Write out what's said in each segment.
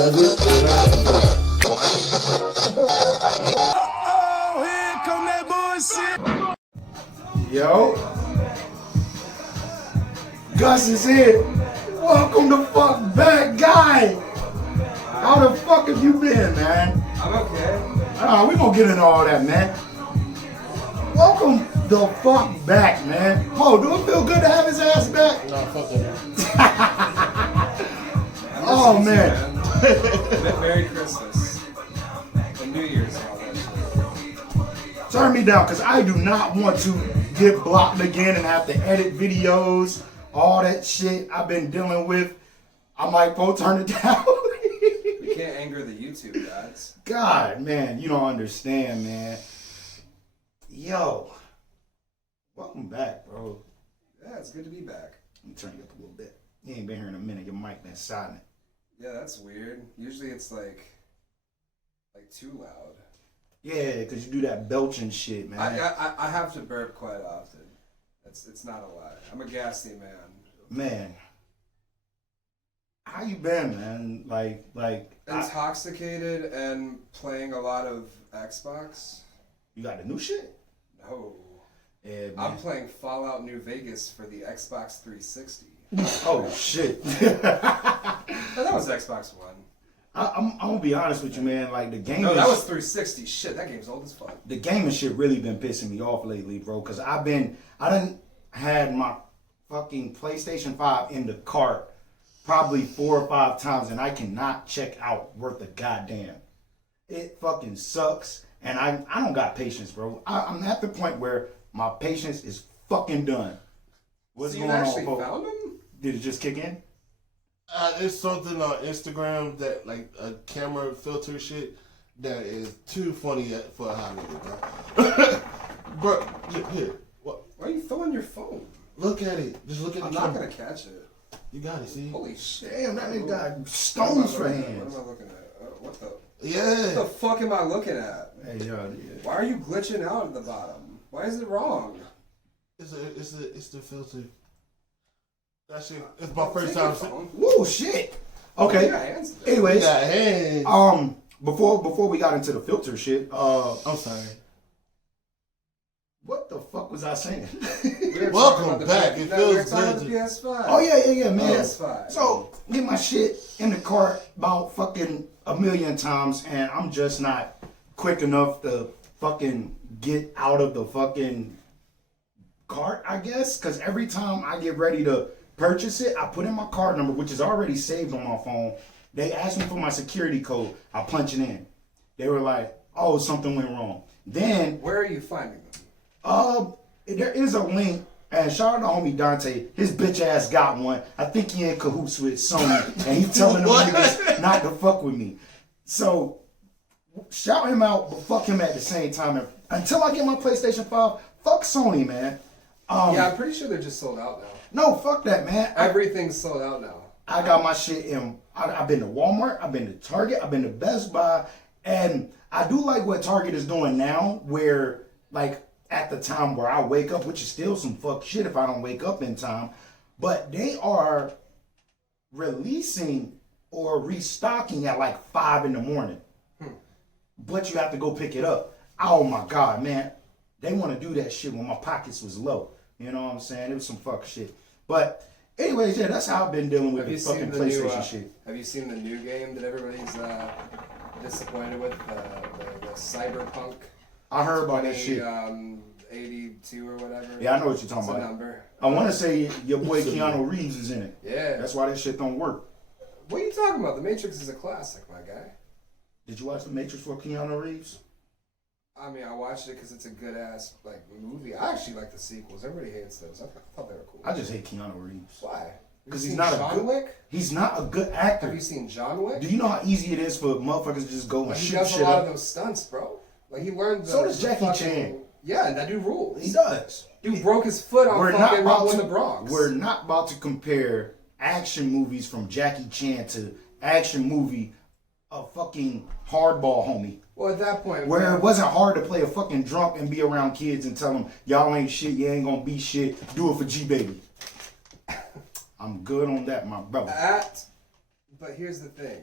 Does it? Oh, here come that bullshit. Yo. Gus is here. Welcome the fuck back, guy. How the fuck have you been, man? I'm okay. We gonna get into all that, man. Welcome the fuck back, man. Oh, do it feel good to have his ass back? No, fuck that. Oh, man. Merry Christmas. And New Year's and all that shit. Turn me down, because I do not want to get blocked again and have to edit videos, all that shit I've been dealing with. I'm like, Poe, turn it down. We can't anger the YouTube guys. God, man, you don't understand, man. Yo, welcome back, bro. Yeah, it's good to be back. Let me turn you up a little bit. You ain't been here in a minute. Your mic been silent. Yeah, that's weird. Usually it's like too loud. Yeah, because you do that belching shit, man. I have to burp quite often. It's not a lie. I'm a gassy man. Man, how you been, man? Like Intoxicated and playing a lot of Xbox. You got the new shit? No. Yeah, man. I'm playing Fallout New Vegas for the Xbox 360. Oh, shit. Oh, that was Xbox One. I'm gonna be honest with you, man. Like, the game. No, that was 360. Shit, that game's old as fuck. The gaming shit really been pissing me off lately, bro. Cause I done had my fucking PlayStation 5 in the cart probably 4 or 5 times, and I cannot check out worth a goddamn. It fucking sucks, and I don't got patience, bro. I'm at the point where my patience is fucking done. What's So going you on, actually folks? found them? Did it just kick in? It's something on Instagram that like a camera filter shit that is too funny for a hot nigga, bro. Bro, here. What? Why are you throwing your phone? Look at it. Just look at I'm the not camera. gonna catch it. You got it. See? Holy shit. Damn, that nigga got What stones for am I hands. looking at? What the Yeah. fuck am I looking at? Hey, yo, yeah. Why are you glitching out at the bottom? Why is it wrong? It's the filter. That shit. It's my first Take your time. phone. Whoa, shit. Okay. You got hands there. Anyways, Yeah, hands. before we got into the filter shit, I'm sorry. what the fuck was I saying? We were Welcome talking about the back. P- It no, feels we were talking good about the to- PS5. Oh yeah, man. PS5. So get my shit in the cart about fucking a million times, and I'm just not quick enough to fucking get out of the fucking cart, I guess. Because every time I get ready to purchase it, I put in my card number, which is already saved on my phone. They ask me for my security code. I punch it in. They were like, "Oh, something went wrong." Then Where are you finding them? there is a link, and shout out to homie Dante. His bitch ass got one. I think he in cahoots with Sony, and he telling them What? niggas not to fuck with me. So shout him out, but fuck him at the same time. And until I get my PlayStation 5, fuck Sony, man. Yeah, I'm pretty sure they're just sold out now. No, fuck that, man. Everything's sold out now. I got my shit in. I've been to Walmart, I've been to Target, I've been to Best Buy, and I do like what Target is doing now, where like at the time where I wake up, which is still some fuck shit if I don't wake up in time, but they are releasing or restocking at like 5 in the morning. But you have to go pick it up. Oh my God, man. They want to do that shit when my pockets was low. You know what I'm saying? It was some fuck shit. But anyways, yeah, that's how I've been dealing with the fucking PlayStation shit. Have you seen the new game that everybody's disappointed with? The Cyberpunk. I heard about that shit. 82 or whatever. Yeah, I know what you're talking It's a about. number. I want to say your boy Keanu Reeves is in it. Yeah. That's why that shit don't work. What are you talking about? The Matrix is a classic, my guy. Did you watch The Matrix for Keanu Reeves? I mean, I watched it because it's a good ass movie. I actually like the sequels. Everybody hates those. I thought they were cool. I just hate Keanu Reeves. Why? Because Have he's you not seen a John good. Wick? He's not a good actor. Have you seen John Wick? Do you know how easy it is for motherfuckers to just go and He shoot does shit a lot up? of those stunts, bro. Like he learned. So does Jackie Chan. Yeah, and that dude rules. He does. Dude broke his foot on fucking Rumble in the Bronx. We're not about to compare action movies from Jackie Chan to action movie of fucking hardball homie. Well, at that point, Where man, it wasn't hard to play a fucking drunk and be around kids and tell them, y'all ain't shit, you ain't gonna be shit, do it for G-Baby. I'm good on that, my brother. But here's the thing.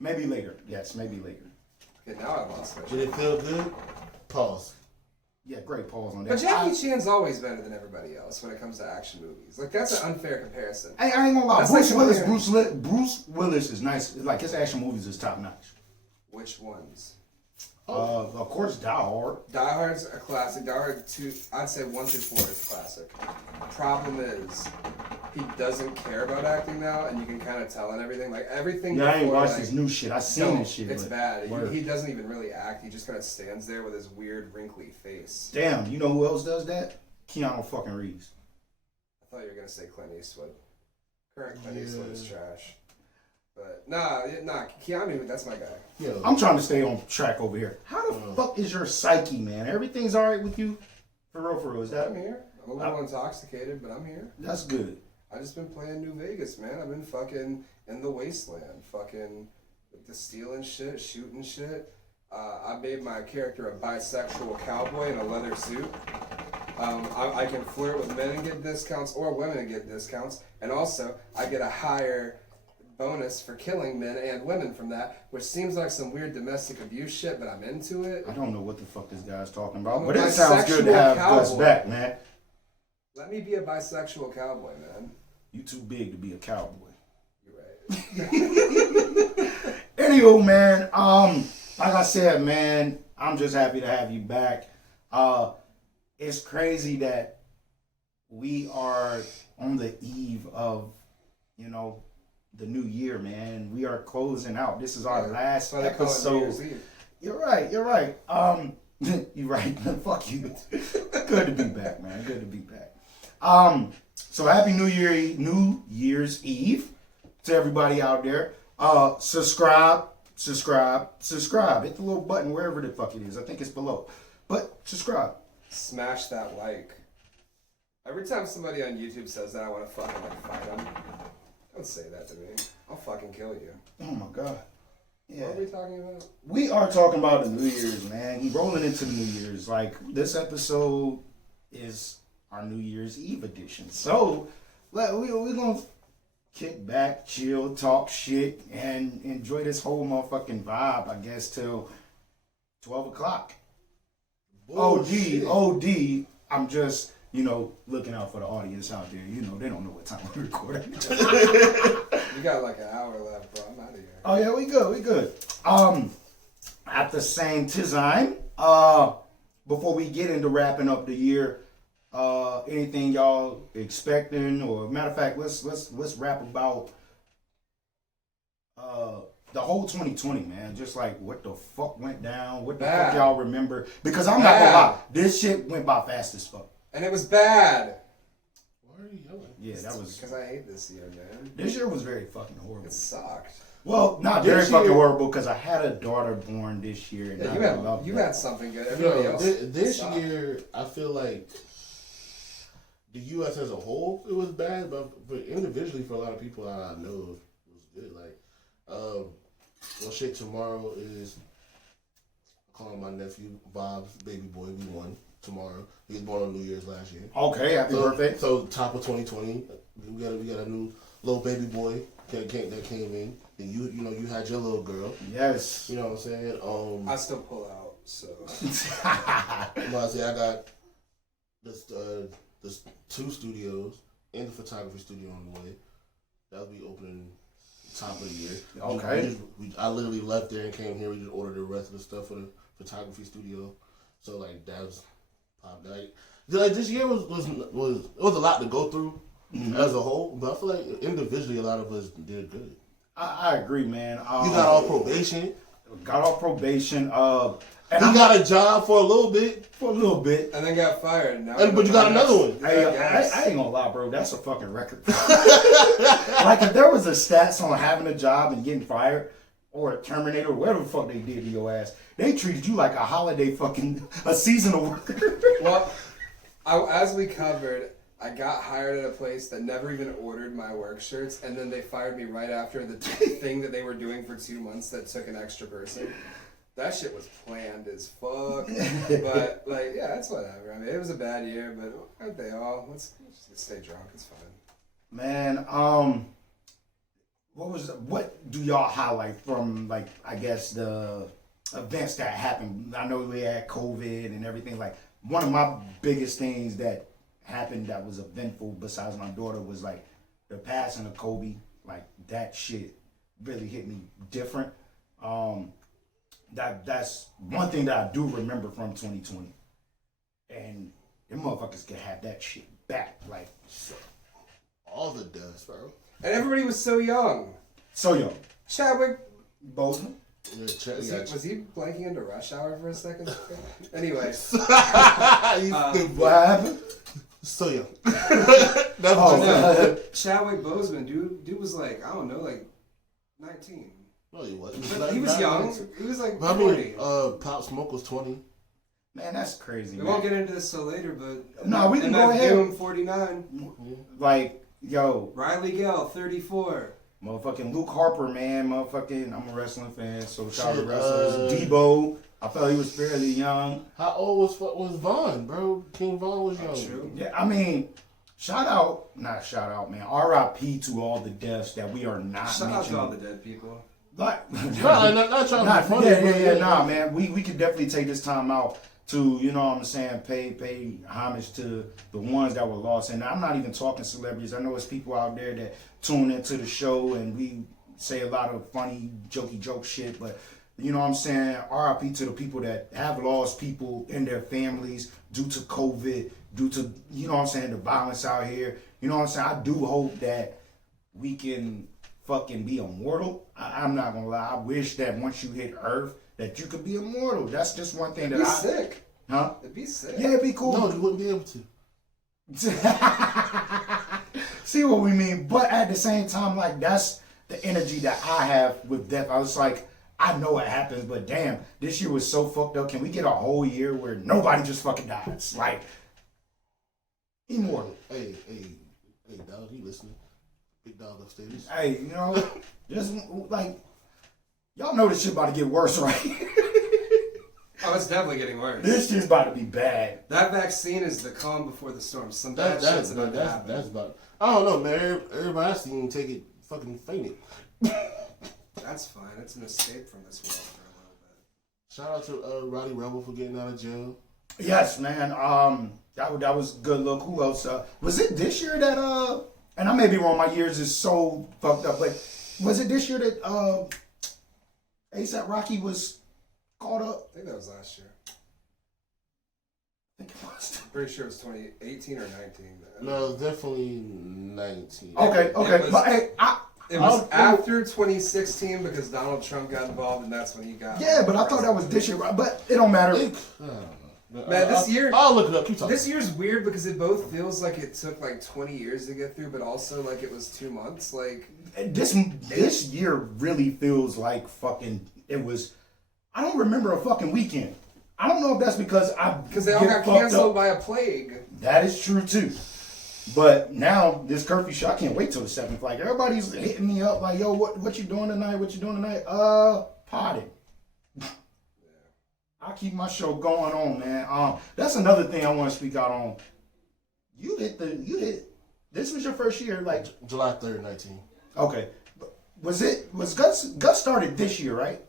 Maybe later. Yes, maybe later. Okay, now I lost my Did shit. it feel good? Pause. Yeah, great pause on that. But Jackie Chan's always better than everybody else when it comes to action movies. Like, that's an unfair comparison. I ain't gonna lie. That's Bruce like Willis. comparing- Bruce Willis is nice. Like his action movies is top notch. Which ones? Of course, Die Hard. Die Hard's a classic. Die Hard 2, I'd say 1 through 4 is classic. Problem is, he doesn't care about acting now, and you can kind of tell and everything. Like, everything Yeah, I ain't before, watched like, his new shit. I seen no, this shit. it's but bad. word. He doesn't even really act. He just kind of stands there with his weird, wrinkly face. Damn, you know who else does that? Keanu fucking Reeves. I thought you were going to say Clint Eastwood. Current Clint Eastwood is trash. But, nah, Keanu, that's my guy. Yo, I'm trying to stay on track over here. How the fuck is your psyche, man? Everything's all right with you? For real, is that? I'm here. I'm a little intoxicated, but I'm here. That's good. I just been playing New Vegas, man. I've been fucking in the wasteland, fucking with the stealing shit, shooting shit. I made my character a bisexual cowboy in a leather suit. I can flirt with men and get discounts, or women and get discounts, and also I get a higher bonus for killing men and women from that, which seems like some weird domestic abuse shit, but I'm into it. I don't know what the fuck this guy's talking about, I'm a but it sounds good to have bisexual Gus cowboy. back, man. Let me be a bisexual cowboy, man. You too big to be a cowboy. You're right. Anywho, man, like I said, man, I'm just happy to have you back. It's crazy that we are on the eve of, the new year, man. We are closing out. This is our last That's why they call it New episode. Year's Eve. You're right. You're right. Fuck you. Good to be back, man. Good to be back. So happy New Year's Eve to everybody out there. Subscribe. Hit the little button wherever the fuck it is. I think it's below. But subscribe. Smash that like. Every time somebody on YouTube says that, I want to fucking fight them. Don't say that to me. I'll fucking kill you. Oh my god. Yeah. What are we talking about? We are talking about the New Year's, man. He rolling into the New Year's. Like, this episode is our New Year's Eve edition. So, we're going to kick back, chill, talk shit, and enjoy this whole motherfucking vibe, I guess, till 12 o'clock. bullshit. OD, I'm just, looking out for the audience out there. They don't know what time we're recording. You got like an hour left, bro. I'm out of here. Oh yeah, we good. At the same time, before we get into wrapping up the year, anything y'all expecting, or matter of fact, let's rap about the whole 2020, man. Just like what the fuck went down, what the fuck y'all remember? Because I'm not gonna lie, this shit went by fast as fuck. And it was bad. Why are you yelling? Yeah, that was. Because I hate this year, man. This year was very fucking horrible. It sucked. Well, not This very fucking year- horrible because I had a daughter born this year. And Yeah, you had something good. Everybody Yo, else this sucked. year, I feel like the U.S. as a whole, it was bad, but individually, for a lot of people I know, it was good. Like, well, shit, tomorrow is, I'm calling my nephew, Bob's baby boy, we won tomorrow. He was born on New Year's last year. Okay, happy birthday. So, top of 2020, we got a new little baby boy that came in. And you had your little girl. Yes. You know what I'm saying? I still pull out, so. I'm about to say I got this 2 studios and the photography studio on the way. That'll be opening top of the year. Okay. I literally left there and came here. We just ordered the rest of the stuff for the photography studio. So like that was popped. Like this year was it was a lot to go through as a whole, but I feel like individually a lot of us did good. I agree, man. You got off probation. Got off probation. And You got a job for a little bit. for a little bit. And then got fired. Now But you got another one. Hey, I ain't gonna lie, bro. That's a fucking record. Like if there was a stats on having a job and getting fired, or a terminator, or whatever the fuck they did to your ass, they treated you like a holiday a seasonal worker. Well, as we covered, I got hired at a place that never even ordered my work shirts, and then they fired me right after the thing that they were doing for 2 months that took an extra person. That shit was planned as fuck. But, like, yeah, it's whatever. I mean, it was a bad year, but aren't they all? Let's just stay drunk. It's fine. Man, what do y'all highlight from, like, I guess the events that happened? I know we had COVID and everything. Like, one of my biggest things that happened that was eventful besides my daughter was like the passing of Kobe. Like, that shit really hit me different. That's one thing that I do remember from 2020. And them motherfuckers can have that shit back. Like, All the deaths, bro. And everybody was so young. so young. Chadwick, Boseman. Yeah, was he blanking into Rush Hour for a second? Anyway. He's stupid. What happened? So young. Chadwick Boseman, dude was like, I don't know, like 19. No, he wasn't. But he was young. He was like 40. I mean, Pop Smoke was 20. Man, that's crazy. We man. won't get into this till later, but No, we can go ahead. Doom 49. Like, yo, Riley Gale 34. motherfucking Luke Harper, man. Motherfucking, I'm a wrestling fan, so shout out to Shit, wrestlers. Debo, I felt he was fairly young. How old was Vaughn, bro? King Vaughn was young. True. Yeah, I mean, not shout out, man. R.I.P. to all the deaths that we are not Shout out mentioning. to all the dead people. Like, Not trying to be funny. nah, man. We could definitely take this time out to, you know what I'm saying, pay homage to the ones that were lost. And I'm not even talking celebrities. I know it's people out there that tune into the show and we say a lot of funny, jokey joke shit, but you know what I'm saying, RIP to the people that have lost people in their families due to COVID, due to, you know what I'm saying, the violence out here. You know what I'm saying? I do hope that we can fucking be immortal. I'm not gonna lie. I wish that once you hit Earth, that you could be immortal. That's just one thing It'd be sick. Huh? It'd be sick. Yeah, it'd be cool. No, you wouldn't be able to. See what we mean? But at the same time, like, that's the energy that I have with death. I was like, I know it happens, but damn, this year was so fucked up. Can we get a whole year where nobody just fucking dies? Like, immortal. Hey, dog, you listening? Big dog upstairs. Hey, you know, just like, y'all know this shit about to get worse, right? Oh, it's definitely getting worse. This shit's about to be bad. That vaccine is the calm before the storm. Some bad That's shit's about to happen. that's about. I don't know, man. Everybody I seen take it fucking fainted. That's fine. It's an escape from this world for a little bit. Shout out to Roddy Rebel for getting out of jail. Yes, man. That was good look. Who else? Was it this year that and I may be wrong, my years is so fucked up, but was it this year that ASAP Rocky was caught up? I think that was last year. I think it was. Pretty sure it was 2018 or 19. No, definitely 19. Okay. But hey, It was after 2016 because Donald Trump got involved and that's when he got. yeah, but I thought that was this year, but it don't matter. Man, this year. I'll look it up. Keep talking. This year's weird because it both feels like it took like 20 years to get through, but also like it was 2 months. Like This year really feels like fucking. It was. I don't remember a fucking weekend. I don't know if that's because they all got canceled by a plague. That is true too. But now this curfew shit, I can't wait till the 7th. Like everybody's hitting me up like, yo, what you doing tonight? What you doing tonight? Potty. I keep my show going on, man. That's another thing I want to speak out on. You hit this was your first year, like July 3rd, 19. Okay. Was Gus started this year, right?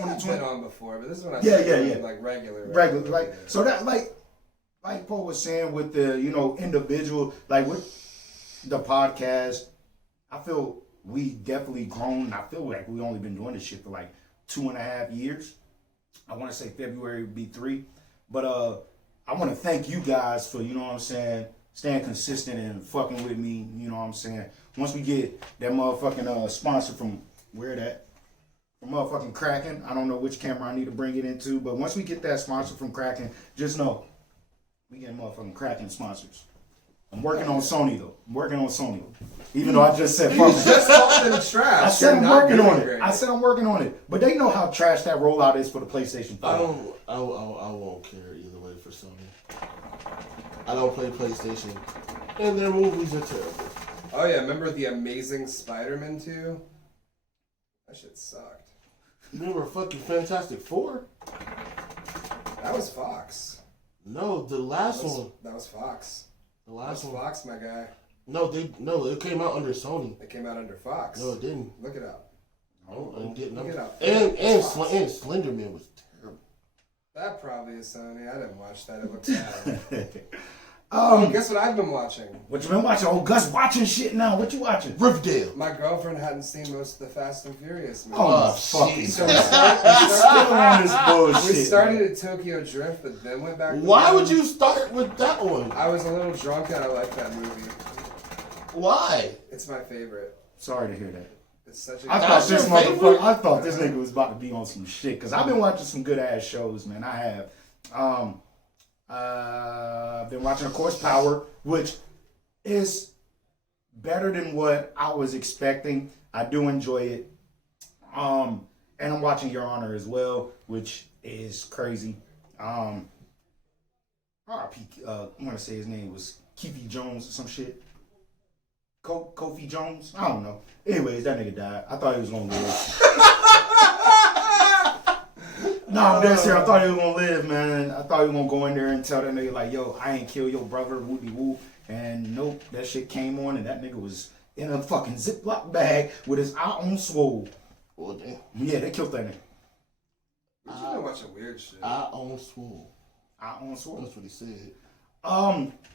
I've been on before, but this is when I Yeah. started like regular, Like, so that like Paul was saying with the, you know, individual, like with the podcast, I feel we definitely grown. And I feel like we only been doing this shit for like 2.5 years. I want to say February would be 3. But I want to thank you guys for, you know what I'm saying, staying consistent and fucking with me, you know what I'm saying. Once we get that motherfucking sponsor from where that? From motherfucking Kraken. I don't know which camera I need to bring it into, but once we get that sponsor from Kraken, just know we get motherfucking Kraken sponsors. I'm working on Sony though. I'm working on Sony. Even though I just said fuck it. Just talking trash. I said You're I'm not working doing on it. great. I said I'm working on it. But they know how trash that rollout is for the PlayStation 5. I won't care either way for Sony. I don't play PlayStation, and their movies are terrible. Oh yeah, remember the Amazing Spider-Man 2? That shit sucked. You remember fucking Fantastic Four? That was Fox. No, the last one. That was Fox. The That last was one. Fox, my guy. No, it came out under Sony. It came out under Fox. No, it didn't. Look it up. Oh, I didn't Look it up. And Slenderman was terrible. That probably is Sony. I didn't watch that. It looked bad. Um, Guess what I've been watching? what you been watching? Oh, Gus watching shit now. What you watching? Riverdale. My girlfriend hadn't seen most of the Fast and Furious movies. Oh, fucking So still on this bullshit. we started at Tokyo Drift, but then went back to Why would you start with that one? I was a little drunk and I liked that movie. Why? It's my favorite. Sorry to hear that. It's such a I good thought your this favorite? motherfucker. I thought this nigga was about to be on some shit because I've been watching some good ass shows, man. I have. I've been watching, of course, Power, which is better than what I was expecting. I do enjoy it. And I'm watching Your Honor as well, which is crazy. RIP, I want to say his name was Keefe Jones or some shit. Kofi Jones? I don't know. Anyways, that nigga died. I thought he was gonna live. No, I'm dead serious. I thought he was gonna live, man. I thought he was gonna go in there and tell that nigga like, yo, I ain't kill your brother, whoopie whoop. And nope, that shit came on and that nigga was in a fucking Ziploc bag with his eye on swole. Well, damn. Yeah, they killed that nigga. But you been watching weird shit. I own swole. Eye on swole. That's what he said.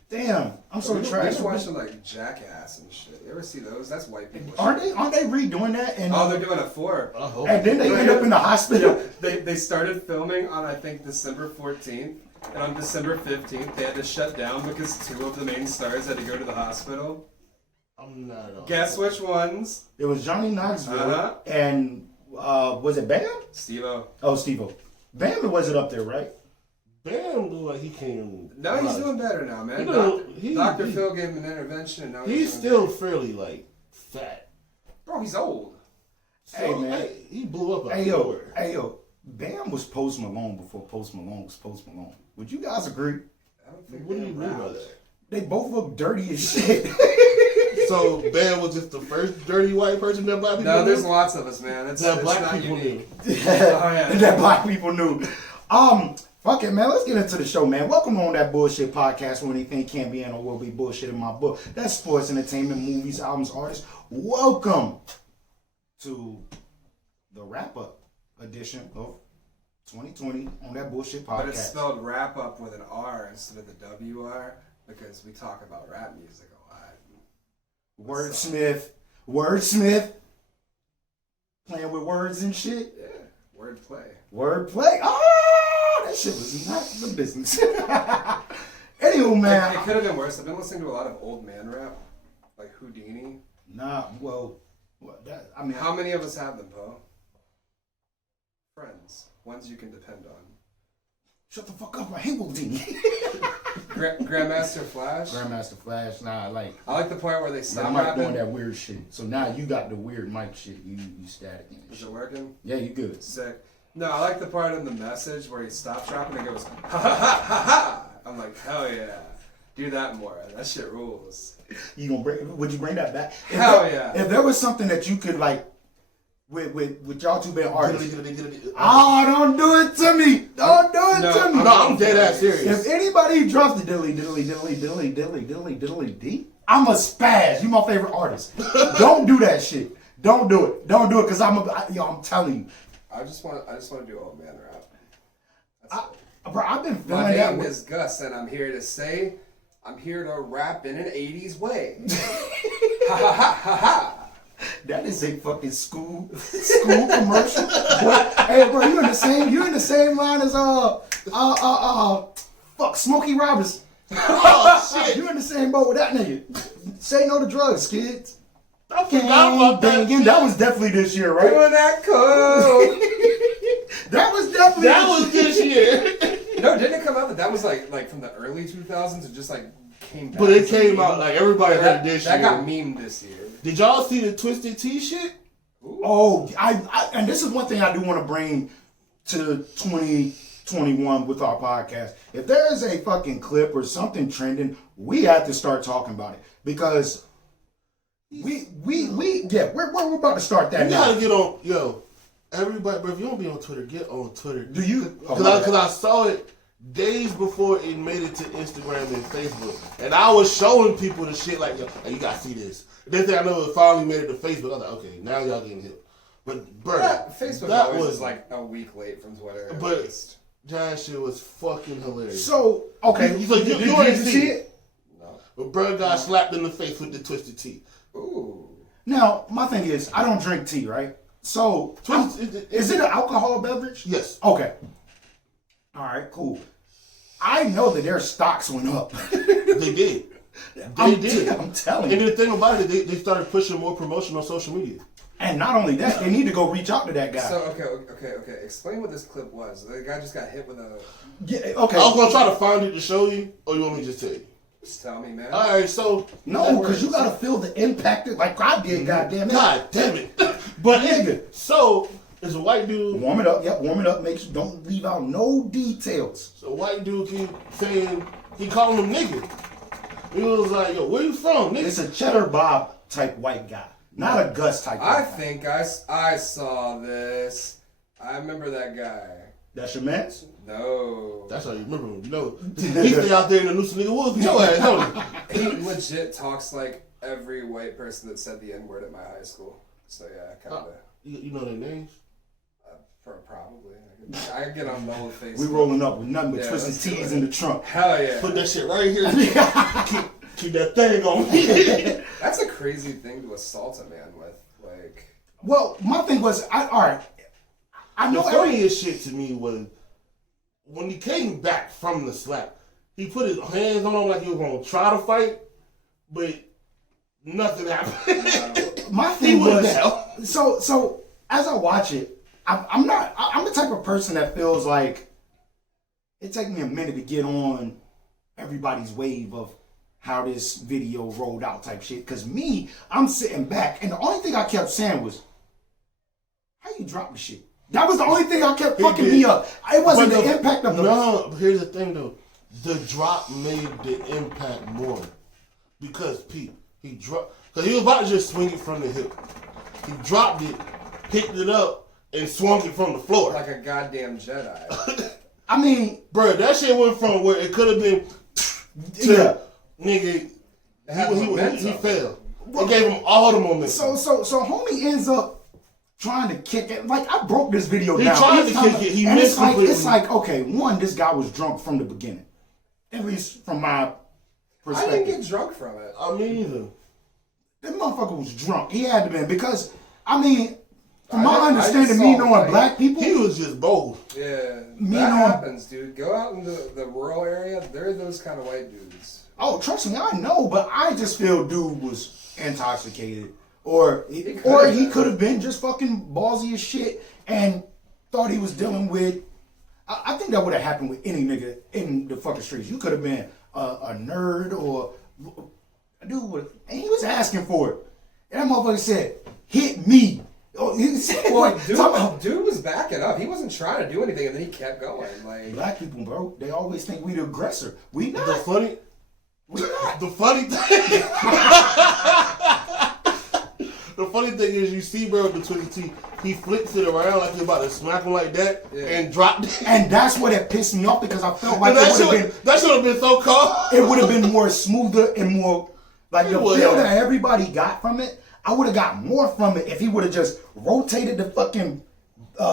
Damn, I'm so We've trash. been watching like Jackass and shit. You ever see those? That's white people Aren't shit. they redoing that? And Oh, they're doing a 4. I hope. and then they end up in the hospital. They started filming on I think December 14th, and on December 15th they had to shut down because 2 of the main stars had to go to the hospital. I'm not at all. Guess which ones? It was Johnny Knoxville Uh-huh. and was it Bam? Steve-O. Oh, Steve-O. Bam wasn't up there, right? Bam look like he came. No, he's doing better now, man. He Dr. he- Phil gave him an intervention, and now He's doing still great. fairly like fat. Bro, he's old. Hey, So, man. he blew up. Hey yo, Bam was Post Malone before Post Malone was Post Malone. Would you guys agree? I don't think What do they you mean by rapped. that? They both look dirty as shit. So Bam was just the first dirty white person that black people No, there's knew? lots of us, man. It's That black not people unique. knew. yeah. That black people knew. Fuck it, man. Let's get into the show, man. Welcome on That Bullshit Podcast, where anything can be and or will be bullshit in my book. That's sports, entertainment, movies, albums, artists. Welcome to the wrap-up edition of 2020 on That Bullshit Podcast. But it's spelled wrap up with an R instead of the WR because we talk about rap music a lot. Wordsmith, playing with words and shit. Yeah, wordplay. Wordplay. Oh, that shit was not the business. Anywho, man. It could have been worse. I've been listening to a lot of old man rap, like Houdini. Nah, well, I mean, How many of us have them, Poe? Friends. Ones you can depend on. shut the fuck up. I hate Houdini. Grandmaster Flash. Grandmaster Flash. Nah, like, I like the part where they I'm stop not rapping. doing that weird shit. So now you got the weird mic shit. You static and Is shit. it working? Yeah, you good. Sick. No, I like the part in the message where he stops rapping and goes, ha ha ha ha ha. I'm like, hell yeah. Do that more. That shit rules. You gonna bring? Would you bring that back? Hell yeah. If there was something that you could like, with y'all two being artists. Oh, Oh, don't do it to me! Don't do it No, to me! no, I'm dead ass serious. If anybody drops the diddly D, I'm a spaz. You my favorite artist. Don't do that shit. Don't do it. Don't do it, cause I'm telling you. I just want to do old man rap. That's it. Bro, I've been feeling My that. name is Gus, and I'm here to say, I'm here to rap in an 80s way. Ha ha ha ha ha. That is a fucking school commercial. Boy, hey, bro, you in the same line as fuck Smokey Robinson. Oh shit! You in the same boat with that nigga. Say no to drugs, kids. I forgot about that. Banging. That was definitely this year, right? Doing that code. That was definitely That was this year. No, didn't it come out that was like from the early 2000s? It just like came back. But it as a came meme? out like everybody heard that, this that year. got memed this year. Did y'all see the Twisted Tea shit? Oh, I and this is one thing I do want to bring to 2021 with our podcast. If there is a fucking clip or something trending, we have to start talking about it because we're about to start that You now. gotta get on, everybody, bro. If you don't be on Twitter, get on Twitter. Do you? Because I saw it days before it made it to Instagram and Facebook. And I was showing people the shit like, yo, hey, you gotta see this. Then thing I know it finally made it to Facebook. I was like, okay, now y'all getting hip. But, bro, Facebook that always was is like a week late from Twitter. But that shit was fucking hilarious. So, okay. You already see it? No. But bro got slapped in the face with the twisted tea. Ooh. Now, my thing is, I don't drink tea, right? So, is it an alcohol beverage? Yes. Okay. All right, cool. I know that their stocks went up. They did. They did. I'm telling you. And the thing about it, they started pushing more promotion on social media. And not only that, they need to go reach out to that guy. So, okay. Explain what this clip was. The guy just got hit with a... Yeah, okay. I was going to try to find it to show you, or you want me to just tell you? Just tell me, man. All right, so... No, because you got to feel the impact like I did, goddamn it. God damn it. But nigga, so, there's a white dude... Warm it up, warm it up. Make sure, don't leave out no details. So a white dude keep saying, he calling him nigga. He was like, yo, where you from, nigga? It's a Cheddar Bob type white guy. Not a Gus type I white guy. think I saw this. I remember that guy. That's your man's? No. That's how you remember him. You know, he stay out there in the Noosa nigga woods with your ass, don't he? He legit talks like every white person that said the N-word at my high school. So yeah, kind of. You know their names? Probably. I can get on the old face. We rolling up with nothing but Yeah, twisted let's do teas it. in the trunk. Hell yeah. Put that shit right here. keep that thing on. That's a crazy thing to assault a man with. Like. Well, my thing was, I The know funniest shit to me was when he came back from the slap, he put his hands on him like he was going to try to fight, but nothing happened. my thing was, so as I watch it, I'm the type of person that feels like it takes me a minute to get on everybody's wave of how this video rolled out type shit. Cause me, I'm sitting back and the only thing I kept saying was, how you drop the shit? That was the only thing I kept fucking me up. It wasn't the impact of the... No, but here's the thing though. The drop made the impact more. Because Pete, he dropped... Because he was about to just swing it from the hip. He dropped it, picked it up, and swung it from the floor. Like a goddamn Jedi. I mean... Bro, that shit went from where it could have been to... Nigga, he fell. It gave him all the momentum. So homie ends up trying to kick it. Like, I broke this video down. He tried to kick it. He and missed completely. It's like, okay, one, this guy was drunk from the beginning. At least from my I perspective. didn't get drunk from it. I mean, either. That motherfucker was drunk. He had to be, because, I mean, from I my just understanding, saw, me knowing like, black people... He was just bold. Yeah, Me that knowing- happens, dude. Go out in the rural area. They're those kind of white dudes. Oh, trust me, I know, but I just feel dude was intoxicated. Or he could have been just fucking ballsy as shit and thought he was dealing with... I think that would have happened with any nigga in the fucking streets. You could have been a nerd or a dude with... And he was asking for it. And that motherfucker said, hit me. Oh, he said, Well, like, dude was backing up. He wasn't trying to do anything, and then he kept going. Like black people, bro, they always think we the aggressor. We not. The funny thing... The funny thing is, you see, bro, with the twisted teeth, he flips it around like he's about to smack him like that and drop it. And that's what it pissed me off, because I felt like that should have been so cold. It would have been more smoother and more like the would feel have. that everybody got from it. I would have got more from it if he would have just rotated the fucking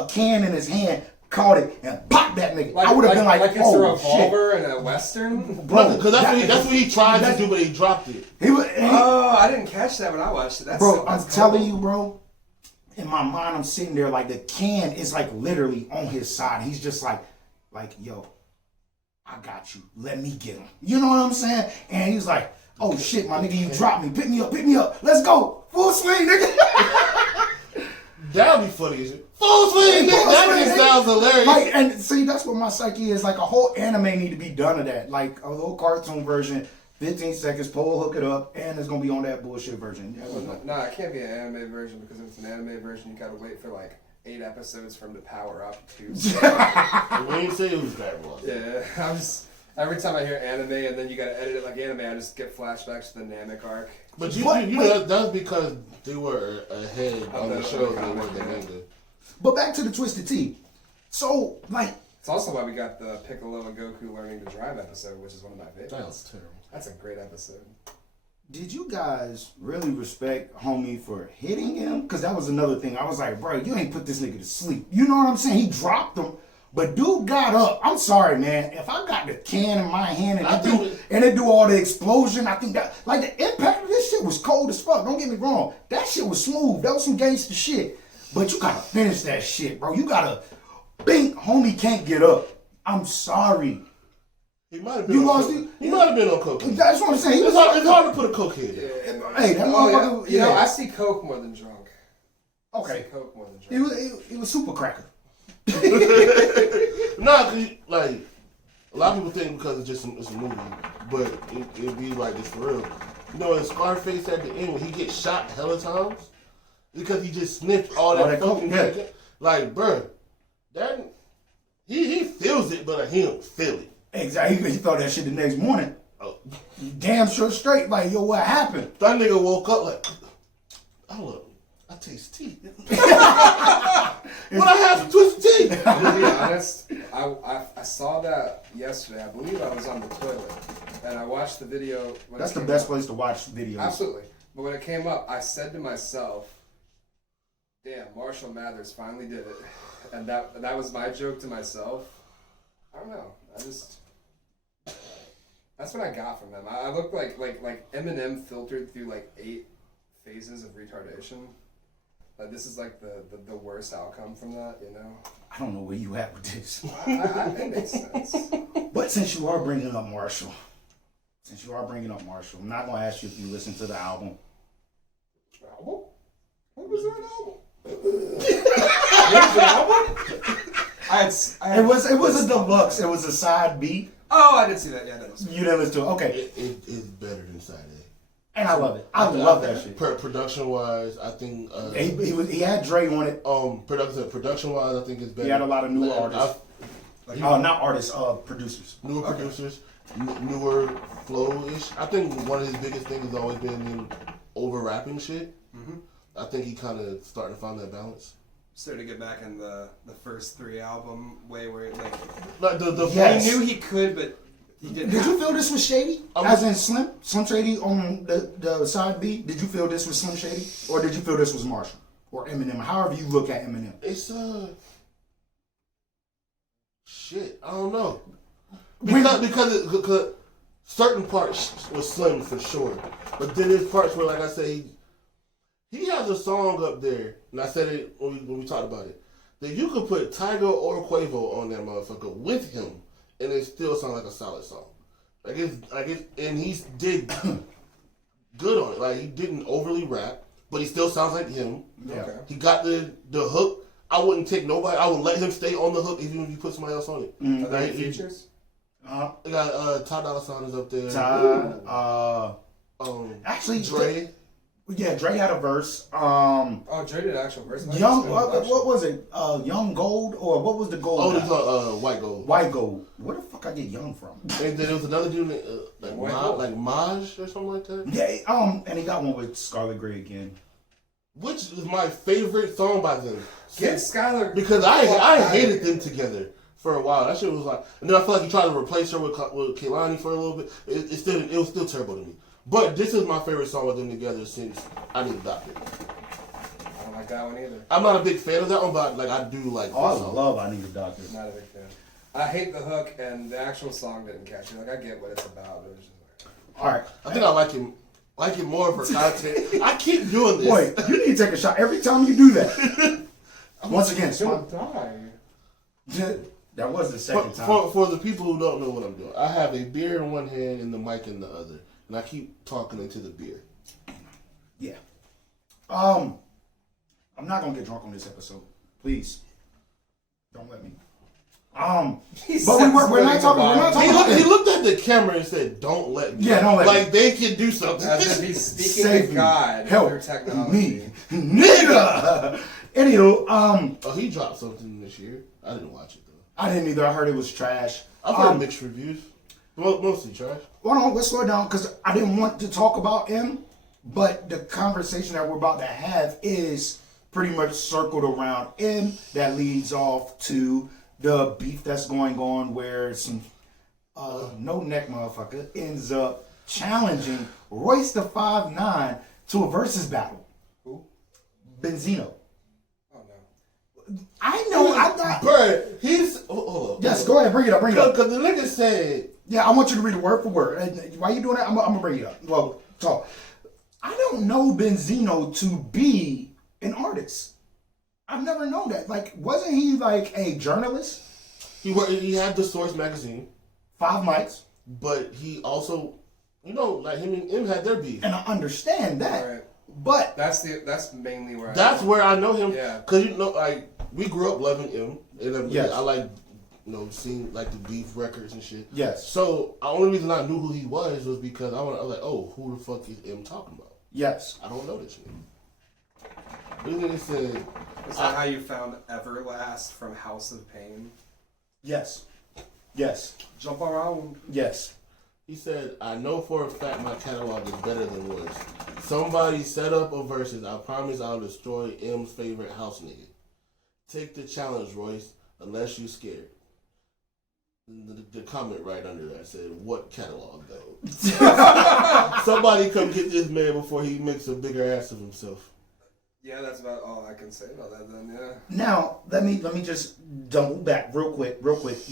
can in his hand, caught it, and popped that nigga. I would have been like, it's a oh revolver and a western. bro. Because that's what he tried to do, but he dropped it. Oh, I didn't catch that when I watched it. I'm telling you, bro. In my mind, I'm sitting there like the can is like literally on his side. He's just like, yo, I got you. Let me get him. You know what I'm saying? And he's like, oh shit, my nigga, you dropped me. Pick me up. Let's go. Full swing, nigga. That would be funny as shit. Full swing, nigga. That just sounds hilarious. Like, and see, that's what my psyche is. Like, a whole anime need to be done of that. Like, a little cartoon version, 15 seconds, pole, hook it up, and it's going to be on that bullshit version. No, it can't be an anime version, because if it's an anime version, you gotta wait for like 8 episodes for him to power up too. So, We ain't say it was bad, boy. yeah, I'm just... Every time I hear anime and then you gotta edit it like anime, I just get flashbacks to the Namek arc. But you know, that's because they were ahead on the show than they were the manga. But back to the Twisted Tea. So, like, It's also why we got the Piccolo and Goku learning to drive episode, which is one of my favorites. That was terrible. That's a great episode. Did you guys really respect homie for hitting him? Because that was another thing. I was like, bro, you ain't put this nigga to sleep. You know what I'm saying? He dropped him, but dude got up. I'm sorry, man. If I got the can in my hand and it do all the explosion, I think that, like, the impact of this shit was cold as fuck. Don't get me wrong. That shit was smooth. That was some gangster shit. But you gotta finish that shit, bro. You gotta think homie can't get up. I'm sorry. He might have been. He might have been on cocaine. That's what I'm saying. It's hard to put a cocaine. Hey, that motherfucker. You know, I see coke more than drunk. Okay. I see coke more than drunk. He was super cracker. Nah, cause like a lot of people think because it's a movie, but it be like this for real. You know, in Scarface at the end when he gets shot hella times because he just sniffed all that fucking cocaine. Like, bruh, that he feels it, but he don't feel it. Exactly. He thought that shit the next morning. Oh. Damn sure straight. Like, yo, what happened? That nigga woke up like, I taste tea. What I have some twisted tea? To be honest, I saw that yesterday. I believe I was on the toilet, and I watched the video. That's the best place to watch videos. Absolutely. But when it came up, I said to myself, damn, Marshall Mathers finally did it. And that was my joke to myself. I don't know. That's what I got from them. I looked like Eminem filtered through like 8 phases of retardation. Like this is like the worst outcome from that, you know? I don't know where you at with this. It makes sense. But since you are bringing up Marshall, I'm not going to ask you if you listened to the album. Album? What was that album? What was the album? It was a deluxe. It was a side B. Oh, I did see that. Yeah, that was. You didn't listen to it. Okay. It is better than side A. And I love it. I love that shit. Production wise, I think he had Dre on it. Production wise, I think it's better. He had a lot of new artists. Not artists, producers. Newer producers, newer flow-ish. I think one of his biggest things has always been him over rapping shit. Mm-hmm. I think he kind of starting to find that balance. Started to get back in the first 3 album way where like the yes. He knew he could, but he didn't. Did you feel this was Shady? As in Slim Shady on the side B? Did you feel this was Slim Shady? Or did you feel this was Marshall? Or Eminem? However you look at Eminem. It's shit, I don't know. Because certain parts was Slim for sure. But then there's parts where, like I say, he has a song up there, and I said it when we talked about it, that you could put Tyga or Quavo on that motherfucker with him, and it still sound like a solid song. And he did good on it. Like, he didn't overly rap, but he still sounds like him. Yeah. Okay. He got the hook. I wouldn't take nobody. I would let him stay on the hook even if you put somebody else on it. Mm-hmm. Are there any features? They got Ty Dolla $ign is up there. Actually, Dre. Yeah, Dre had a verse. Dre did an actual verse. What was it? Young Gold, or what was the gold? Oh, it's White Gold. White Gold. Where the fuck I get Young from? And then there was another dude like Maj or something like that. Yeah, and he got one with Scarlet Grey again. Which is my favorite song by them. Get Skylar. Because I hated them together for a while. That shit was like, and then I feel like he tried to replace her with Kehlani for a little bit. It was still terrible to me. But this is my favorite song with them together since I Need a Doctor. I don't like that one either. I'm not a big fan of that one, but I do like. I love I Need a Doctor. Not a big fan. I hate the hook, and the actual song didn't catch me. Like, I get what it's about, but it was just like. All right. I think I like it more for content. I keep doing this. Wait, you need to take a shot every time you do that. Once again, Don't die. That was the second time. For the people who don't know what I'm doing, I have a beer in one hand and the mic in the other. And I keep talking into the beer. Yeah. I'm not gonna get drunk on this episode. Please. Don't let me. But we're not talking. He looked at the camera and said, "Don't let me." Yeah, don't let me. Like they can do something. As if he's speaking Save to me. God. Help through technology. me, nigga. Anywho, Oh, he dropped something this year. I didn't watch it though. I didn't either. I heard it was trash. I've heard mixed reviews. Mostly trash. Well, no, let's slow down because I didn't want to talk about him, but the conversation that we're about to have is pretty much circled around him that leads off to the beef that's going on where some no neck motherfucker ends up challenging Royce the 5'9" to a versus battle. Who? Benzino. Oh no. I know. I thought. Bro, he's. Hold on. Yes, go ahead. Bring it up. Bring it up. Because the nigga said. Yeah, I want you to read it word for word. Why you doing that? I'm gonna bring it up. Well, talk. I don't know Benzino to be an artist. I've never known that. Like, wasn't he like a journalist? He had the Source magazine. 5 mics. But he also, like him and M had their beef. And I understand that. Right. But That's mainly where That's where I know him. Yeah. Because, like, we grew up loving M. And Yes. I like, seeing, like, the beef records and shit. yes. So, the only reason I knew who he was because I was like, oh, who the fuck is M talking about? Yes. I don't know this nigga. This nigga said, Is that how you found Everlast from House of Pain? Yes. Yes. Jump around. Yes. he said, I know for a fact my catalog is better than Royce. Somebody set up a versus. I promise I'll destroy M's favorite house nigga. Take the challenge, Royce, unless you scared. The comment right under that said, what catalog, though? Somebody come get this man before he makes a bigger ass of himself. Yeah, that's about all I can say about that then, yeah. Now, let me just double back real quick,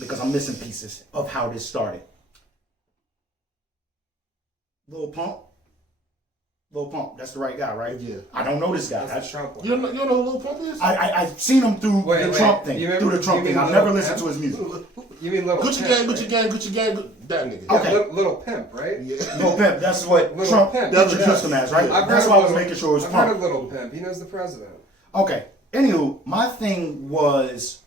because I'm missing pieces of how this started. Lil Pump, that's the right guy, right? Yeah. I don't know this guy. That's the Trump one. You don't know who Lil Pump is? I've seen him through the Trump thing. You Through the Trump thing. I've never listened to his music. You mean Little Gucci Pimp, gang, right? Gucci gang, Gucci gang, that nigga. Okay. Yeah, Little Pimp, right? Yeah. Lil Pimp, that's what Little Trump Pimp. introduced him as, right? I've That's heard why I of was Little- making sure it was I've heard of Pump. Little Pimp. He knows the president. Okay. Anywho, my thing was,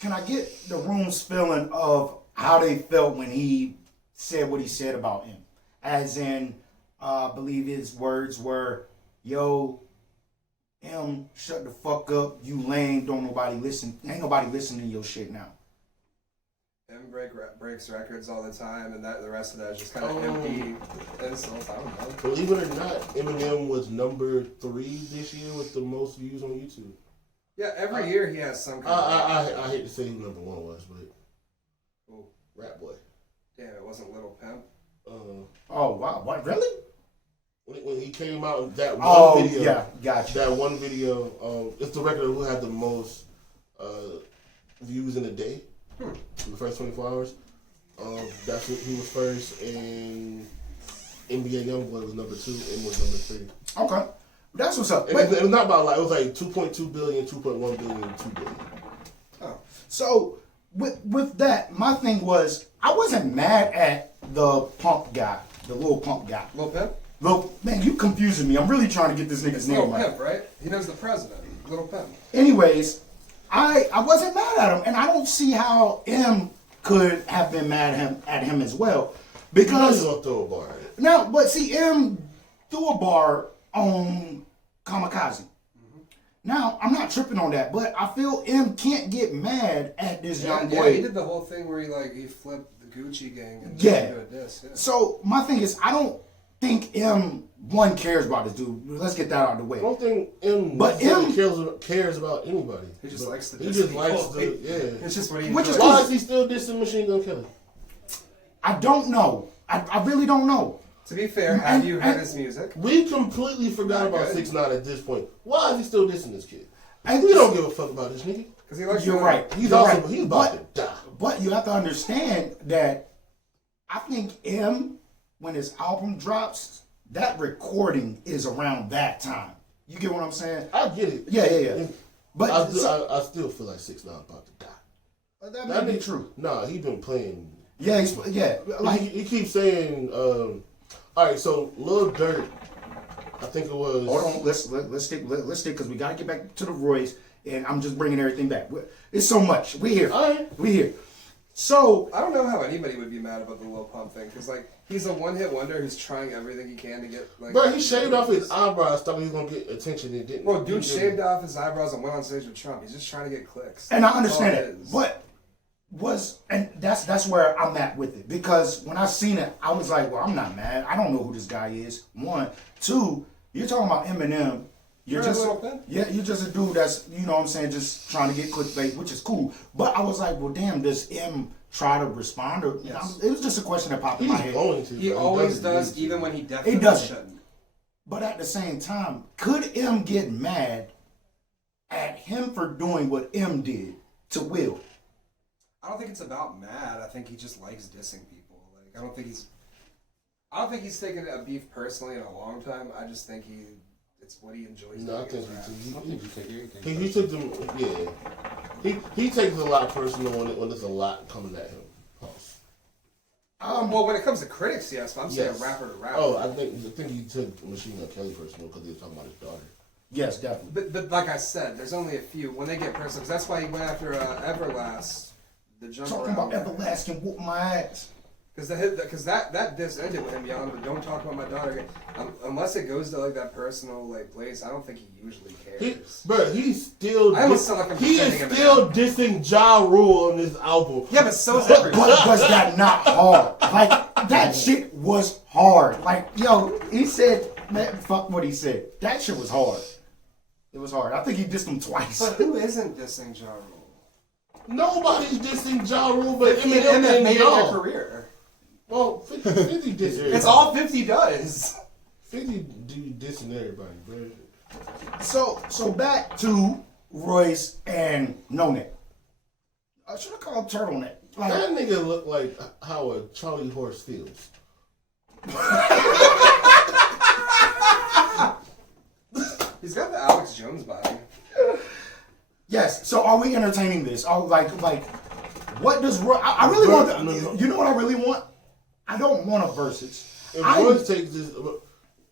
can I get the room's feeling of how they felt when he said what he said about him? As in, I believe his words were, yo, M, shut the fuck up, you lame, don't nobody listen. Ain't nobody listening to your shit now. M breaks records all the time, and that the rest of that is just kind of empty insults. I don't know. Believe it or not, Eminem was number 3 this year with the most views on YouTube. Yeah, every year he has some kind of... I hate to say who number 1 was, but Ooh, Rap Boy. damn, it wasn't Little Pimp. Oh, wow. What, really? When he came out with that one video, yeah, gotcha. that one video, it's the record who had the most views in a day. In the first 24 hours. That's what he was first, and NBA Youngboy was number 2, and was number 3. Okay. That's what's up. And it was not about like, it was like 2.2 billion, 2.1 billion, 2 billion. Oh. So with that, my thing was I wasn't mad at the Pump guy, the Lil Pump guy. Little Pimp? Lil, man, you confusing me. I'm really trying to get this nigga's name Little right. Pimp, right? He knows the president. Little Pimp. Anyways, I wasn't mad at him, and I don't see how M could have been mad at him as well, because He's gonna throw a bar at it. now, but see, M threw a bar on Kamikaze. Now, I'm not tripping on that, but I feel M can't get mad at this young boy. Yeah, he did the whole thing where he flipped the Gucci gang and Yeah. did a diss. Yeah. So my thing is, I don't think M1 cares about this dude. Let's get that out of the way. I don't think M But necessarily cares about anybody. He just likes to He diss just people. likes to, yeah. It's just what he Which is enjoys. Why is he still dissing Machine Gun Kelly? I don't know. I really don't know. To be fair, have you heard his music? We completely forgot Not about good. 6ix9ine at this point. Why is he still dissing this kid? And We don't give a fuck about this nigga. Because he likes You're to- right. He's You're also right. he's about to die. But you have to understand that I think M, when his album drops, that recording is around that time. You get what I'm saying? I get it. Yeah. But I still feel like 6ix9ine about to die. that may be true. Nah, he been playing. Yeah, like He keeps saying, all right, so Lil Durk, I think it was. hold on, let's stick because we gotta get back to the Royce, and I'm just bringing everything back. It's so much. We here. All right. We here. So I don't know how anybody would be mad about the Lil Pump thing, because like he's a one-hit wonder who's trying everything he can to get like. Bro, he shaved off his eyebrows, thought he was gonna get attention and didn't. Bro, dude He shaved didn't. off his eyebrows and went on stage with Trump. He's just trying to get clicks. and I That's understand all it, is. but that's where I'm at with it, because when I seen it, I was like, well, I'm not mad. I don't know who this guy is. 1, 2, you're talking about Eminem You're You're a just little bit. yeah, you're just a dude that's, you know what I'm saying, just trying to get clickbait, which is cool. But I was like, well, damn, does M try to respond? Or Yes. it was just a question that popped in my He's head. going to. He but always doesn't does, need to. even when he definitely doesn't. shouldn't. But at the same time, could M get mad at him for doing what M did to Will? I don't think it's about mad. I think he just likes dissing people. Like I don't think he's taken a beef personally in a long time. I just think it's what he enjoys. No, I doing think is rap. I think you take it. he took them. Yeah, he takes a lot personal when there's a lot coming at him. Pause. Well, when it comes to critics, yes, but I'm saying Yes. rapper to rapper. Oh, I think he took Machine Gun Kelly personal because he was talking about his daughter. Yes, definitely. But like I said, there's only a few. When they get personal, because that's why he went after Everlast, the jump Talking about around. everlasting whoop my ass. Because that diss ended with him yelling, "But don't talk about my daughter again." Unless it goes to like that personal like place, I don't think he usually cares. But he's still. I almost sound like I'm he defending is him still dissing Ja Rule on this album. Yeah, but so is But everyone. was that not hard? Like, that shit was hard. Like, yo, he said, man, fuck what he said. That shit was hard. It was hard. I think he dissed him twice. But who isn't dissing Ja Rule? Nobody's dissing Ja Rule, but 50 and Eminem M that and made it their y'all. career. Well, 50 diss everybody. It's all 50 does. 50 do dissing everybody, bro. So back to Royce and No Neck. I should have called Turtleneck. Like, That nigga look like how a Charlie horse feels. He's got the Alex Jones body. yes. So are we entertaining this? Are like, what does Royce? I really want. You know what I really want? I don't want a versus. If Royce takes this,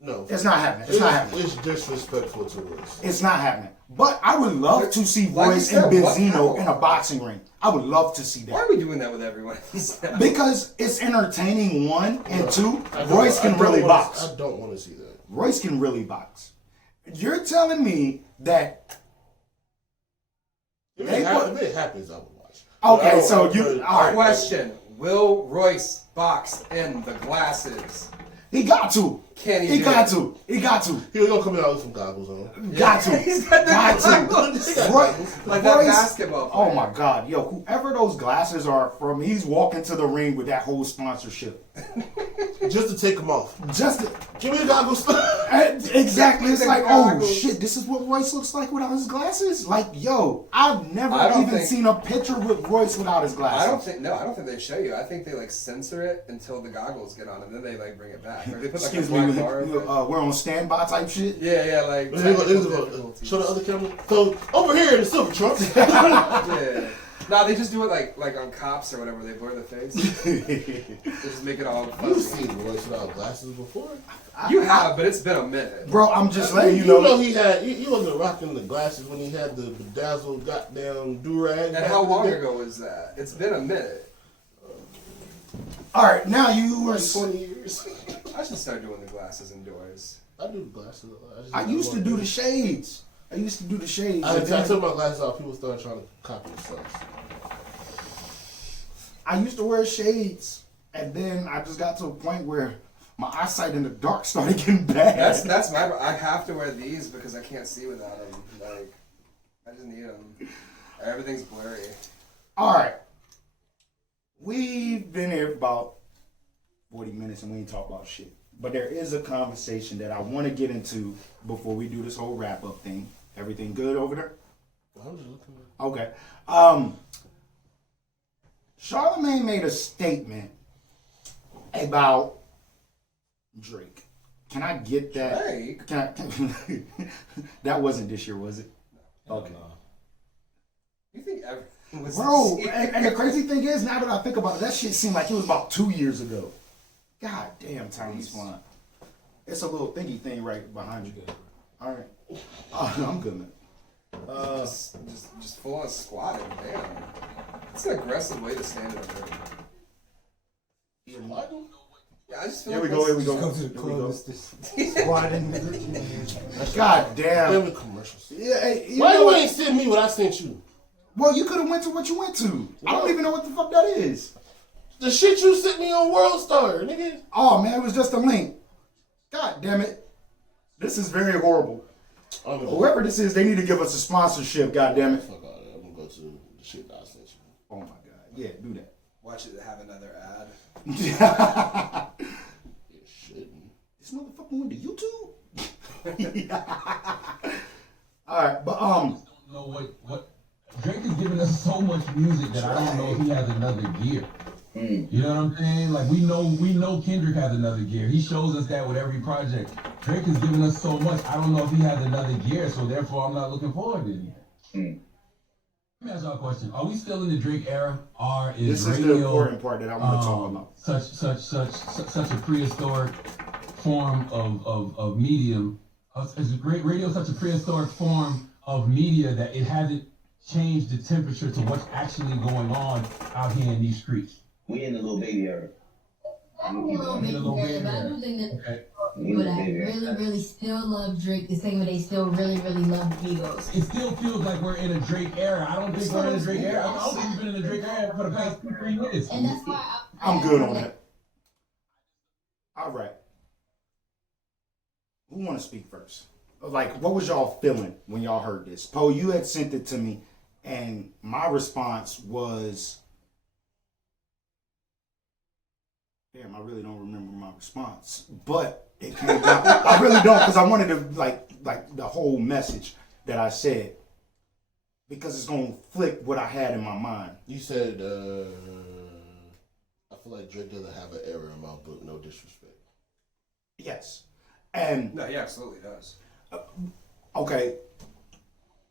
no, It's not happening. It's not happening. It's disrespectful to Royce. It's not happening. But I would love to see Like you Royce said, and what Benzino now? in a boxing ring. I would love to see Why that. are we doing that with everyone? Because it's entertaining, one, and two, I don't- Royce I can don't really wanna- box. I don't want to see that. Royce can really box. You're telling me that If They it happens, I will watch. Okay, But I don't- so you- all right. Question: will Royce box in the glasses? he got to. Can he He do got it? to. He got to. He was gonna come out with some goggles on. Got to. He's got the Got goggles. to. Roy- Like that Royce- basketball Oh player. my God, yo, whoever those glasses are from, he's walking to the ring with that whole sponsorship. Just to take them off. Just to, Give me the goggles. exactly. It's The like, oh goggles. shit, this is what Royce looks like without his glasses. Like, yo, I've never I don't even think- seen a picture with Royce without his glasses. I don't think they show you. I think they like censor it until the goggles get on, and then they like bring it back. Or they put like Excuse a me, black bar over it. we're on standby type shit. Yeah, like Here we go, technical here we go. difficulties. Show the other camera. So over here in the silver trunk. Yeah. No, they just do it like on Cops or whatever. They blur the face. They just make it all You've fuzzy. seen Royce without glasses before. You have, but it's been a minute. Bro, I'm just letting you You know know. he wasn't rocking the glasses when he had the bedazzled goddamn do-rag. And how long ago was that? It's been a minute. All right, now you were. 20 years. I should start doing the glasses indoors. I do the glasses. I used to do the shades. I used to do the shades. I and then- took my glasses off. People started trying to copy themselves. I used to wear shades, and then I just got to a point where my eyesight in the dark started getting bad. That's my. I have to wear these because I can't see without them. Like, I just need them. Everything's blurry. All right. We've been here for about 40 minutes and we ain't talk about shit. But there is a conversation that I want to get into before we do this whole wrap up thing. Everything good over there? I'm just looking at Okay. Charlamagne made a statement about Drake. Can I get that? Drake? Can I, that wasn't this year, was it? Okay. You think everything was Bro, this year? and the crazy thing is, now that I think about it, that shit seemed like it was about 2 years ago. God damn, time is flying. It's a little thingy thing right behind you. All right. I'm good, man. Just full on squatting. Damn. It's an aggressive way to stand in a ring. Yeah, I just feel Here we like go, here that's- we go. Go to the Here we go. club. Squatting. God damn. Family commercials. Yeah, hey, you Why know you what? ain't send me what I sent you? Well, you could have went to what you went to. I don't even know what the fuck that is. The shit you sent me on World Star, nigga. Oh man, it was just a link. God damn it. This is very horrible. Whoever this is, they need to give us a sponsorship. Goddamn it! Fuck all that. I'm gonna go to the shit that I sent you. Oh my god, yeah, do that. Watch it have another ad. It shouldn't. This motherfucker went to YouTube. All right, but know what Drake is giving us so much music that I don't know if he has another gear. You know what I'm saying? Like we know Kendrick has another gear. He shows us that with every project. Drake is giving us so much. I don't know if he has another gear, so therefore I'm not looking forward to anything. Let me ask y'all a question. Are we still in the Drake era? Or is this radio is the important part that I want to talk about. such a prehistoric form of medium? Is radio such a prehistoric form of media that it hasn't changed the temperature to what's actually going on out here in these streets? We in the little baby era. I'm a little bit scared, but I do think that people that really still love Drake the same way they still really love Migos. It still feels like we're in a Drake era. I don't think we're in a Drake era. I don't think we've been in a Drake era for the past 2-3 minutes. And that's why I'm good on that. All right. Who want to speak first? Like, what was y'all feeling when y'all heard this? Poe, you had sent it to me, and my response was, damn, I really don't remember my response, but it came down. I really don't, because I wanted to like the whole message that I said, because it's gonna flip what I had in my mind. You said, I feel like Drake doesn't have an error in my book, no disrespect. Yes, and No, he absolutely does. okay.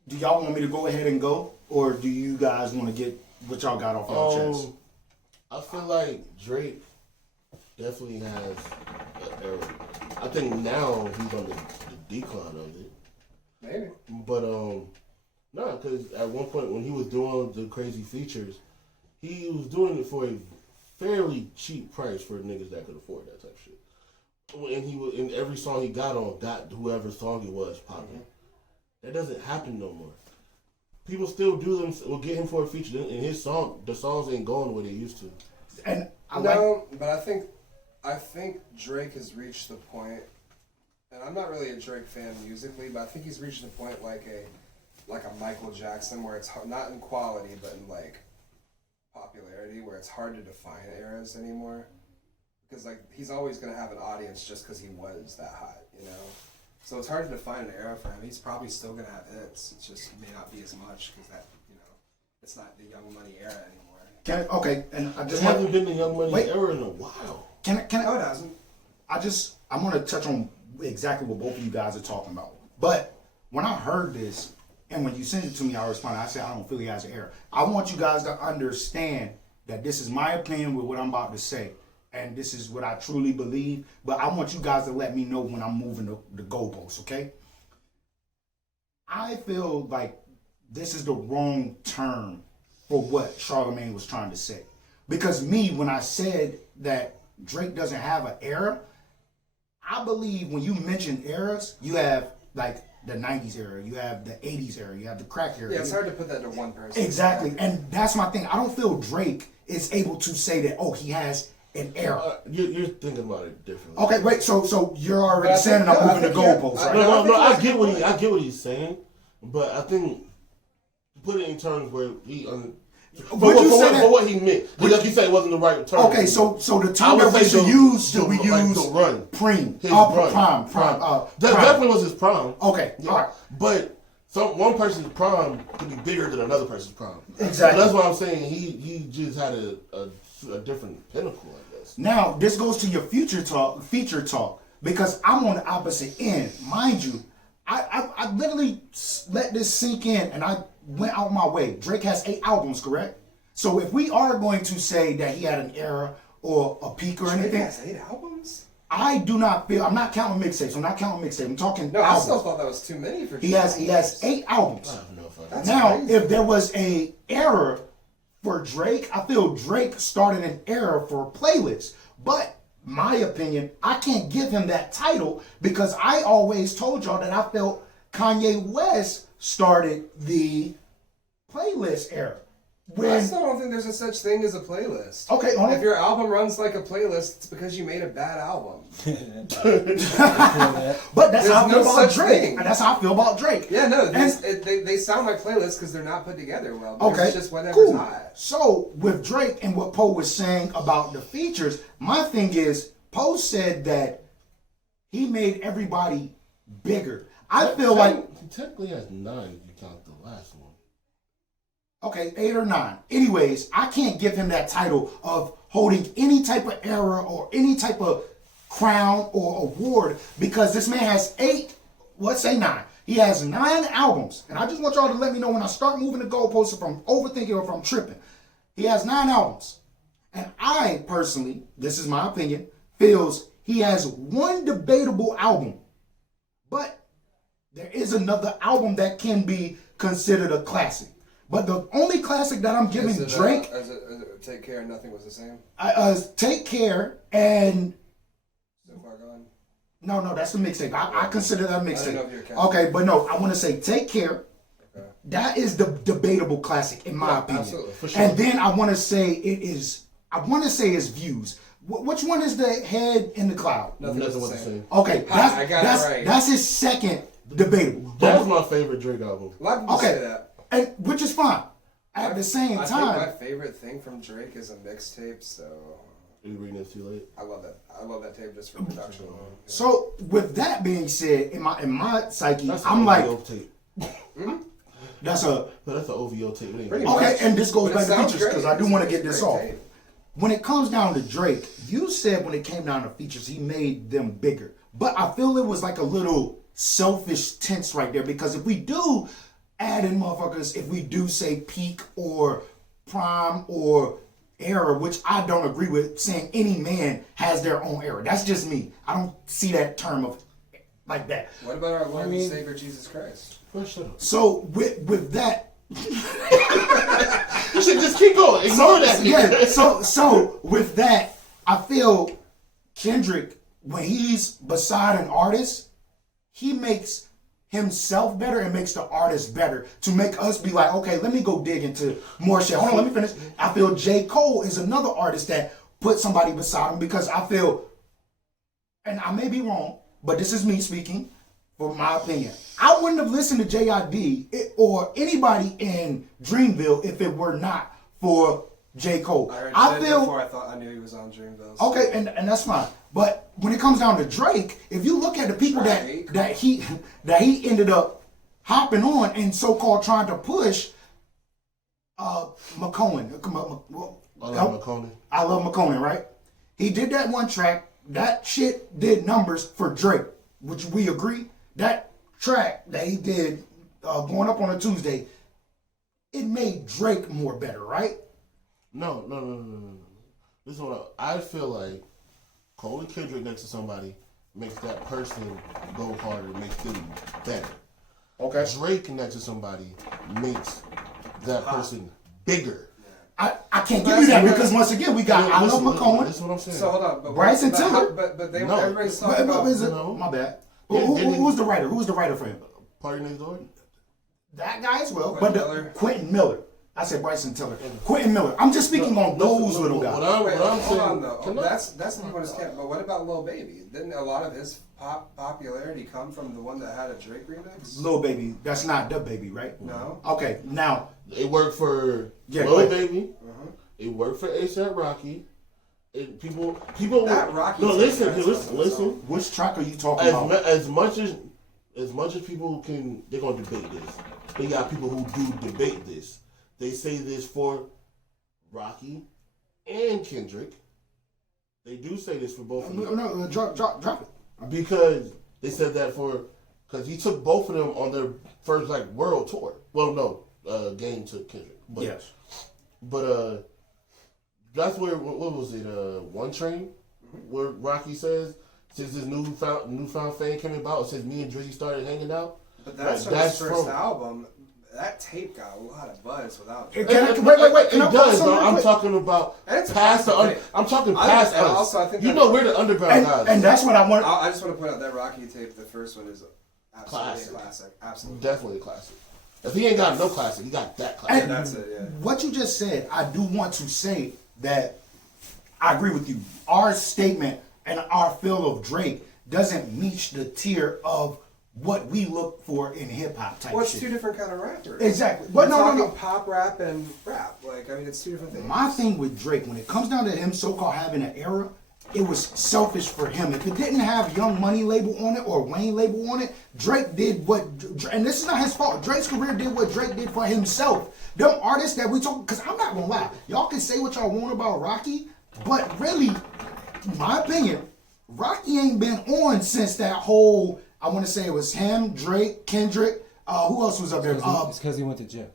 Do y'all want me to go ahead and go, or do you guys want to get what y'all got off your chest? I feel like Drake definitely has an error. I think now he's on the decline of it. Maybe. But no, because at one point when he was doing the crazy features, he was doing it for a fairly cheap price for niggas that could afford that type of shit. And he was in every song he got on, got whoever song it was popping. That doesn't happen no more. People still do them. Will get him for a feature, and his song, the songs ain't going the way they used to. And But I think Drake has reached the point, and I'm not really a Drake fan musically, but I think he's reached the point like a Michael Jackson, where it's not in quality but in like popularity, where it's hard to define eras anymore. Because like he's always gonna have an audience just because he was that hot, you know. So it's hard to define an era for him. He's probably still gonna have hits. It just may not be as much because that, you know, it's not the Young Money era anymore. Okay, and I just It hasn't been the Young Money era in a while. Can I? No, it hasn't. I want to touch on exactly what both of you guys are talking about. But when I heard this, and when you sent it to me, I responded. I said, I don't feel he has an error. I want you guys to understand that this is my opinion with what I'm about to say. And this is what I truly believe. But I want you guys to let me know when I'm moving the goalposts, okay? I feel like this is the wrong term for what Charlamagne was trying to say. Because me, when I said that Drake doesn't have an era, I believe when you mention eras, you have like the 90s era, you have the 80s era, you have the crack era. Yeah, it's hard to put that to one person. Exactly. And that's my thing. I don't feel Drake is able to say that, oh, he has an era. You're thinking about it differently. Okay, wait. So you're already saying that I'm moving the goalposts, right? No. I get what he's saying, but I think put it in terms where he for what he meant. Like you said, it wasn't the right term. Okay, so the term that we should use, the run. Prime. His Prime. That definitely was his prime. Okay, yeah. all right. But one person's prime could be bigger than another person's prime. Exactly. So that's what I'm saying. He just had a different pinnacle, I guess. Now, this goes to your feature talk, because I'm on the opposite end. Mind you, I literally let this sink in, and I went out my way. Drake has 8 albums, correct? So if we are going to say that he had an era or a peak or anything, Drake has 8 albums? I do not feel. I'm not counting mixtapes. I'm talking No, albums. I still thought that was too many for Drake. He has 8 albums. I don't know if That's Now, crazy. if there was a era for Drake, I feel Drake started an era for playlists. But my opinion, I can't give him that title because I always told y'all that I felt Kanye West started the playlist era. I still don't think there's a such thing as a playlist. Okay, hold on. If your album runs like a playlist, it's because you made a bad album. But that's how I feel no about such Drake. thing. That's how I feel about Drake. Yeah, no, And- they sound like playlists because they're not put together well. But Okay, it's just whatever's cool. hot. So with Drake and what Poe was saying about the features, my thing is Poe said that he made everybody bigger. I feel like he technically has 9 if you count the last one. okay, 8 or 9. Anyways, I can't give him that title of holding any type of era or any type of crown or award because this man has 8, let's say 9. He has 9 albums. And I just want y'all to let me know when I start moving the goalposts if I'm overthinking or if I'm tripping. He has 9 albums. And I personally, this is my opinion, feels he has one debatable album. But there is another album that can be considered a classic. But the only classic that I'm giving Drake, Take Care, Nothing Was the Same. Take Care, and So Far Gone. no, that's the mixtape. I consider that a I don't know if you're mixtape. counting. Okay, but no, I want to say Take Care. Okay. That is the debatable classic in my Yeah, opinion. absolutely, for sure. And then I want to say it is. I want to say it's Views. Which one is the Head in the Cloud? Nothing Nothing Was the Same. Okay, I got it right. that's his second debatable. That's my favorite Drake album. A lot of people say Okay, that. and which is fine. At the same I time, think my favorite thing from Drake is a mixtape, so Are you reading it too late? I love that. I love that tape just for production alone. Yeah. so with that being said, in my psyche, That's I'm an like, OVO tape. that's a No, that's an OVO tape. It ain't Pretty good. okay. much. And this goes But it back to sounds features because great. I do want to It's get this great off. tape. When it comes down to Drake, you said when it came down to features, he made them bigger. But I feel it was like a little selfish tense right there because if we do add in motherfuckers, if we do say peak or prime or era, which I don't agree with saying any man has their own era. That's just me. I don't see that term of like that. What about our Lord and Savior Jesus Christ? Shut up. So with that, You should just keep going. Ignore that. yeah. So with that, I feel Kendrick, when he's beside an artist, he makes himself better and makes the artist better to make us be like, okay, let me go dig into more shit. Hold on, let me finish. I feel J. Cole is another artist that put somebody beside him because I feel, and I may be wrong, but this is me speaking for my opinion. I wouldn't have listened to J.I.D. or anybody in Dreamville if it were not for J. Cole. I heard I that feel before I knew he was on Dreamville. So. okay, and that's fine. But when it comes down to Drake, if you look at the people Drake. that he ended up hopping on and so-called trying to push, McCohen. I love McConaughey. I love McConan, right? He did that one track. That shit did numbers for Drake, which we agree. That track that he did going up on a Tuesday, it made Drake more better, right? No. This is what I feel like. Cole and Kendrick next to somebody makes that person go harder, makes them better. Okay. Drake next to somebody makes that person bigger. I can't give you that because once again we got I love McConan. That's what I'm saying. So hold on, but Bryson but Tiller? but they No. everybody's talking But about. is it, No. my bad. Yeah, didn't he- Who's the writer? Who's the writer for him? Party Next Door? That guy as well. Quentin but Miller. Quentin Miller. I said Bryson Tiller. Quentin Miller. I'm just speaking on those little guys. Wait, What I'm hold saying, on though. can I- That's people just can't. But what about Lil Baby? Didn't a lot of his popularity come from the one that had a Drake remix? Lil Baby. That's not the baby, right? No. Okay, now It worked for Yeah, go Lil ahead. Baby. It worked for ASAP Rocky. People. That Rocky No, tape listen, has listen. something. which track are you talking As, about? as much as people can, they're gonna debate this. They got people who do debate this. They say this for Rocky and Kendrick. They do say this for both of them No, drop it. because they said that because he took both of them on their first world tour. Well, no, game took Kendrick. But, Yes. But that's where what was it? One Train, where Rocky says since this newfound fame came about, since me and Drizzy started hanging out. But that's Like, from his first from- album. That tape got a lot of buzz without It- Drake. Wait. Can I It put does, something but real I'm quick? talking about And it's a past the. classic tape. I'm talking I- past and us. also, I think you that- know we're the underground guys. And that's what I want. I just want to point out that Rocky tape, the first one, is absolutely Classic. a classic. Absolutely. Definitely a classic. If he ain't got no classic, he got that classic. And That's it, yeah. what you just said, I do want to say that I agree with you. Our statement and our feel of Drake doesn't meet the tier of what we look for in hip hop type Well, it's shit. two different kind of rappers. Exactly. But We're no. talking pop rap and rap. Like, I mean, it's two different things. My thing with Drake, when it comes down to him so-called having an era, it was selfish for him. If it didn't have Young Money label on it or Wayne label on it, Drake did what, and this is not his fault. Drake's career did what Drake did for himself. Them artists that we talk, because I'm not gonna lie, y'all can say what y'all want about Rocky, but really, my opinion, Rocky ain't been on since that whole, I want to say it was him, Drake, Kendrick, who else was up there? It's because he went to jail.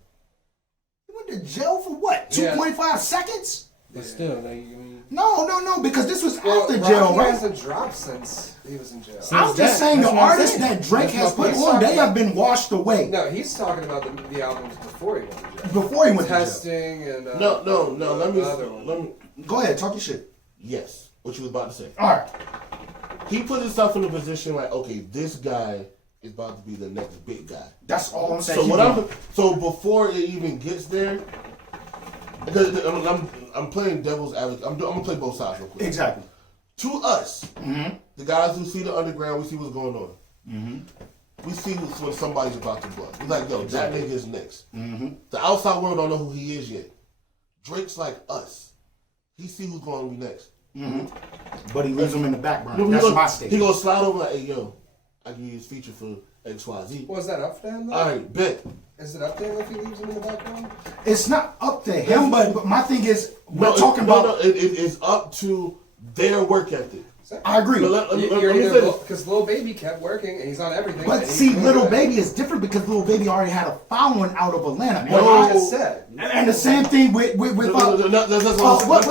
He went to jail for what? Yeah. 2.5 seconds? But still, like, I mean, No, because this was Well, after Rocky jail, right? hasn't dropped since he was in jail. I'm just saying the That's what I'm artists saying. that Drake That's has my put point. on, they have been washed away No, he's talking about the albums before he went to jail. before he went to jail. Testing and No. Let me. Go ahead, talk your shit. Yes, what you was about to say. All right. He put himself in a position like, okay, this guy is about to be the next big guy. That's all I'm saying. So Keep what going. so before it even gets there, because I'm playing devil's advocate. I'm gonna play both sides real quick. Exactly. To us, the guys who see the underground, we see what's going on. We see when somebody's about to blow. We're like, yo, that nigga is next. The outside world don't know who he is yet. Drake's like us. He see who's going to be next. But he leaves them in the background. He That's gonna- my He statement. gonna slide over like, hey, yo, I can use feature for XYZ. Was that up to him, though? All right, bet. Is it up to him if he leaves him in the background? It's not up to him, but my thing is, we're talking about. It's up to their work ethic. I agree. But let me say this. Because Lil Baby kept working and he's on everything. But and he's see, doing Little good. Baby is different because Little Baby already had a following out of Atlanta. What But I just said. and the same thing with what's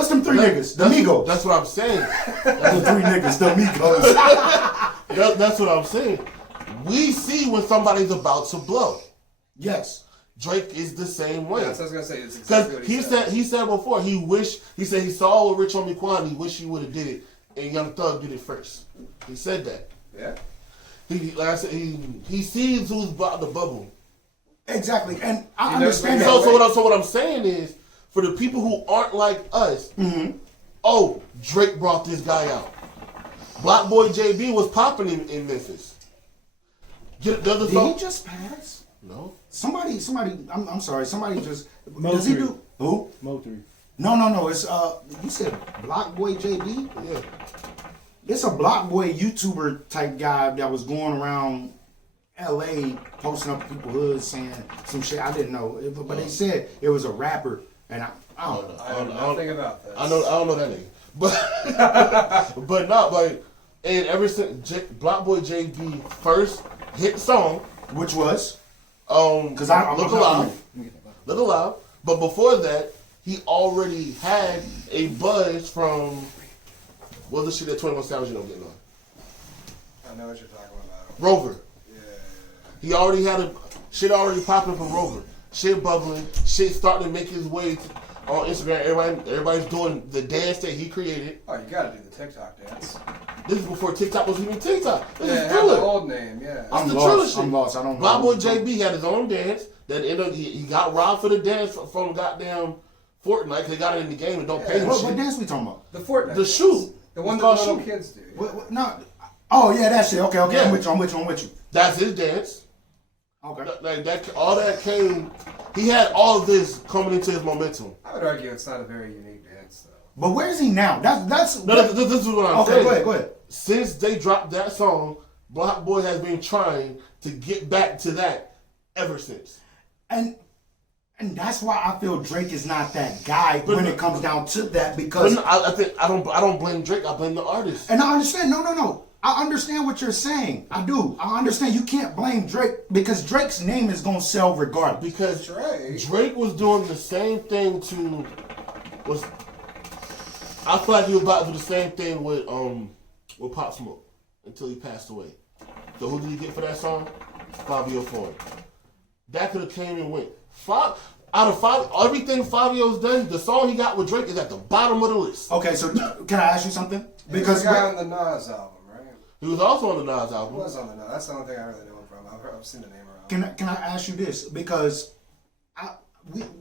them three niggas? The Migos. That's what I'm saying. The three niggas, the Migos. That's what I'm saying. We see when somebody's about to blow. Yes. Drake is the same way. That's what I was gonna say. It's exactly what Because he said before, he said he saw what Rich Homie Quan, he wished he would have did it, and Young Thug did it first. He said that. Yeah. Like I said, he sees who's about to bubble. Exactly. And I He knows understand when that. So what I'm saying is, for the people who aren't like us, oh, Drake brought this guy out. Black Boy JB was popping in Memphis. Get the other Did song? he just pass? No. Somebody, I'm sorry, somebody just, does he do, who? Mo3. No, it's, you said Block Boy JB? Yeah. It's a Block Boy YouTuber type guy that was going around LA posting up people's hoods saying some shit I didn't know. But they said it was a rapper, and I don't know. I know nothing about this. I don't know that nigga. But but not like, and ever since Block Boy JB first hit song, Which was? I'm Look Alive. Look Alive. But before that, he already had a buzz from what's the shit that 21 Savage don't get on? I know what you're talking about. Rover. Yeah. He already had shit already popping from Rover. Shit bubbling. Shit starting to make his way on Instagram. Everybody's doing the dance that he created. Oh, you gotta do the TikTok dance. This is before TikTok was even TikTok. This Yeah, is it had the Thriller. old name, yeah. I'm the lost. Triller shit. I'm lost. I don't know. Black Boy JB had his own dance. That ended up, he got robbed for the dance from goddamn Fortnite. They got it in the game and don't pay him What shit. dance we talking about? The Fortnite. The shoe. The one It's that called little Shoe. kids do. What, no. Oh, yeah, that shit. Okay, Yeah. I'm with you. That's his dance. Okay. Like that, all that came. He had all of this coming into his momentum. I would argue it's not a very unique dance, though. But where is he now? That's No, this is what I'm okay, saying. go ahead. Since they dropped that song, Block Boy has been trying to get back to that ever since. And that's why I feel Drake is not that guy when it comes down to that, because But I think I don't blame Drake. I blame the artist. and I understand. No. I understand what you're saying. I do. I understand you can't blame Drake because Drake's name is gonna sell regardless. Because Drake. Drake was doing the same thing I feel like he was about to do the same thing with Pop Smoke until he passed away. So who did he get for that song? Fabio Foreign. That could have came and went. Everything Fabio's done, the song he got with Drake is at the bottom of the list. Okay, so can I ask you something? Because the guy on the Nas album, right? He was also on the Nas He album. was on the Nas. That's the only thing I really know him from. I've seen the name around. Can I ask you this? Because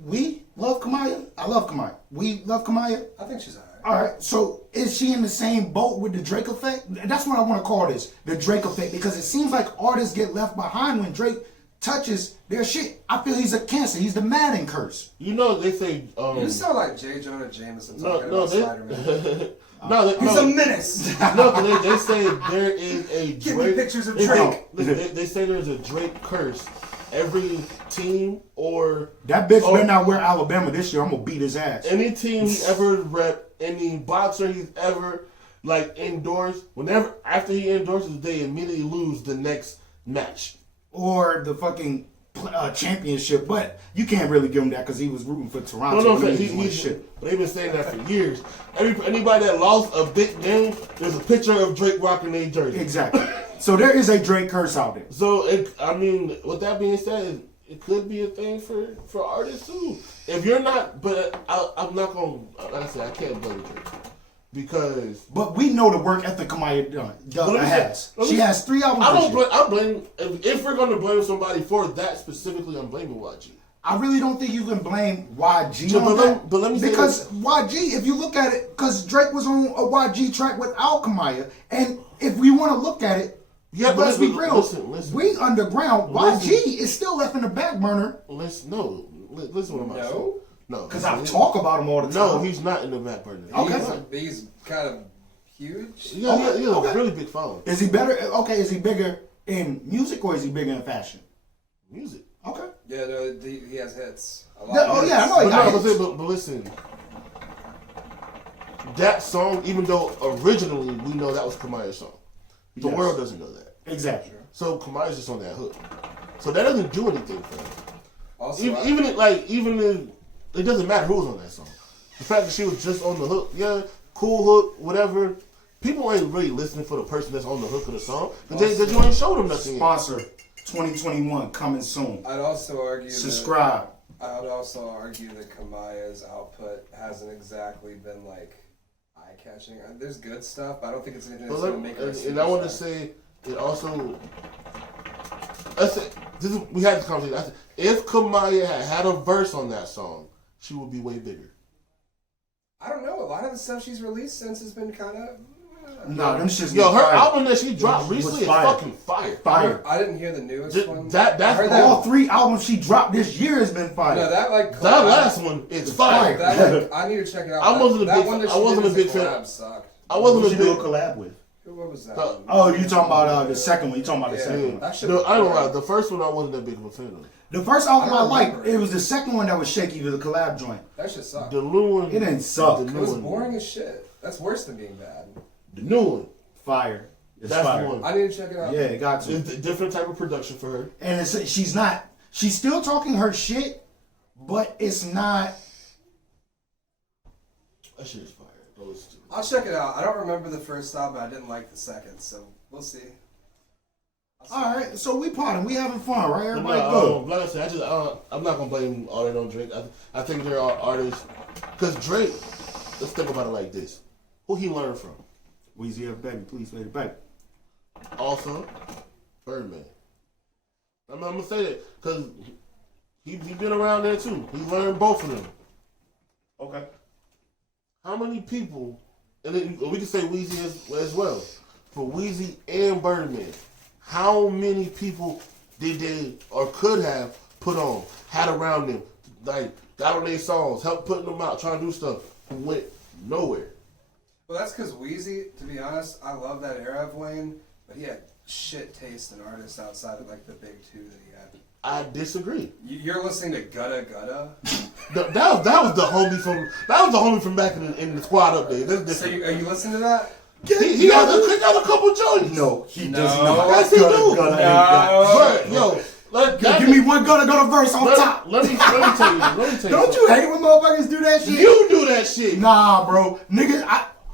we love Kamaya. I love Kamaya. We love Kamaya. I think she's alright. All right. So is she in the same boat with the Drake effect? That's what I want to call this, the Drake effect, because it seems like artists get left behind when Drake touches their shit. I feel he's a cancer. He's the Madden curse. You know they say. You sound like J. Jonah Jameson talking about Spider-Man. He's a menace. No, they say there is a Give Drake. me pictures of Drake. They say there's a Drake curse. Every team or That bitch better not wear Alabama this year. I'm gonna beat his ass. any team he ever rep, any boxer he's ever like endorsed, whenever after he endorses, they immediately lose the next match. Or the fucking championship, but you can't really give him that because he was rooting for Toronto. No, he's shit. But they've been saying that for years. Anybody that lost a big game, there's a picture of Drake rocking their jersey. Exactly. So there is a Drake curse out there. So with that being said, it could be a thing for artists too. If you're not, but I'm not gonna. Like I said, I can't blame Drake because. But we know the work ethic Kamaya has. She has 3 albums. I blame. If we're gonna blame somebody for that specifically, I'm blaming YG. I really don't think you can blame YG So, on that. but let me say because YG, if you look at it, because Drake was on a YG track without Kamaya, and if we want to look at it, Yeah, but let's be real. Listen. We underground. Listen. YG is still left in the back burner. Listen what I'm saying. No, Because I talk about him all the time. No, he's not in the back burner. Okay. He's kind of huge. He has a really big following. Is he better? Okay, is he bigger in music or is he bigger in fashion? Music. Okay. Yeah, no, he has hits. A lot Yeah, of hits. I know he got hits. But listen, that song, even though originally we know that was Kamaya's song, the Yes. world doesn't know that. Exactly. So Kamaya's just on that hook. So that doesn't do anything for him. Also, Even if it doesn't matter who was on that song. The fact that she was just on the hook, yeah, cool hook, whatever. People ain't really listening for the person that's on the hook of the song because you ain't showed them nothing. Sponsor 2021 coming soon. I'd also argue Subscribe. I'd also argue that Kamaya's output hasn't exactly been like eye-catching. There's good stuff, but I don't think it's anything that's going to make her. And I want to say it also. We had this conversation. I said, if Kamaya had a verse on that song, she would be way bigger. I don't know. A lot of the stuff she's released since has been kind of. No, them shit's Yo, her fire. album that she dropped Was recently is fire. fucking fire. Fire. I didn't hear the newest one. That's I heard All 3 albums she dropped this year has been fire. No, that like that last one is fire. That, I need to check it out. I wasn't a big fan. Collab sucked. I wasn't Who a she do a big. collab with? What was that? Oh, you talking about the second one? You talking about the second one? That shit No, was I don't fire. lie. The first one I wasn't that big of a fan of. The first album I I don't liked, remember. it was the second one that was shaky to the collab joint. That shit sucked. The new one. It didn't suck. The It new was one. boring as shit. That's worse than being bad. The new one. Fire. It's That's fire. the one. I need to check it out. Yeah, it got to. It's a different type of production for her. And she's still talking her shit, but it's not. That shit is fire. Those two. I'll check it out. I don't remember the first album, but I didn't like the second, so we'll see. All right, so we partying, we having fun, right? Everybody No, good. like I said, I'm not gonna blame all that on Drake. I think there are artists because Drake. Let's think about it like this: who he learned from? Weezy F baby, please play it back. Also, Birdman. I'm gonna say that because he been around there too. He learned both of them. Okay. How many people? And then we can say Weezy as well. For Weezy and Birdman, how many people did they or could have put on, had around them, like got on their songs, helped putting them out, trying to do stuff, who went nowhere? Well, that's because Weezy, to be honest, I love that era of Wayne, but he had shit taste in artists outside of like the big 2 that he had. I disagree. You're listening to Gutta Gutta? That was the homie from back in the squad up there. That's So different. are you listening to that? He got a couple joints. No, he No. does not. Yes, he do. Gutta, Yo, give me one gonna verse on top. Let me tell you. Don't you hate when motherfuckers do that shit? You do that shit. Nah, bro. Nigga,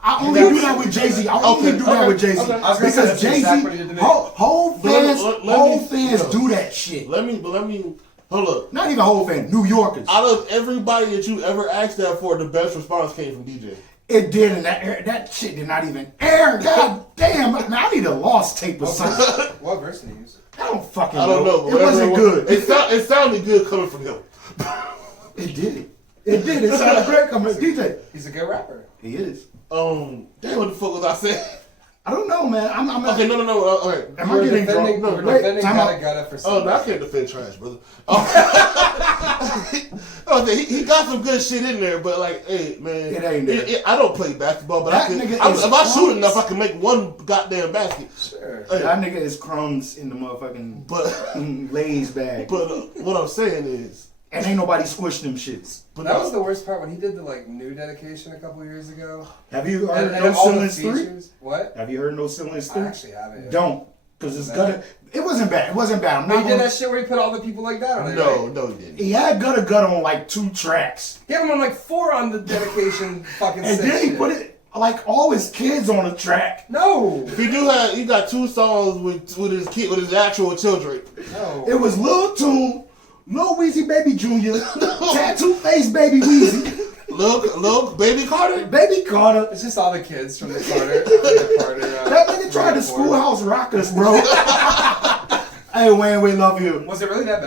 I only do that with Jay-Z. I only do that with Jay-Z. Okay. I was gonna say Because that's Jay-Z, exactly what he did to me. whole fans, Let me- do that shit. Let me hold up. Not even whole fan, New Yorkers. Out of everybody that you ever asked that for, the best response came from DJ. It did, and that shit did not even air. God damn, man, I need a lost tape or something. What verse did he use? I don't fucking I don't know. It wasn't good. It sounded good coming from him. It did. It did. It sounded great coming from DJ. He's a good rapper. He is. Damn, what the fuck was I saying? I don't know, man. I'm Okay, no. All right. Am I getting drunk? We're Wait, defending time out. Gotta for Oh, something. no, I can't defend trash, brother. He got some good shit in there, but like, hey, man. It ain't there. I don't play basketball, but That if nigga I is shoot crumbs. enough, I can make one goddamn basket. Sure. Hey, That nigga is crumbs in the motherfucking but Lay's bag. what I'm saying is, And ain't nobody squished them shits. but That was the worst part when he did the like new dedication a couple years ago. Have you heard And No all the Ceilings 3? features. What? Have you heard No Ceilings 3? I actually haven't. Yet. Don't. Because it's gonna. It wasn't bad. It wasn't bad. I'm But not he did gonna, that shit where he put all the people like that on it. no, Right? no, he didn't. he had Gutta Gutta on like 2 tracks. He had him on like 4 on the dedication fucking And sick then he shit. put it like all his kids on a track. No. He got 2 songs with his actual children. No. It was Lil Toon, Lil Weezy Baby Jr., Tattoo Face Baby Weezy, Look, baby Carter. Baby Carter. It's just all the kids from the Carter. That nigga tried to schoolhouse rock us, bro. Hey Wayne, we love you. Was it really that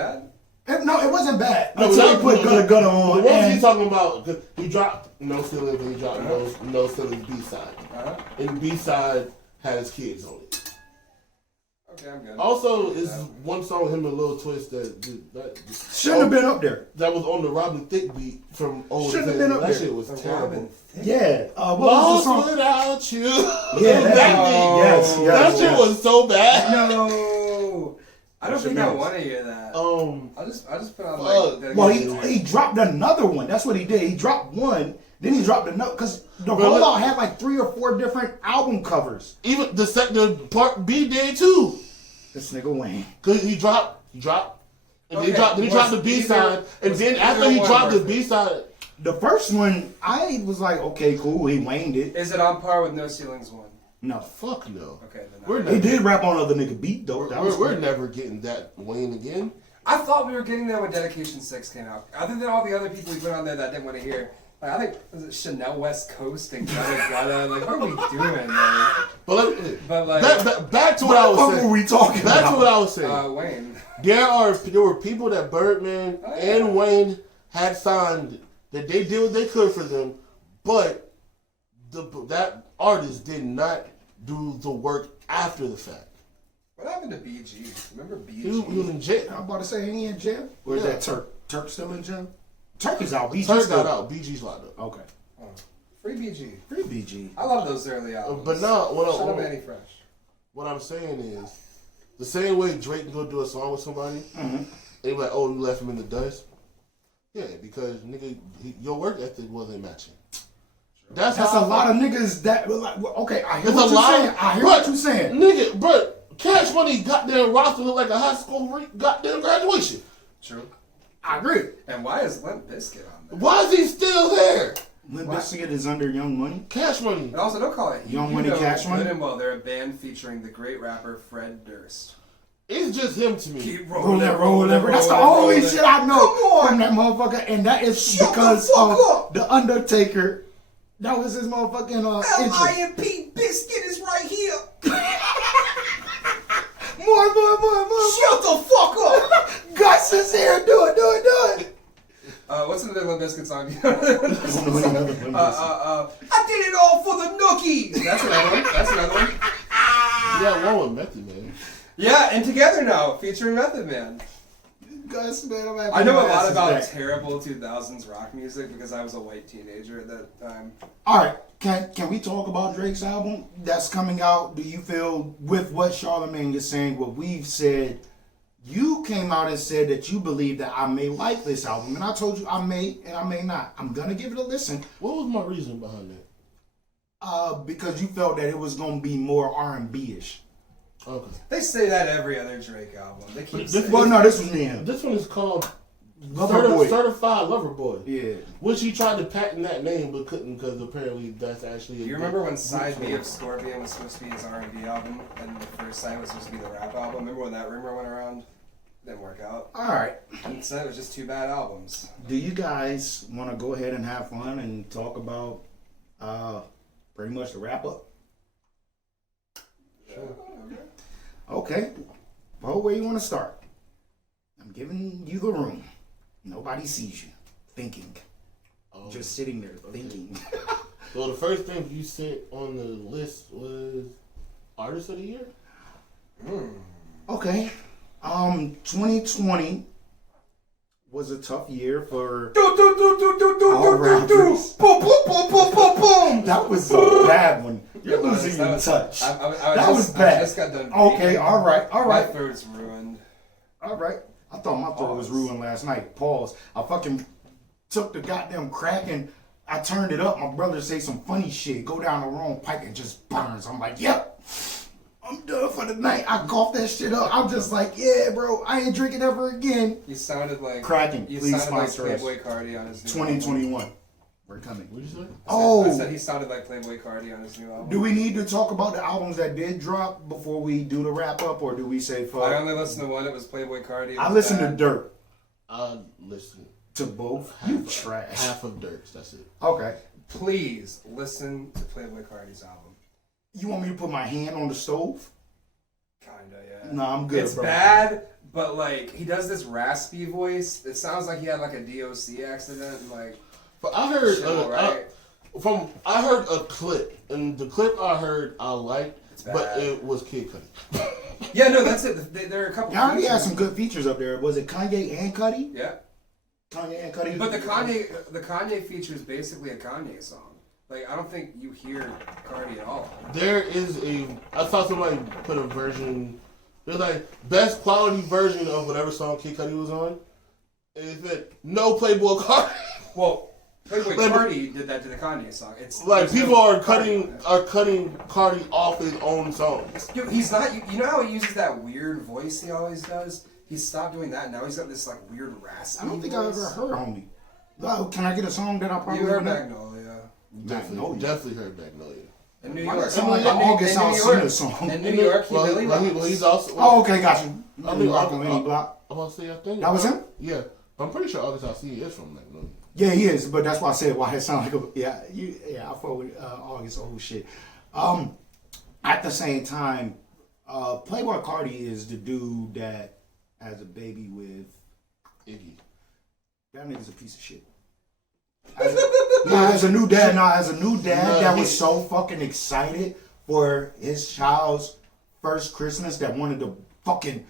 bad? No, it wasn't bad. No, Until he put Gutta Gutta on. The ones and- he's talking about, 'cause he dropped No Ceilings and he dropped No Ceilings B-side. Uh-huh. And B-side had his kids on it. Okay, I'm good. Also, is one song with him and Lil Twist that Shouldn't have been up there. that was on the Robin Thicke beat from Old Shouldn't have Thing. been up That there. shit was The terrible. Robin Thicke? Yeah. What was the Lost song? without you. Yeah, that that, beat. yes, yes. That shit yes. was so bad. No. I don't think I Tremendous. want to hear that. Um, I'll just put on fuck. like. Well, he dropped another one. That's what he did. He dropped one, then he dropped another. Because the Well, rollout had like 3 or 4 different album covers. even the part B did too. This nigga Wayne. Cause he dropped, and Okay, he dropped the was B side, either- and was then after either he one dropped the worth it? B side, The first one, I was like, okay, cool. He waned it. Is it on par with No Ceilings 1? No. fuck no. Okay, then. We're He did rap on other nigga beat though. That was We're cool. never getting that Wayne again. I thought we were getting that when Dedication 6 came out. Other than all the other people we put on there that I didn't want to hear. Like, I think, was it Chanel West Coast and Gutta Gutta? Like, what are we doing? Like, But like, back to what I was What saying. were we talking Back about? to what I was saying. Wayne. There were people that Birdman Oh, yeah. and Wayne had signed that they did what they could for them, but that artist did not do the work after the fact. What happened to BG? Remember BG? He was in jail. I'm about to say, ain't he in jail? Or is Yeah. that Turk? Turk still in jail? Turk is out. BG's Turk still got out. BG's locked up. Okay. Free BG. Free BG. I love those early albums. But now, Shout out Manny Fresh. what I'm saying is, the same way Drake can go do a song with somebody, and be like, oh, you left him in the dust. Yeah, because nigga, your work ethic wasn't matching. That's That's how a lot of niggas that like, well, okay, I hear It's what a you're lot. saying. I hear what you're saying. Nigga, bro, Cash Money goddamn roster look like a high school goddamn graduation. True. I agree. And why is Limp Bizkit on there? Why is he still there? Limp Bizkit is under Young Money. Cash Money. And also, don't call it Young Money, Cash Money? Good and well, they're a band featuring the great rapper Fred Durst. It's just him to me. Keep Roll that. That's the only shit I know from that motherfucker, and that is because of the Undertaker. That was his motherfucking interest. L.I.M.P. Biscuit is right here. More. Shut the fuck up. Gus is here. Do it. What's another Limp Bizkit song? I did it all for the nookies. That's another one. Yeah, one with Method Man. Yeah, and Together Now, featuring Method Man. Gus, man, I'm happy I know my a lot ass is about back. terrible 2000s rock music because I was a white teenager at that time. All right, can we talk about Drake's album that's coming out? Do you feel with what Charlamagne is saying, what we've said? You came out and said that you believe that I may like this album, and I told you I may and I may not. I'm gonna give it a listen. What was my reason behind that? Because you felt that it was gonna be more R&B-ish. Okay. They say that every other Drake album. They keep saying Well, no, this was me and him. This one is called Lover Boy. Certified Lover Boy. Yeah. Which he tried to patent that name but couldn't because apparently that's actually. You remember when Side B of Scorpion was supposed to be his R&B album, and the first side was supposed to be the rap album? Remember when that rumor went around? Didn't work out. All right. And instead, it was just 2 bad albums. Do you guys want to go ahead and have fun and talk about Pretty much the wrap up. Sure. Okay. Well, where you want to start? I'm giving you the room. Nobody sees you. Thinking. Just sitting there thinking. So the first thing you sent on the list was Artist of the Year? Okay. 2020 was a tough year for all rappers. That was a bad one. You're losing your touch. That was bad. I just got done. Okay, all right. My throat's ruined. All right. I thought my throat was ruined last night. Pause. I fucking took the goddamn crack and I turned it up. My brother say some funny shit. Go down the wrong pipe and just burns. I'm like, yep. I'm done for the night. I coughed that shit up. I'm just like, yeah, bro. I ain't drinking ever again. You sounded like Cracking. You Please sounded like sponsor us. Playboy Cardi on his new 2021. We're coming. What did you say? I said he sounded like Playboy Cardi on his new album. Do we need to talk about the albums that did drop before we do the wrap up, or do we say fuck? I only listened to one. It was Playboy Cardi. I listened to Dirt. I listened To both? You trash. half of Dirt's. That's it. Okay. Please listen to Playboy Cardi's album. You want me to put my hand on the stove? Kinda, yeah. No, I'm good, It's bro. bad, but like he does this raspy voice. It sounds like he had like a DOC accident. And, like, But I heard shit, right? I heard a clip, and the clip I heard I liked, but bad. it was Kid Cudi. Yeah, no, that's it. There are a couple. Y'all already had features. some good features up there. Was it Kanye and Cudi? Yeah, Kanye and Cudi. but the Kanye feature is basically a Kanye song. Like I don't think you hear Cardi at all. There is I saw somebody put a version. There's like best quality version of whatever song Kid Cudi was on. And it said no Playboy Cardi. Well, Playboy Like, Cardi did that to the Kanye song. It's Like there's people no are Cardi on cutting it. Cardi off his own songs. Yo, he's not. You know how he uses that weird voice he always does? He stopped doing that. Now he's got this like weird raspy. I don't think voice. I ever heard Homie. Oh, can I get a song that I probably You heard know? Magnolia. Definitely heard Magnolia. In New Why York. does it sound like an August Alsina song? In New York, he Well, really well, he's also. Oh, okay, got you. I mean, Rock on any block. I'm gonna say I think That was him? Yeah, I'm pretty sure August Alsina is from Magnolia. Yeah, he is, but that's why I said why it sound like a I fuck with August old shit. At the same time, Playboy Cardi is the dude that has a baby with Iggy. that nigga's a piece of shit. As a new dad that was so fucking excited for his child's first Christmas that wanted to fucking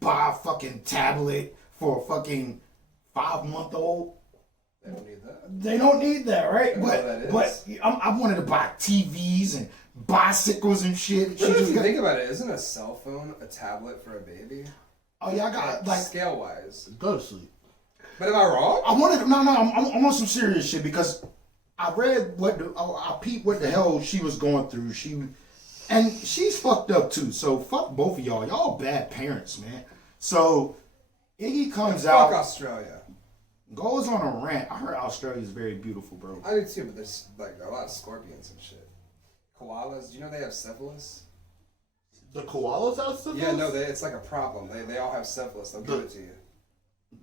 buy a fucking tablet for a fucking 5-month-old. They don't need that. They don't need that, right? I know what that But is. I wanted to buy TVs and bicycles and shit. She Really, if just you got, think about it, isn't a cell phone a tablet for a baby? oh yeah, I got like scale wise. Go to sleep. But am I wrong? I wanted I'm on some serious shit because I read I peeped what the hell she was going through. She's fucked up too. So fuck both of y'all. Y'all bad parents, man. So Iggy comes Fuck out, Australia. goes on a rant. I heard Australia's very beautiful, bro. I do too, but there's like a lot of scorpions and shit. Koalas, do you know they have syphilis? The koalas have syphilis? Yeah, no, it's like a problem. They all have syphilis. They'll give it to you.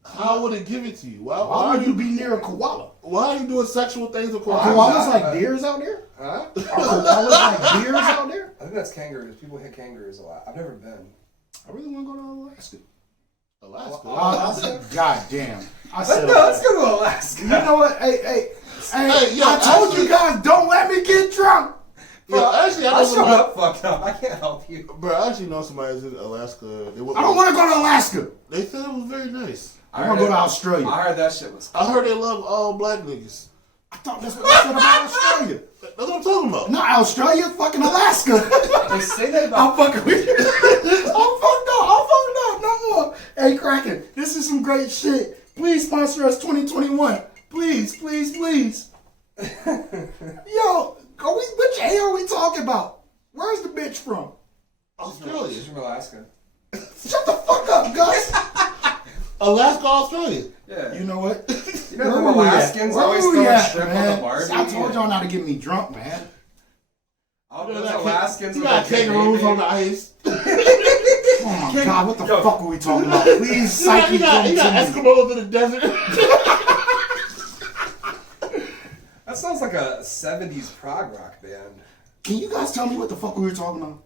How would it give it to you? Why would you be near a koala? Why are you doing sexual things with Are koalas? koalas like deers out there? Huh? Are koalas like deers out there? I think that's kangaroos. People hit kangaroos a lot. I've never been. I really want to go to Alaska. Alaska. God damn. I said, Let's go to Alaska. you know what? Hey, yo, I told you guys, don't let me get drunk. Bro, actually, I showed up fucked up. I can't help you. Bro, I actually know somebody that's in Alaska. I don't want to go to Alaska. They said it was very nice. I want to go to Australia. I heard that shit was. I heard they love all black niggas. I thought that's what they said about Australia. That's what I'm talking about. Not Australia, fucking Alaska. They say that I'm about. fucking with you. I'm fucked up. No more. Hey, Kraken, this is some great shit. Please sponsor us 2021. Please. Yo, what the hell are we talking about? Where's the bitch from? Australia. She's from Alaska. Shut the fuck up, Gus. Alaska, Australia. Yeah. You know what? You know Where the we at? Alaskans Where always we throw a at, shrimp on man? the Barbie. I told y'all not to get me drunk, man. All You those got Alaskans you with got the big kangaroos baby. on the ice. Oh my God, what the fuck are we talking about? Please, psyche You got come to me. Eskimos in the desert. That sounds like like a 70s prog rock band. Can you guys tell me what the fuck we were talking about?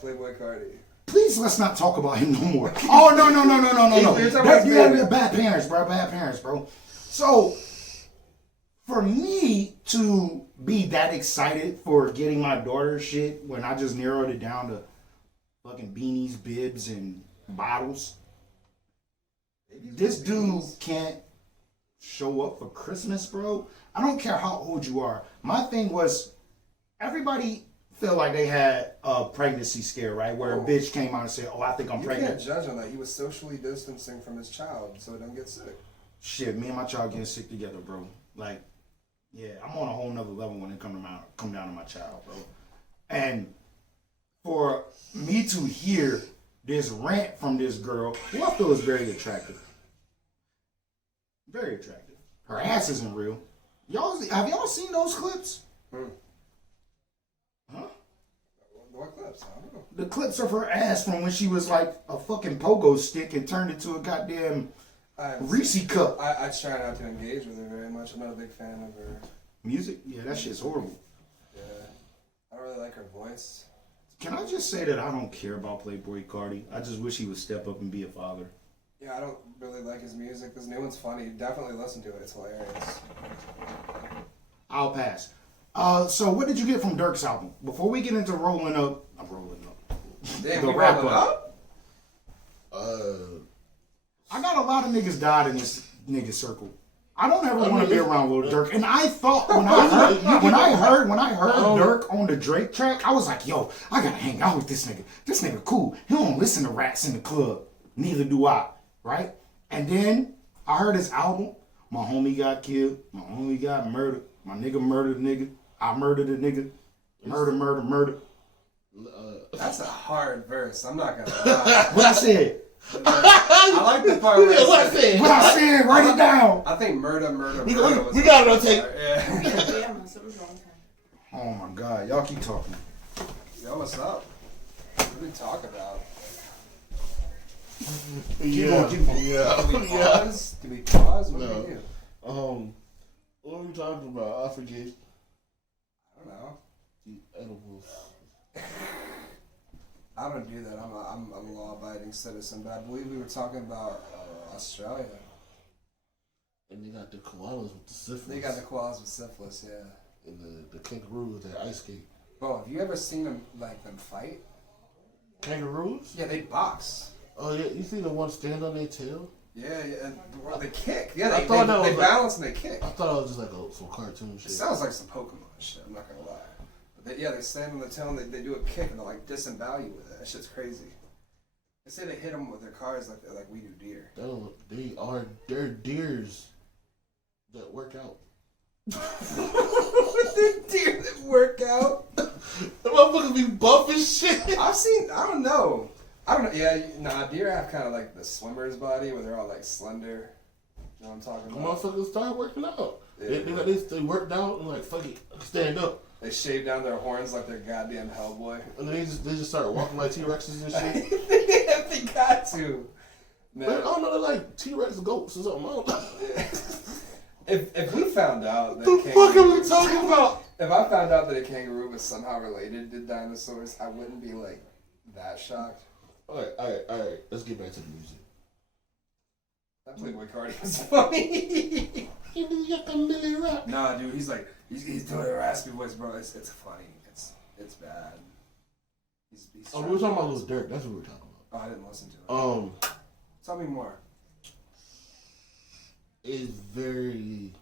Playboy Cardi. Please, let's not talk about him no more. Oh, no. You're talking about You baby. have bad parents, bro. So, for me to be that excited for getting my daughter shit when I just narrowed it down to fucking beanies, bibs, and bottles, this dude can't show up for Christmas, bro. I don't care how old you are. My thing was, everybody feel like they had a pregnancy scare, right? Where a bitch came out and said, "Oh, I think I'm You pregnant." can't judge on that. He was socially distancing from his child so he doesn't get sick. Shit, me and my child getting sick together, bro. Like, yeah, I'm on a whole nother level when it come down to my child, bro. And for me to hear this rant from this girl, who I feel is very attractive. Very attractive. Her ass isn't real. Have y'all seen those clips? Huh? What clips? I don't know. The clips of her ass from when she was like a fucking pogo stick and turned into a goddamn Reese cup. I try not to engage with her very much. I'm not a big fan of her Music? Yeah, that shit's horrible. Yeah. I don't really like her voice. Can I just say that I don't care about Playboy Cardi? I just wish he would step up and be a father. Yeah, I don't really like his music. This new one's funny. Definitely listen to it. It's hilarious. I'll pass. So what did you get from Dirk's album? Before we get into rolling up. Damn, The we wrap rolled it up? I got a lot of niggas died in this nigga circle. I don't ever want to be around Lil Durk. And I thought when I heard Dirk on the Drake track, I was like, yo, I gotta hang out with this nigga. This nigga cool. He don't listen to rats in the club. Neither do I. Right? And then I heard his album. My homie got killed. My homie got murdered. My nigga murdered a nigga. I murdered a nigga. Murder. That's a hard verse. I'm not gonna lie. What I said? I like the part where What I said? What I said? Write it down. I think murder was We got it on tape. Yeah. Oh my God. Y'all keep talking. Yo, what's up? What do we talk about? Keep going. Do we pause? Do we pause? What do we do? What are we talking about? I forget. I don't know. The edibles. I don't do that. I'm a law-abiding citizen, but I believe we were talking about Australia. And they got the koalas with the syphilis. They got the koalas with syphilis, yeah. And the kangaroos that ice skate. Bro, have you ever seen them fight? Kangaroos? Yeah, they box. Oh yeah, you see the one stand on their tail? Yeah, and well, they kick. Yeah, they balance and they kick. I thought it was just like some cartoon shit. It sounds like some Pokemon shit. I'm not gonna lie. But they stand on the tail and they do a kick and they're like disembowel you with it. That shit's crazy. They say they hit them with their cars like we do deer. They're deers that work out. They're deer that work out. The motherfuckers be buff as shit. I don't know. Yeah, nah, deer have kind of like the swimmer's body where they're all like slender. You know what I'm talking about? Motherfuckers start working out. Yeah. They worked out and like, fuck it, stand up. They shave down their horns like they're goddamn Hellboy. And then they just start walking like T-Rexes and shit. They got to. Man. I don't know, they're like T-Rex goats or something. I don't know. If we found out that What the fuck are we talking about? If I found out that a kangaroo was somehow related to dinosaurs, I wouldn't be like that shocked. Alright. Let's get back to the music. That Playboy Cardi was funny. Nah, dude, he's doing a raspy voice, bro. It's funny. It's bad. He's we were talking about Lil Durk. That's what we were talking about. Oh, I didn't listen to it. Tell me more. It's very.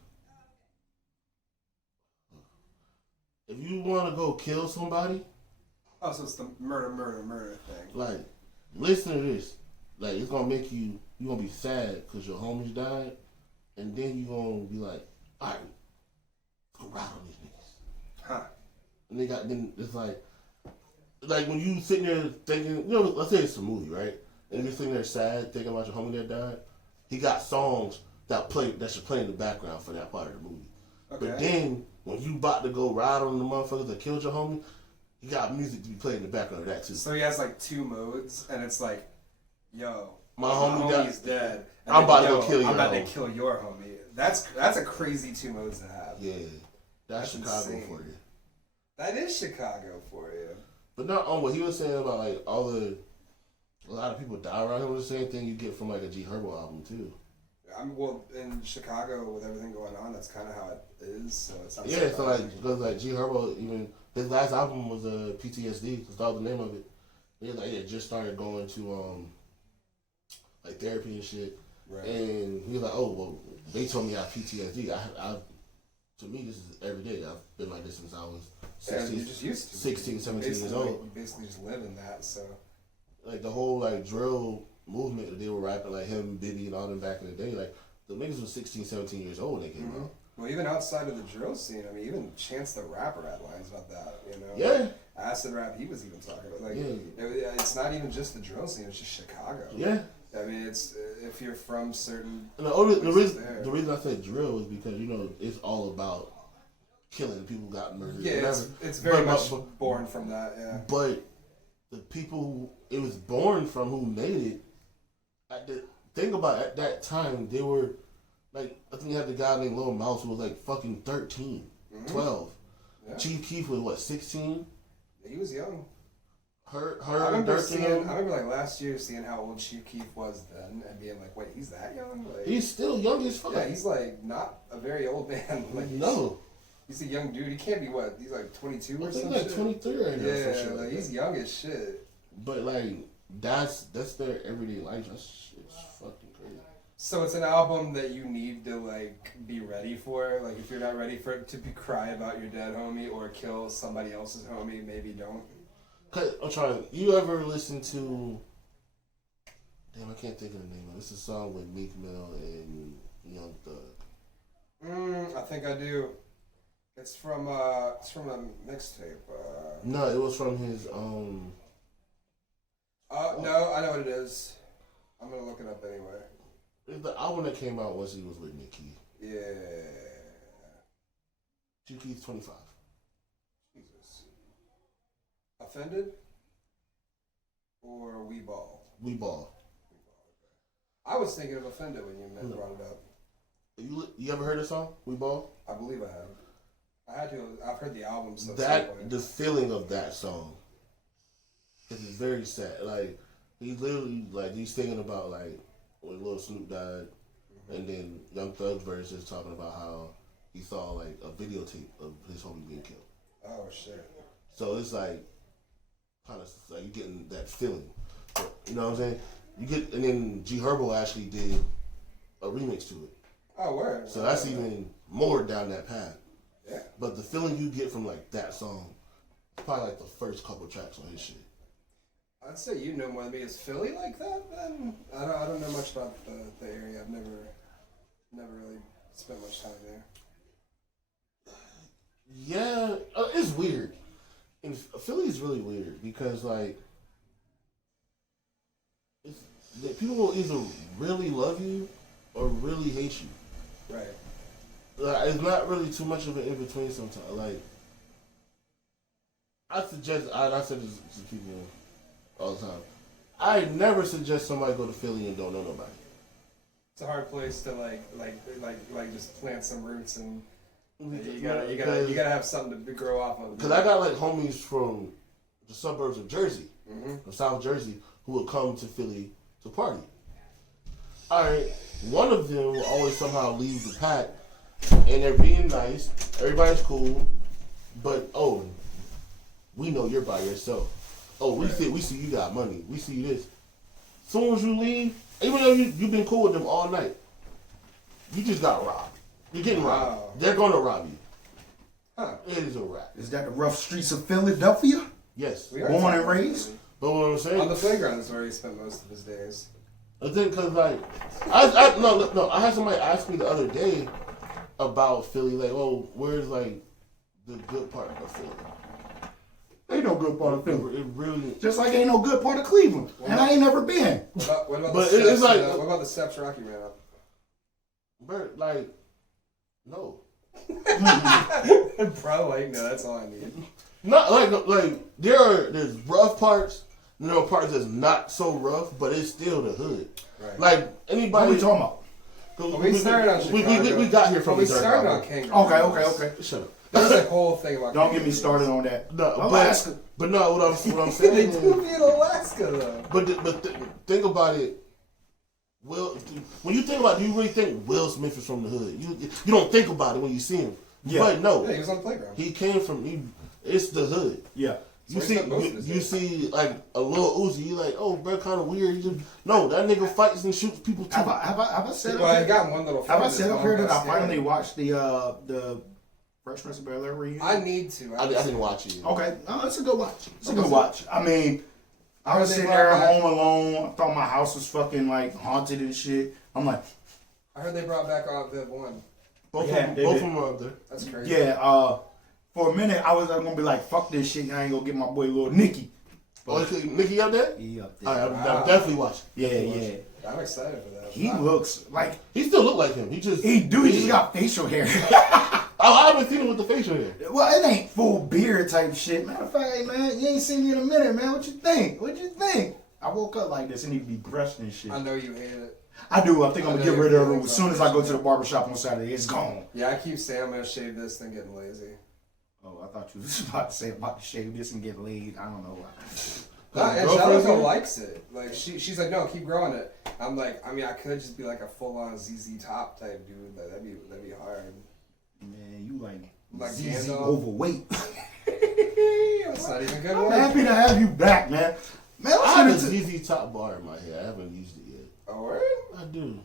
If you want to go kill somebody. Oh, so it's the murder thing. Like, listen to this. Like, it's gonna make you gonna be sad because your homies died, and then you gonna be like, all right, let's go ride on these niggas. Huh. And then it's like when you sitting there thinking, let's say it's a movie, right? And you're sitting there sad thinking about your homie that died. He got songs that should play in the background for that part of the movie. Okay. But then when you about to go ride on the motherfuckers that killed your homie, he got music to be playing in the background of that too. So he has like two modes, and it's like, yo, my homie's dead. I'm about to go kill your I'm about homie. to kill your homie. That's a crazy two modes to have. Yeah, that's Chicago insane. for you. That is Chicago for you. But not on what he was saying about like a lot of people die around him was the same thing you get from like a G Herbo album too. Well, in Chicago with everything going on, that's kind of how it is. So it's not Yeah, so like because like G Herbo, even his last album was PTSD. That's all the name of it. He just started going to like therapy and shit. Right. And he was like, oh well, they told me I have PTSD. I to me this is every day. I've been like this since I was 16, you're just used to 16 17 years old. You basically just live in that. So like the whole like drill movement that they were rapping, like him, Bibby, and all them back in the day, like the niggas was 16, 17 years old when they came out. Well, even outside of the drill scene, I mean, even Chance the Rapper had lines about that, you know? Yeah. Acid rap, he was even talking about, like, it's not even just the drill scene, it's just Chicago. Yeah. I mean, it's, if you're from certain... And the reason I said drill is because, you know, it's all about killing. People got murdered. Yeah, it's very much born from that, yeah. But the people it was born from who made it, think about it, at that time, they were, like, I think you had the guy named Lil Mouse who was like fucking 13, 12. Yeah. Chief Keef was what, 16? He was young. I remember like last year seeing how old Chief Keef was then and being like, wait, he's that young? Like, he's still young as fuck. Yeah, he's like not a very old man. Like, no. He's a young dude. He can't be what? He's like 22 or something. He's like 23 right now. Yeah, some shit like he's young as shit. But like that's their everyday life. It's fucking crazy. So it's an album that you need to like be ready for. Like if you're not ready for it to be cry about your dead homie or kill somebody else's homie, maybe don't. I'm trying. You ever listen to? Damn, I can't think of the name of it. It's a song with Meek Mill and Young Thug. I think I do. It's from a mixtape. No, it was from his No, I know what it is. I'm gonna look it up anyway. The album that came out was he was with Nicki. Yeah. Nicki's 25. Jesus. Offended? Or We Ball? We Ball. I was thinking of Offended when you brought it up. You ever heard the song We Ball? I believe I have. I had to. I've heard the album. So the feeling of that song is very sad. Like he literally he's thinking about like when Lil Snoop died, and then Young Thug's verse is talking about how he saw like a videotape of his homie being killed. Oh shit! So it's like kind of like you getting that feeling. You know what I'm saying? You get, and then G Herbo actually did a remix to it. Oh, word. So that's even more down that path. Yeah. But the feeling you get from like that song, it's probably like the first couple tracks on his shit. I'd say you know more than me. Is Philly like that? Then I don't know much about the area. I've never really spent much time there. Yeah, it's weird. And Philly is really weird because like people will either really love you or really hate you. Right. It's not really too much of an in between sometimes. Like, I suggest, I said this to people all the time. I never suggest somebody go to Philly and don't know nobody. It's a hard place to like just plant some roots and you gotta have something to grow off of. Because I got like homies from the suburbs of Jersey, from South Jersey, who would come to Philly to party. All right, one of them will always somehow leave the pack. And they're being nice. Everybody's cool. But, we know you're by yourself. Oh, we see you got money. We see this. As soon as you leave, even though you've been cool with them all night, you just got robbed. You're getting robbed. Wow. They're going to rob you. Huh. It is a wrap. Is that the rough streets of Philadelphia? Yes. Born and raised? But what I'm saying... On the playground is where he spent most of his days. I think because, like... I had somebody ask me the other day about Philly, like, where's like the good part of Philly? Ain't no good part of Philly. It really just like ain't no good part of Cleveland, and I ain't never been. What about but the steps, it's like what about the steps Rocky ran up? But like, no. Bro, like no, that's all I need. Not like there's rough parts, and there are parts that's not so rough, but it's still the hood. Right. Like anybody. What are we talking about? We started on Chicago. We got here from we the Dirk started on album. Kangaroo. Okay. Shut up. There's a whole thing about Don't get me kangaroos. started on that. No, Alaska. but no, what I'm They saying. do be in Alaska though. But think about it. When you think about it, do you really think Will Smith is from the hood? You don't think about it when you see him. Yeah. But no, Yeah, he was on the playground. he came from. It's the hood. Yeah. You So see, he's got most of his you days. see, like a little Uzi. You like, oh, bro, kind of weird. No, that nigga fights and shoots people too. Have I said Well, I up here? got one little. Have I fight said that's up here that I almost finally scary. watched the Fresh Prince of Bel-Air reunion? I need to. I didn't watch it. Okay, it's a good watch. It's a good watch. I mean, I was They sitting brought there back- home alone. I thought my house was fucking like haunted and shit. I'm like, I heard they brought back Aunt Viv 1. Both Yeah, of they them did. are up there. That's crazy. yeah. For a minute, I was gonna be like, fuck this shit. I ain't gonna get my boy Lil Nicky. Oh, Nicky up there? He up All there. right, I'm definitely watching. Yeah. I'm excited for that. He looks like He still look like him. He just he just got facial hair. I haven't seen him with the facial hair. Well, it ain't full beard type shit. Matter of fact, hey, man, you ain't seen me in a minute, man. What you think? I woke up like this and he be brushed and shit. I know you hate it. I do. I think I'm I gonna know get your rid of it feelings as soon on as that I go to shit. the barbershop on Saturday. It's gone. Yeah, I keep saying I'm gonna shave this, then getting lazy. Oh, I thought you was about to say about to shave this and get laid. I don't know why. Angelica likes it. Like she's like, no, keep growing it. I'm like, I mean, I could just be like a full on ZZ Top type dude. But that'd be hard. Man, you like Gandalf. ZZ overweight. It's not even good I'm work. happy to have you back, man. Man, I let's have a get into ZZ Top bar in my head. I haven't used it yet. Oh, word? I do.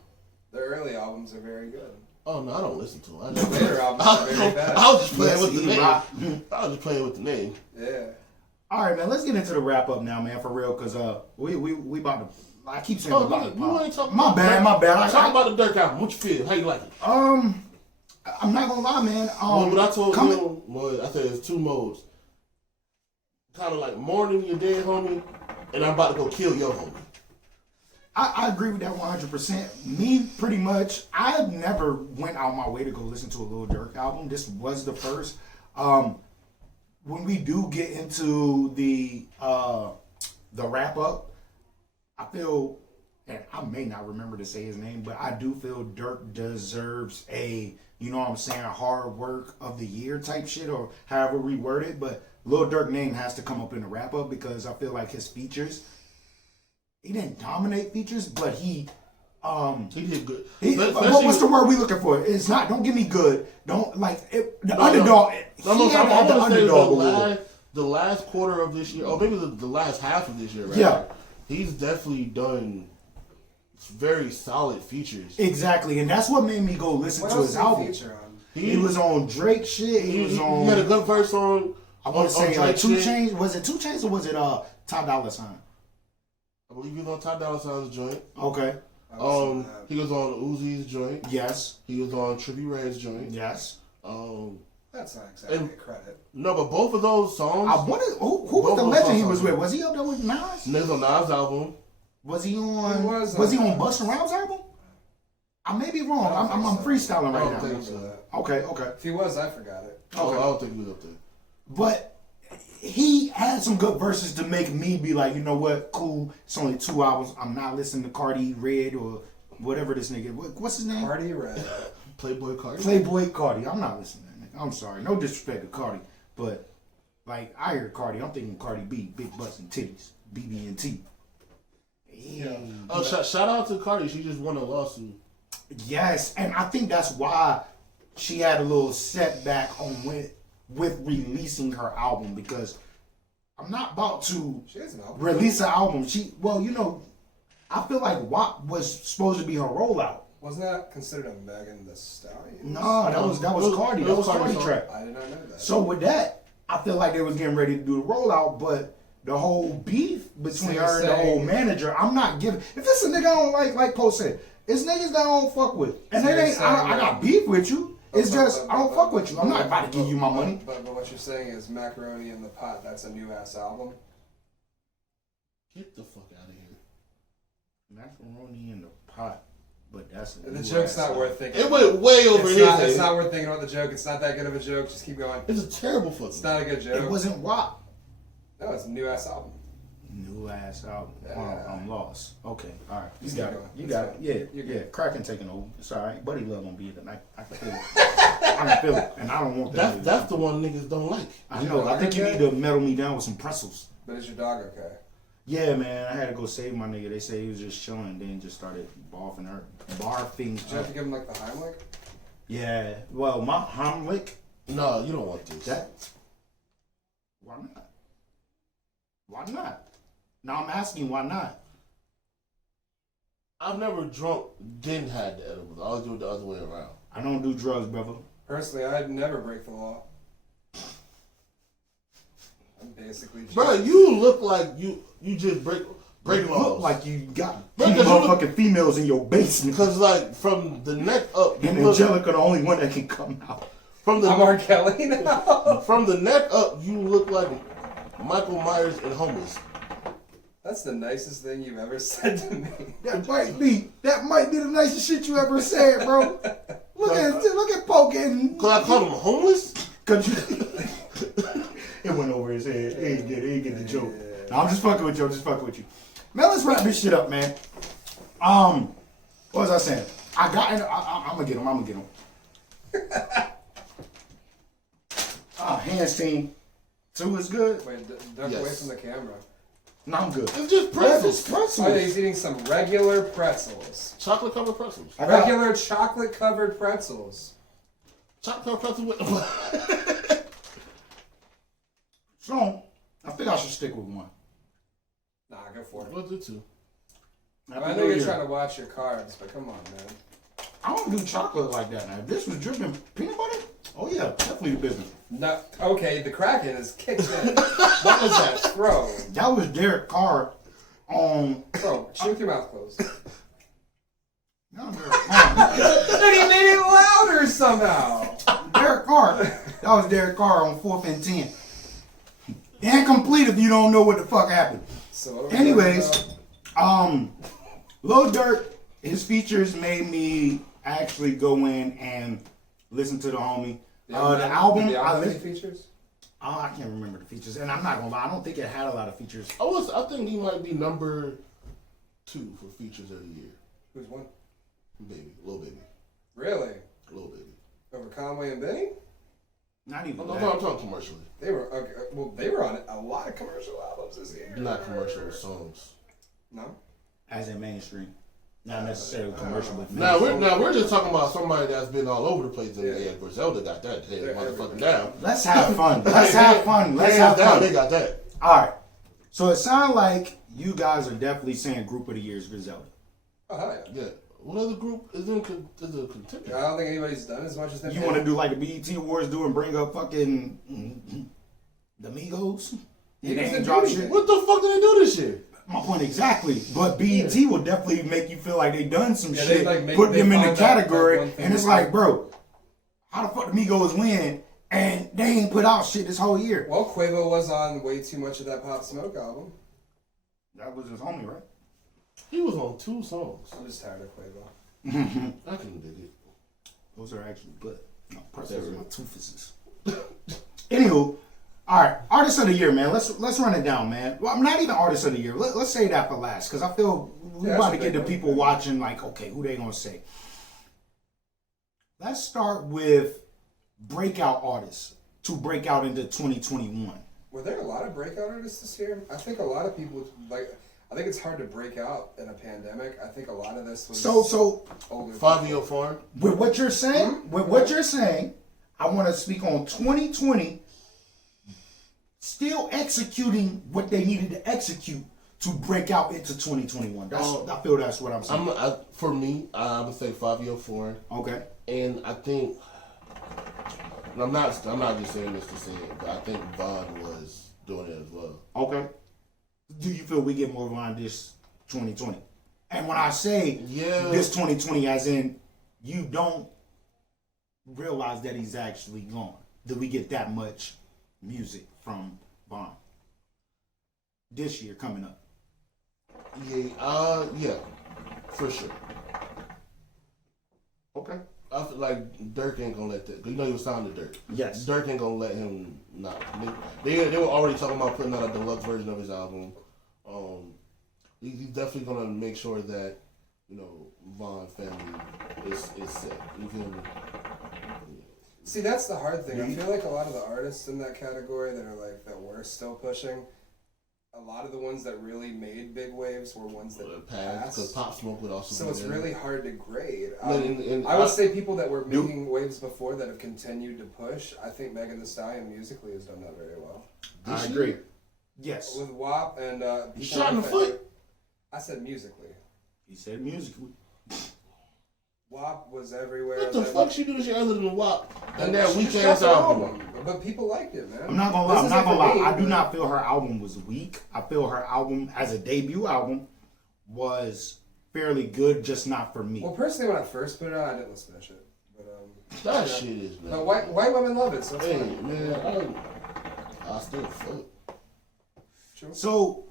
The early albums are very good. Oh no, I don't listen to them. The later albums are very bad. I was just playing Yes, with the he name. rock. I was just playing with the name. Yeah. All right, man. Let's get into the wrap up now, man, for real, cause we about to. I keep saying Oh, about to we want to talk. My about bad, Dirk. my bad. Talk about the Dirk album. What you feel? How you like it? I'm not gonna lie, man. What I told coming- him was, I said it's two modes. Kind of like mourning your dead homie, and I'm about to go kill your homie. I agree with that 100%. Me, pretty much, I never went out my way to go listen to a Lil Durk album. This was the first. When we do get into the wrap up, I feel, and I may not remember to say his name, but I do feel Durk deserves a, you know what I'm saying, hard work of the year type shit, or however we word it. But Lil Durk name has to come up in the wrap up because I feel like his features. He didn't dominate features, but he did good. what's the word we looking for? It's not. Don't give me good. Don't like it, the No, underdog. No, He had I'm the gonna say underdog award. the last quarter of this year, or maybe the last half of this year, right? Yeah. He's definitely done very solid features. Exactly, and that's what made me go listen What to else his did he album. feature on? He was on Drake shit. He was He on. had a good verse on. I want to on say Drake 2 shit. Chainz. Was it 2 Chainz or was it Ty Dolla $ign? I believe he was on Ty Dolla $ign's joint. Okay. I listened to that. He was on Uzi's joint. Yes. He was on Trippie Redd's joint. Yes. That's not exactly And- a credit. No, but both of those songs. I wanted. Who was Both the of legend those he was songs. with? Was he up there with Nas? Niggas on Nas' album. Was he on? He was Was he on on Nas. Busta Rhymes album? I may be wrong. I don't I'm think so. freestyling I right don't now. think so. Okay. If he was, I forgot it. Oh, Okay. I don't think he was up there. But he had some good verses to make me be like, you know what, cool. It's only 2 albums. I'm not listening to Cardi Red or whatever this nigga. What's his name? Party Red. Playboy Cardi. Playboy Cardi. I'm not listening to that nigga. I'm sorry. No disrespect to Cardi, but like I hear Cardi, I'm thinking Cardi B, big butts and titties, BB&T. Yeah. Oh, shout out to Cardi. She just won a lawsuit. Yes, and I think that's why she had a little setback on with releasing her album, because I'm not about to She has an album. release an album. I feel like WAP was supposed to be her rollout. Wasn't that considered a Megan Thee Stallion? No, that was Cardi. it That was was Cardi Cardi's track. I did not know that. So with that, I feel like they was getting ready to do the rollout, but the whole beef between So her and the you're whole saying- manager, I'm not giving. If it's a nigga I don't like Post said, it's niggas that I don't fuck with, and So it you're ain't. I saying- got beef with you. It's just I don't fuck with you. I'm not about to give you my money. But what you're saying is Macaroni in the Pot, that's a new ass album? Get the fuck out of here. Macaroni in the pot, but that's The joke's not worth thinking. It went way over his head. It's not worth thinking about the joke. It's not that good of a joke. Just keep going. It's a terrible fucking. It's not a good It joke. wasn't WAP. No, it's a new ass album. New ass out. Yeah. I'm lost. Okay, all right. You Just got keep it. going. You It's got fine. it. Yeah, You're yeah. good. Kraken taking over. It's all right. Buddy Love gonna be it tonight. I can feel it. I can feel it, and I don't want that. That's the one niggas don't like. I know. I think you need to metal me down with some pretzels. But is your dog okay? Yeah, man. I had to go save my nigga. They say he was just chilling, and then just started barfing. Did you have to give him like the Heimlich? Yeah. Well, my Heimlich. No, you don't want this. That. Why not? Why not? Now I'm asking why not. I've never drunk, then had the edibles. I always do it the other way around. I don't do drugs, brother. Personally, I'd never break the law. I'm basically just... Bro, you look like you just break You laws. look like you got Bro, two 'cause you look- motherfucking females in your basement. Because like from the neck up, you And look, Angelica the only one that can come out. from the I'm R. Kelly now. from the neck up, you look like Michael Myers and homeless. That's the nicest thing you've ever said to me. That might be the nicest shit you ever said, bro. Look at Poke and Cause I called him homeless. Cause you, it went over his head. He didn't get the joke. No, I'm just fucking with you. I'm just fucking with you. Man, let's wrap this shit up, man. What was I saying? I'm gonna get him. Hands team 2 is good. Wait, duck Yes. away from the camera. No, I'm good. It's just pretzels. Oh, yeah, he's eating some regular pretzels. Chocolate covered pretzels. I got- Regular chocolate-covered pretzels. Chocolate covered pretzels with. So, I think I should stick with one. Nah, go for it. What's it too? I know you're trying to watch your carbs, but come on, man. I don't do chocolate like that now. If this was dripping peanut butter, oh yeah, definitely the business. No, okay, the Kraken is kicked in. What was that throw? That was Derek Carr on. Bro, chew with your mouth closed. No, Derek Carr. And he made it louder somehow. Derek Carr. That was Derek Carr on 4th and 10. Incomplete if you don't know what the fuck happened. So what are we Anyways, talking about? Lil Durk, his features made me actually go in and listen to the homie. The album, Did the I album have any listened. features? Oh, I can't remember the features, and I'm not gonna lie, I don't think it had a lot of features. I think he might be number 2 for features of the year. Who's one? Baby, Lil Baby, Really? Lil Baby. Over Conway and Benny? Not even I'm that. talking commercially, They were okay, well. They were on a lot of commercial albums this year. not commercial songs. No. As in mainstream, not necessarily commercial, but Now mainstream. we're just talking about somebody that's been all over the place in Yeah. the end. Griselda got that head They're motherfucking down. Let's have fun. Let's have fun. Let's have Hands down, fun. they got that. All right. So it sounds like you guys are definitely saying Group of the Year is Griselda. Oh hell yeah. Yeah. What other group is in is a contender? I don't think anybody's done as much as them. You want to do like the BET Awards do and bring up fucking the Migos? Yeah, And they they ain't did drop anything. shit. What the fuck did they do this year? My point exactly. But BET will definitely make you feel like they done some Yeah, they, shit, like, put they them in the found that, category, like, one thing and it's that- like, bro, how the fuck the Migos win and they ain't put out shit this whole year? Well, Quavo was on way too much of that Pop Smoke album. That was his homie, right? He was on 2 songs. I'm just tired of Quavo. I can dig it. Those are actually good. No, pretzels are my toofuses. Anywho, all right, artist of the year, man. Let's run it down, man. Well, I'm not even artist of the year. Let's say that for last, because I feel we Yeah, about to that's get the a big people one. watching like, okay, who they gonna say? Let's start with breakout artists to break out into 2021. Were there a lot of breakout artists this year? I think a lot of people like. I think it's hard to break out in a pandemic. I think a lot of this was So older. Fabio Farm. with what you're saying, I want to speak on 2020 still executing what they needed to execute to break out into 2021. I feel that's what I'm saying. For me, I would say Fabio Farm. Okay. And I think, and I'm not just saying this to say it, but I think Vaughn was doing it as well. Okay. Do you feel we get more Von this 2020? And when I say this 2020, as in you don't realize that he's actually gone. Do we get that much music from Von this year coming up? Yeah, for sure. Okay. I feel like Dirk ain't gonna let that. You know he was signed to Dirk. Yes. Dirk ain't gonna let him not. They were already talking about putting out a deluxe version of his album. He's definitely gonna make sure that Vaughn family is set. You feel me? See, that's the hard thing. I feel like a lot of the artists in that category that we're still pushing. A lot of the ones that really made big waves were ones that passed. Because Pop Smoke would also. So it's really hard to grade. And I would say people that were making waves before that have continued to push. I think Megan Thee Stallion musically has done that very well. I agree. Yes. With WAP and shot in the foot. I said musically. He said musically. WAP was everywhere. What the fuck she do this year other than WAP? And that She Weekend's dropped an album. But people liked it, man. I'm not gonna lie. I do not feel her album was weak. I feel her album as a debut album was fairly good, just not for me. Well, personally, when I first put it on, I didn't listen to that shit. But That shit is, man. But white women love it, so it's Hey, fine. man, I still fuck. True. So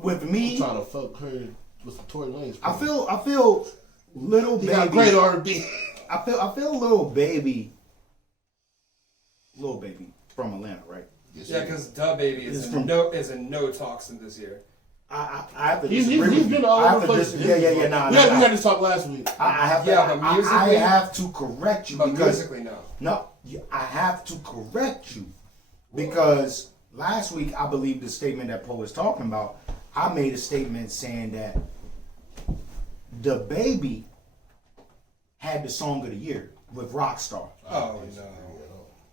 with me, I'm trying to fuck her with some Tory Lanez. I feel little he baby. got great R&B. I feel little baby from Atlanta, right? Yeah, because Da Baby is in no talks in this year. I have to He's disagree with been you. all I have over to the place. Nah. We had this talk last week. I have Yeah, to, but I musically- have to correct you But because musically, no. no, I have to correct you because last week I believe the statement that Poe was talking about. I made a statement saying that Da Baby had the song of the year with Rockstar. Oh, no.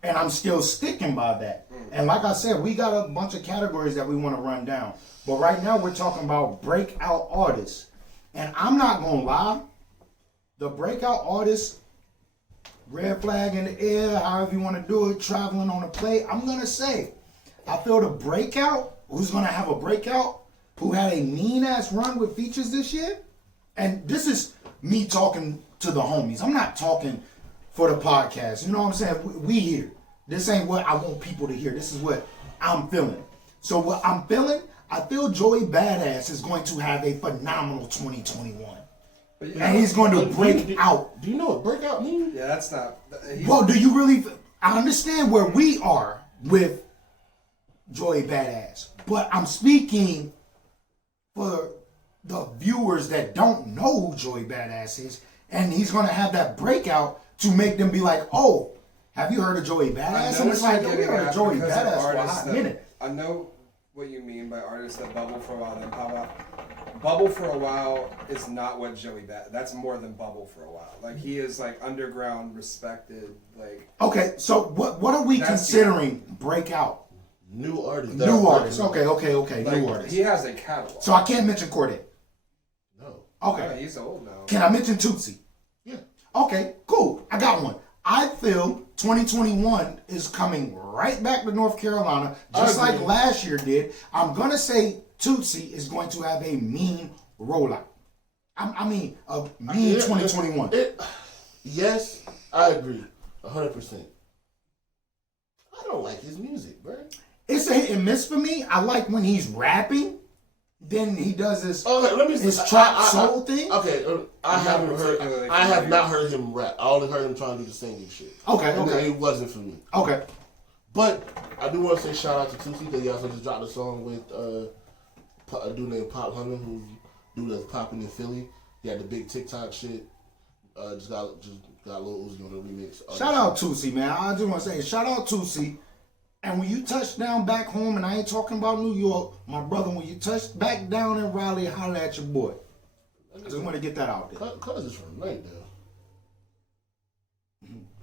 And I'm still sticking by that. And like I said, we got a bunch of categories that we want to run down. But right now we're talking about breakout artists. And I'm not going to lie. The breakout artists, red flag in the air, however you want to do it, traveling on a plane. I'm going to say, I feel the breakout, who's going to have a breakout, who had a mean-ass run with features this year. And this is me talking to the homies. I'm not talking for the podcast. You know what I'm saying? We here. This ain't what I want people to hear. This is what I'm feeling. So what I'm feeling, I feel Joey Badass is going to have a phenomenal 2021. And he's going to break out. Do you know what breakout means? Yeah, that's not. Well, do you really? I understand where we are with Joey Badass. But I'm speaking for the viewers that don't know who Joey Badass is. And he's going to have that breakout to make them be like, oh, have you heard of Joey Badass? And it's like, we heard of Joey Badass for a hot minute. I know what you mean by artists that bubble for a while then pop out. Bubble for a while is not what Joey Badass. That's more than bubble for a while. Like he is like underground, respected. Like okay, so what are we considering breakout? New artists. New artists. Okay. Like, New artists. he has a catalog. So I can't mention Corday. No. Okay. Yeah, he's old now. Can I mention Tootsie? Yeah. Okay, cool. I got one. I feel 2021 is coming right back to North Carolina, just like last year did. I'm going to say Tootsie is going to have a mean rollout. I mean, a mean 2021. Yes, I agree. 100%. I don't like his music, bro. It's a hit and miss for me. I like when he's rapping. Then he does this his trap soul thing. Okay, I have not heard him rap. I only heard him trying to do the singing shit. Okay. It wasn't for me. Okay. But I do want to say shout out to Tootsie because he also just dropped a song with a dude named Pop Hunter, who's dude that's popping in Philly. He had the big TikTok shit. Just got Lil Uzi on the remix. Shout out Tootsie, man. I just want to say shout out Tootsie. And when you touch down back home, and I ain't talking about New York, my brother, when you touch back down in Raleigh, holla at your boy. I just want to get that out there. Cuz it's from Nightdale.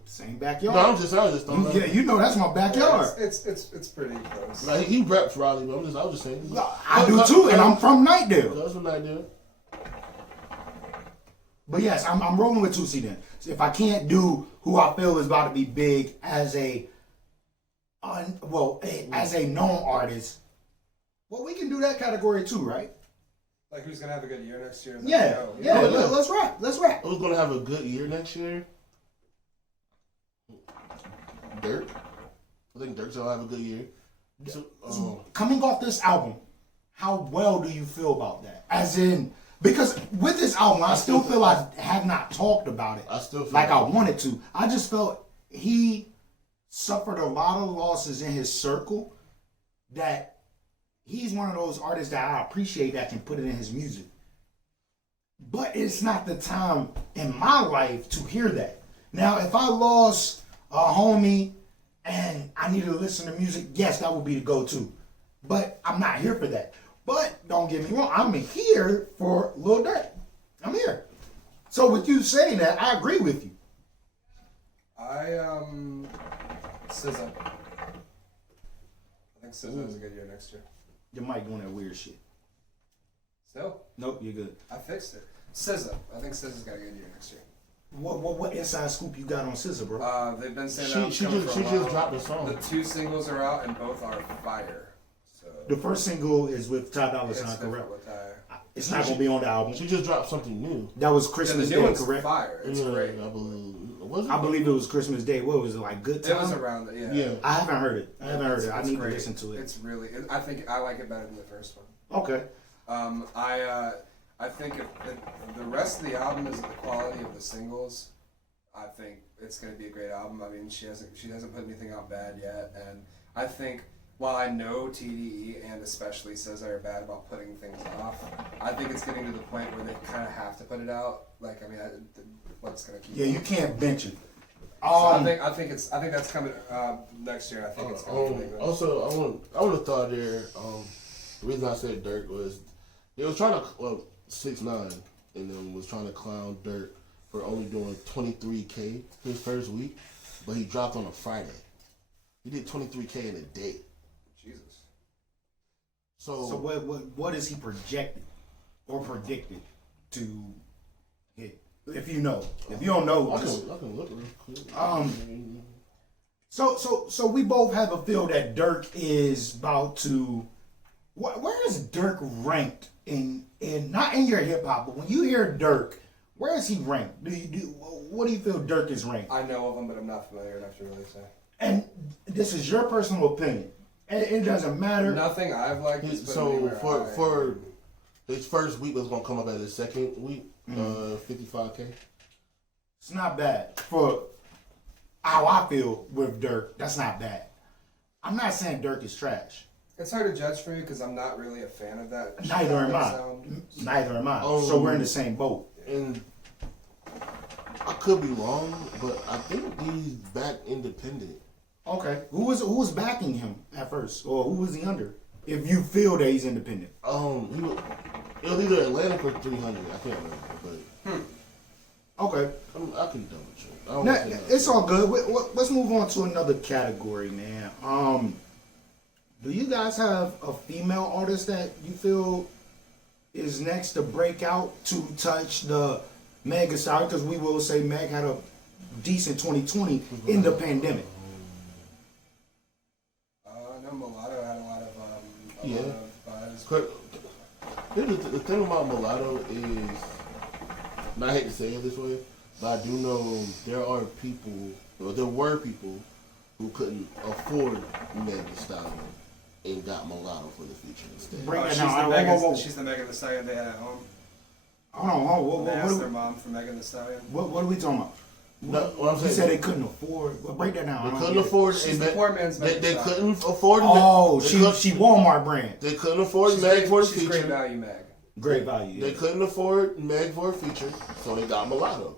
Same backyard. No, I'm just throwing Yeah, you know that's my backyard. It's pretty close. Like he reps Raleigh, but I was just saying. I do too, and I'm from Nightdale. Cuz from Nightdale. But yes, I'm rolling with Tootsie then. So if I can't do who I feel is about to be big as a known artist, well, we can do that category too, right? Like who's gonna have a good year next year? Yeah. Let's rap. Who's gonna have a good year next year? Dirk. I think Dirk's gonna have a good year. So, Coming off this album, how well do you feel about that? As in, because with this album, I still feel I have not talked about it. I still feel like I wanted to. I just felt he suffered a lot of losses in his circle that he's one of those artists that I appreciate that can put it in his music. But it's not the time in my life to hear that. Now, if I lost a homie and I needed to listen to music, yes, that would be the go-to. But I'm not here for that. But don't get me wrong, I'm here for Lil Durk. I'm here. So with you saying that, I agree with you. SZA. I think SZA is a good year next year. Your mic doing that weird shit. Still? Nope, you're good. I fixed it. SZA. I think SZA's got a good year next year. What inside scoop you got on SZA, bro? They've been saying She just dropped a song. The 2 singles are out and both are fire. So The first single is with Ty Dolla it's Sign, different correct? with It's not gonna be on the album. She just dropped something new. That was the Christmas new Day, one's correct? fire. It's Yeah, great. I believe. Was it? I believe it was Christmas Day. What was it, like Good Time? It was around it, yeah. Yeah. I haven't heard it. I It's need great. to listen to it. It's really. I think I like it better than the first one. Okay. I think if the rest of the album is the quality of the singles, I think it's going to be a great album. I mean, she hasn't put anything out bad yet, and I think while I know TDE and especially SZA are bad about putting things off, I think it's getting to the point where they kind of have to put it out. Like, I mean, what's going to keep? Yeah, you can't bench it. So I think that's coming next year. I think it's coming. Also, I want to throw out there. The reason I said Dirk was he was trying to 6ix9ine and then was trying to clown Dirk for only doing 23K his first week, but he dropped on a Friday. He did 23K in a day. Jesus. So what is he projected or predicted to hit? If you know, if you don't know, I just, can look real quick. So we both have a feel that Dirk is about to. Where is Dirk ranked in not in your hip hop, but when you hear Dirk, where is he ranked? What do you feel Dirk is ranked? I know of him, but I'm not familiar enough to really say. And this is your personal opinion, and it doesn't matter. Nothing I've liked. So for his first week was gonna come up as his second week, 55K. It's not bad for how I feel with Dirk. That's not bad. I'm not saying Dirk is trash. It's hard to judge for you because I'm not really a fan of that. Neither am I. sound. Neither am I. So we're in the same boat. And I could be wrong, but I think he's back independent. Okay. Who was backing him at first, or who was he under? If you feel that he's independent. It was either Atlanta or 300. I can't remember, but Okay. I can double check. I don't Now, wanna say that. it's all good. Let's move on to another category, man. Do you guys have a female artist that you feel is next to break out to touch the mega star? Because we will say Meg had a decent 2020 in the pandemic. No, Mulatto had a lot of buzz. The thing about Mulatto is, and I hate to say it this way, but I do know there were people who couldn't afford Meg Thee Stallion and got Mulatto for the feature instead. Break that She's down. the Whoa, whoa, whoa. She's the Megan Thee Stallion they had at home. Hold on. They asked their What mom for Megan Thee Stallion. are we talking about? No, what I'm You saying, said they couldn't afford. Well, break that down. I they don't couldn't get it. afford. She's the poor man's Meg Thee They Stallion. couldn't afford. Oh, they she Walmart brand. They couldn't afford She's Meg for a she's great feature. value, Meg. Great value. They Yeah. couldn't afford Meg for a feature, so they got Mulatto.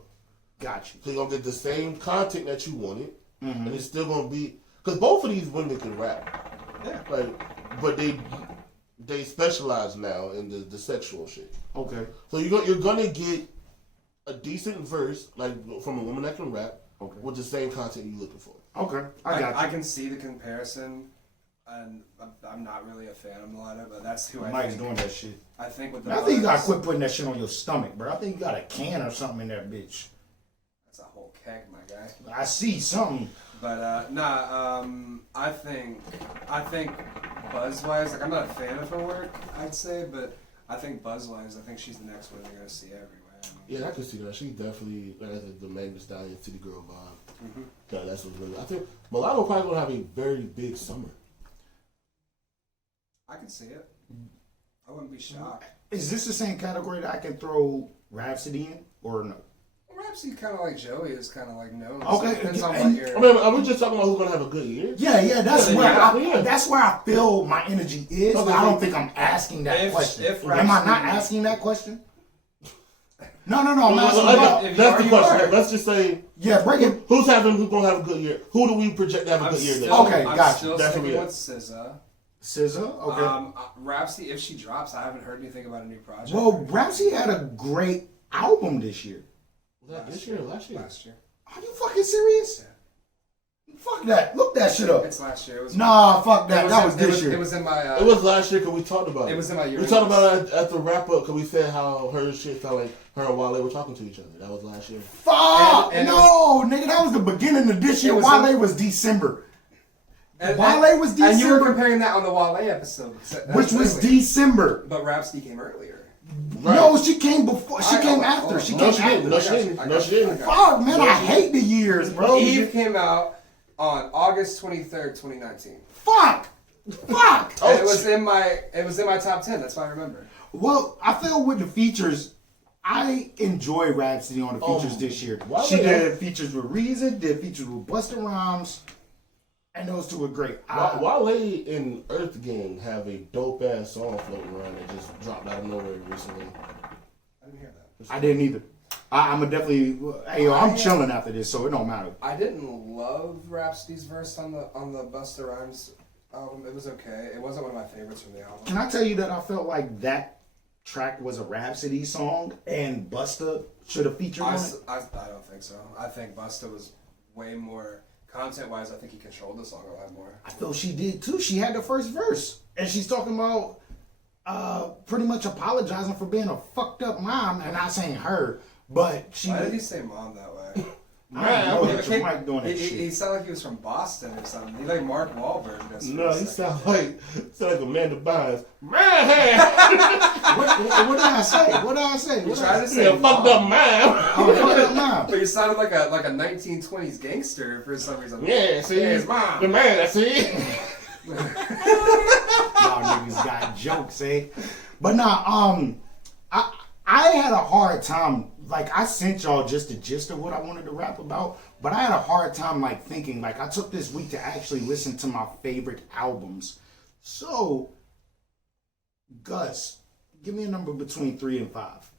Got you. So you're gonna get the same content that you wanted, and it's still gonna be because both of these women can rap. Yeah. Like, but they specialize now in the sexual shit. Okay. So you're gonna get a decent verse like from a woman that can rap, Okay. with the same content you're looking for. Okay. I got you. I can see the comparison, and I'm not really a fan of Mulatto, but that's who I Mike's think. doing that shit. I think with the I think you gotta buzz- quit putting that shit on your stomach, bro. I think you got a can or something in that bitch. That's a whole keg, my guy. I see something. But I think buzz-wise, like I'm not a fan of her work, I'd say, but I think buzz-wise, I think she's the next one you're gonna see everywhere. Yeah, I can see that. She definitely has the Meg Thee Stallion City Girl vibe. Yeah, that's what's really. I think Mulatto probably gonna have a very big summer. I could see it. I wouldn't be shocked. Is this the same category that I can throw Rhapsody in, or no? Rhapsody kind of like Joey is kind of like known. Okay, So it depends on and- what you're. I mean, are we just talking about who's gonna have a good year? Yeah, that's Yeah, where yeah. that's where I feel my energy is. Okay. I don't think I'm asking that If- question. if Am I not Rhapsody- asking that question? No, I'm asking Well, about. if you That's are, the you question. are. Let's just say Yeah, break it. who's gonna have a good year? Who do we project to have a good year? still, Okay, I'm gotcha. still That's sticking what we with SZA. SZA, okay. Rhapsody, if she drops, I haven't heard anything about a new project. Well, Rhapsody had a great album this year. Was that this year or last year? Last year. Are you fucking serious? Fuck that. Look that shit up. It's last year. It was Nah, fuck that. That was it this year. It was in my. It was last year because we talked about it. It was in my year. We talked about it at the wrap up because we said how her shit felt like her and Wale were talking to each other. That was last year. Fuck! And it No, nigga, that was the beginning of this year. It was Wale was December. Wale was And you were December. comparing that on the Wale episode, Which was December. December. But Rhapsody came earlier. No, she came before. She came Oh, after. oh, She oh. came No, she didn't. after. No, she didn't. No, she didn't. Fuck, man, I hate the years, bro. Eve came out on August 23rd, 2019. Fuck. Fuck. And it was in my top 10. That's why I remember. Well, I feel with the features, I enjoy Rhapsody on the features this year. Wale- She did features with Reason, did features with Busta Rhymes, and those two were great. Wale and Earth Gang have a dope ass song floating around that just dropped out of nowhere recently. I didn't hear that. I didn't either. I'm a definitely. Hey, yo, I'm chilling after this, so it don't matter. I didn't love Rhapsody's verse on the Busta Rhymes album. It was okay. It wasn't one of my favorites from the album. Can I tell you that I felt like that track was a Rhapsody song and Busta should have featured on it? I don't think so. I think Busta was way more content-wise. I think he controlled the song a lot more. I feel she did too. She had the first verse, and she's talking about pretty much apologizing for being a fucked up mom, and not saying her, but she. Why did he say mom that way? I don't know. He It's Mike doing that he shit. sounded like he was from Boston or something. He like Mark Wahlberg. No, he sound like Amanda Bynes. Man, What did I say? What did I say? He What did tried I to say? say yeah, fucked up man. Oh, fucked up mom. But you sounded like a 1920s gangster for some reason. Yeah, see, Yeah, his mom. the man. See, Y'all niggas got jokes, eh? But nah, I had a hard time. Like, I sent y'all just the gist of what I wanted to rap about, but I had a hard time like thinking. Like, I took this week to actually listen to my favorite albums. So, Gus, give me a number between 3 and 5,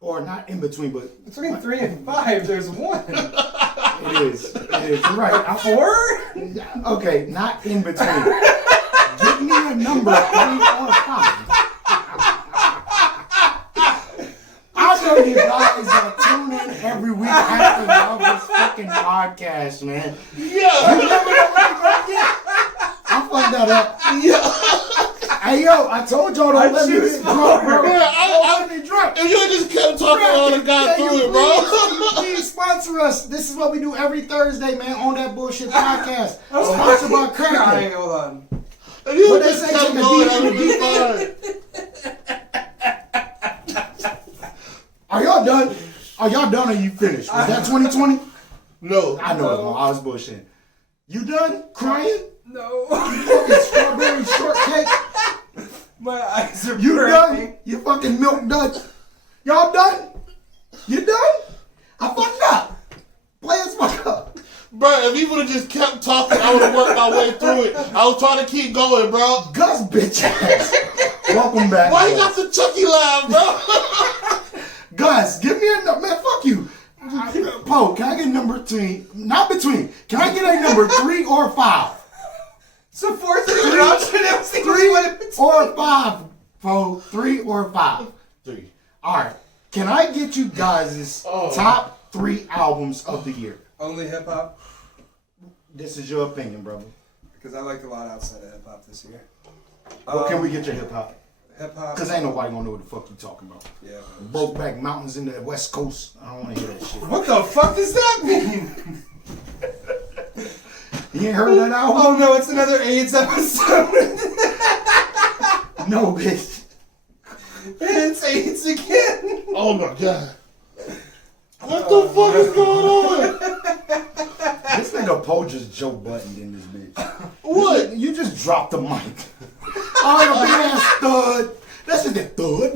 or not in between, but Between 3 and 5, there's one. it is. You're right. 4? Okay, not in between. Give me a number 3 or 5. I know you guys are tuning in every week after y'all this fucking podcast, man. yeah, You remember that right? Yeah. I fucked that up. yeah. Hey, yo, I told y'all don't let me choose get drunk, bro. I- Don't let me drunk. If you just kept talking on and got Can through you it, bro. Please sponsor us. This is what we do every Thursday, man, on that bullshit podcast. Sponsored by Cracker. Crying, hold on. If you What they just say, kept take a going, deep I would be breath. fine. Are y'all done? Are y'all done or you finished? Was that 2020? No, I know it won't. I was bullshitting. You done crying? No. Fucking strawberry shortcake? My eyes are You burning. done? You fucking milk done? Y'all done? You done? I fucked up. Players fuck up. bro. If you would have just kept talking, I would have worked my way through it. I was trying to keep going, bro. Gus bitch ass. Welcome back. Why you Gus. got the Chucky laugh, bro? Gus, give me a number. Man, fuck you. Poe, can I get a number between? Not between. Can I get a number 3 or 5? So 4's a good option. I was thinking 3 what if- or 5, Poe. 3 or 5. 3. All right. Can I get you guys' top 3 albums of the year? Only hip hop? This is your opinion, brother. Because I liked a lot outside of hip hop this year. Well, can we get your hip hop? Hip hop? Because ain't nobody gonna know what the fuck you talking about. Yeah. Brokeback Mountains in the West Coast. I don't want to hear that shit. What the fuck does that mean? You ain't heard that album? Oh no, it's another AIDS episode. No, bitch. It's AIDS again. Oh my god. What the fuck is going on? This nigga Poe just Joe Buttoned in this bitch. What? You just dropped the mic. Oh, the big ass thud. That's just a thud.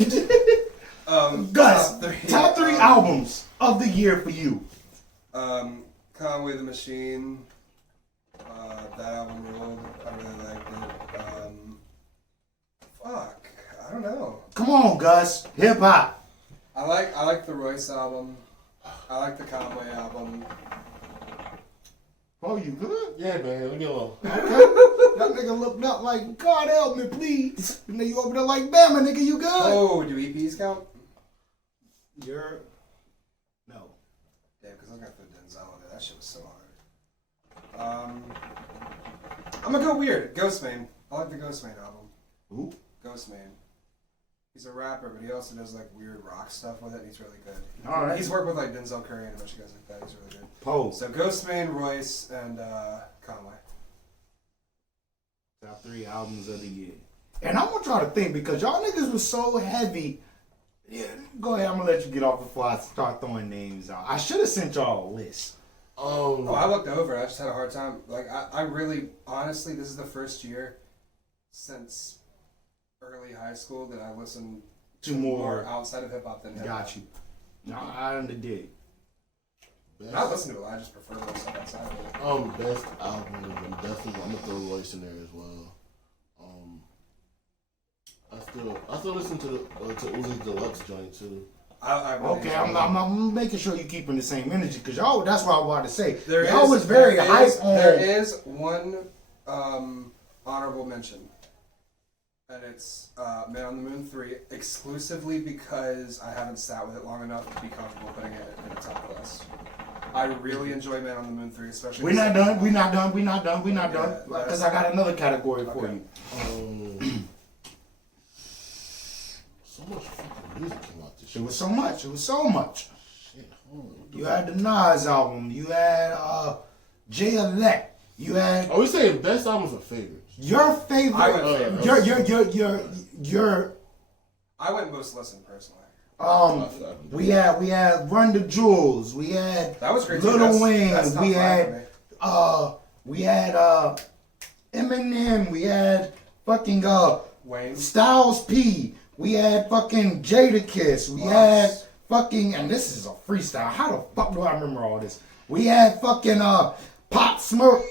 Gus, top top three albums of the year for you. Conway the Machine. That album ruled. I really liked it. Fuck. I don't know. Come on, Gus. Hip hop. I like the Royce album. I like the Conway album. Oh, you good? Yeah, man. Let me alone. Okay. That nigga looked up like, God help me, please. And then you over there like, Bama, nigga, you good? Oh, do EPs count? You're... No. Yeah, because I was gonna put Denzel in there. That shit was so hard. I'm gonna go weird. Ghostman. I like the Ghostman album. Who? Ghostman. He's a rapper, but he also does like weird rock stuff with it. And he's really good. All right. He's worked with like Denzel Curry and a bunch of guys like that. He's really good. Pose. So Ghostman, Royce, and Conway. Top three albums of the year. And I want y'all to think, because y'all niggas was so heavy. Yeah, go ahead. I'm gonna let you get off before I start throwing names out. I should have sent y'all a list. Oh, I looked over. I just had a hard time. Like, I really, honestly, this is the first year since early high school that I listened to more outside of hip hop than hip hop. Got you. No, I underdid. I listen to it. I just prefer to listen outside of it. Best album, definitely. I'm gonna throw Royce in there as well. I still listen to Uzi's Deluxe joint too. I really Okay, I'm making sure you're keeping the same energy, because y'all, that's what I wanted to say. There y'all was very hype on. There is one honorable mention, and it's Man on the Moon 3, exclusively because I haven't sat with it long enough to be comfortable putting it in the top list. I really enjoy Man on the Moon 3, especially. We're not done. Yeah, Because I got another category for you. So much fucking music came out this year. It was so much. Shit, You had the Nas album. You had Jay Elect. You had. Are we saying best albums or favorites? Your favorite. I went favorites. Your. I went most listened personally. We had Run the Jewels. We had That was great too. Little That's Wayne. top We five for me. had Eminem. We had fucking Wayne. Styles P. We had fucking Jadakiss. We had fucking, and this is a freestyle. How the fuck do I remember all this? We had fucking Pop Smoke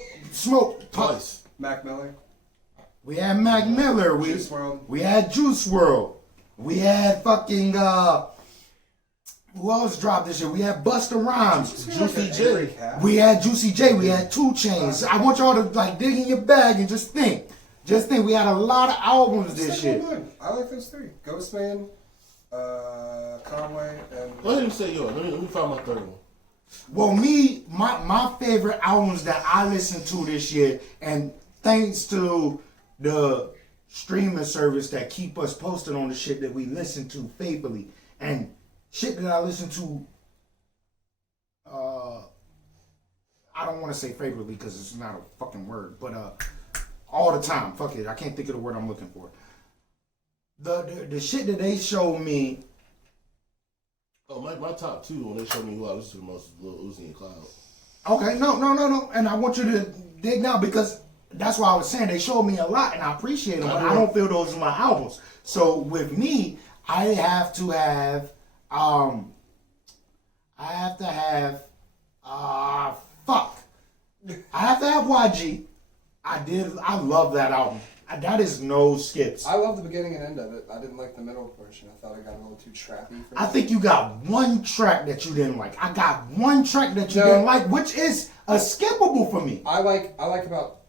Pop. Twice. Mac Miller. We had Mac Miller. Juice WRLD. We had Juice WRLD. We had fucking who else dropped this year? We had Busta Rhymes. Juicy J. We had Juicy J. We had 2 Chainz. I want y'all to like dig in your bag and just think. Just think, we had a lot of albums this year. I like those 3. Ghostman, Conway, and... Go ahead and say yours. Let me find my third one. Well, my favorite albums that I listened to this year, and thanks to the streaming service that keep us posted on the shit that we listen to faithfully, and shit that I listen to, I don't want to say favorably because it's not a fucking word, but all the time. Fuck it, I can't think of the word I'm looking for. The shit that they showed me. Oh, my top 2 when they showed me who I listen to the most is Lil Uzi and Cloud. Okay, no, and I want you to dig now, because that's why I was saying they showed me a lot and I appreciate them, but I don't feel those are my albums. So with me, I have to have YG. I love that album. That is no skips. I love the beginning and end of it. I didn't like the middle portion. I thought it got a little too trappy. I think you got one track that you didn't like. I got one track that you didn't like, which is a skippable for me. I like about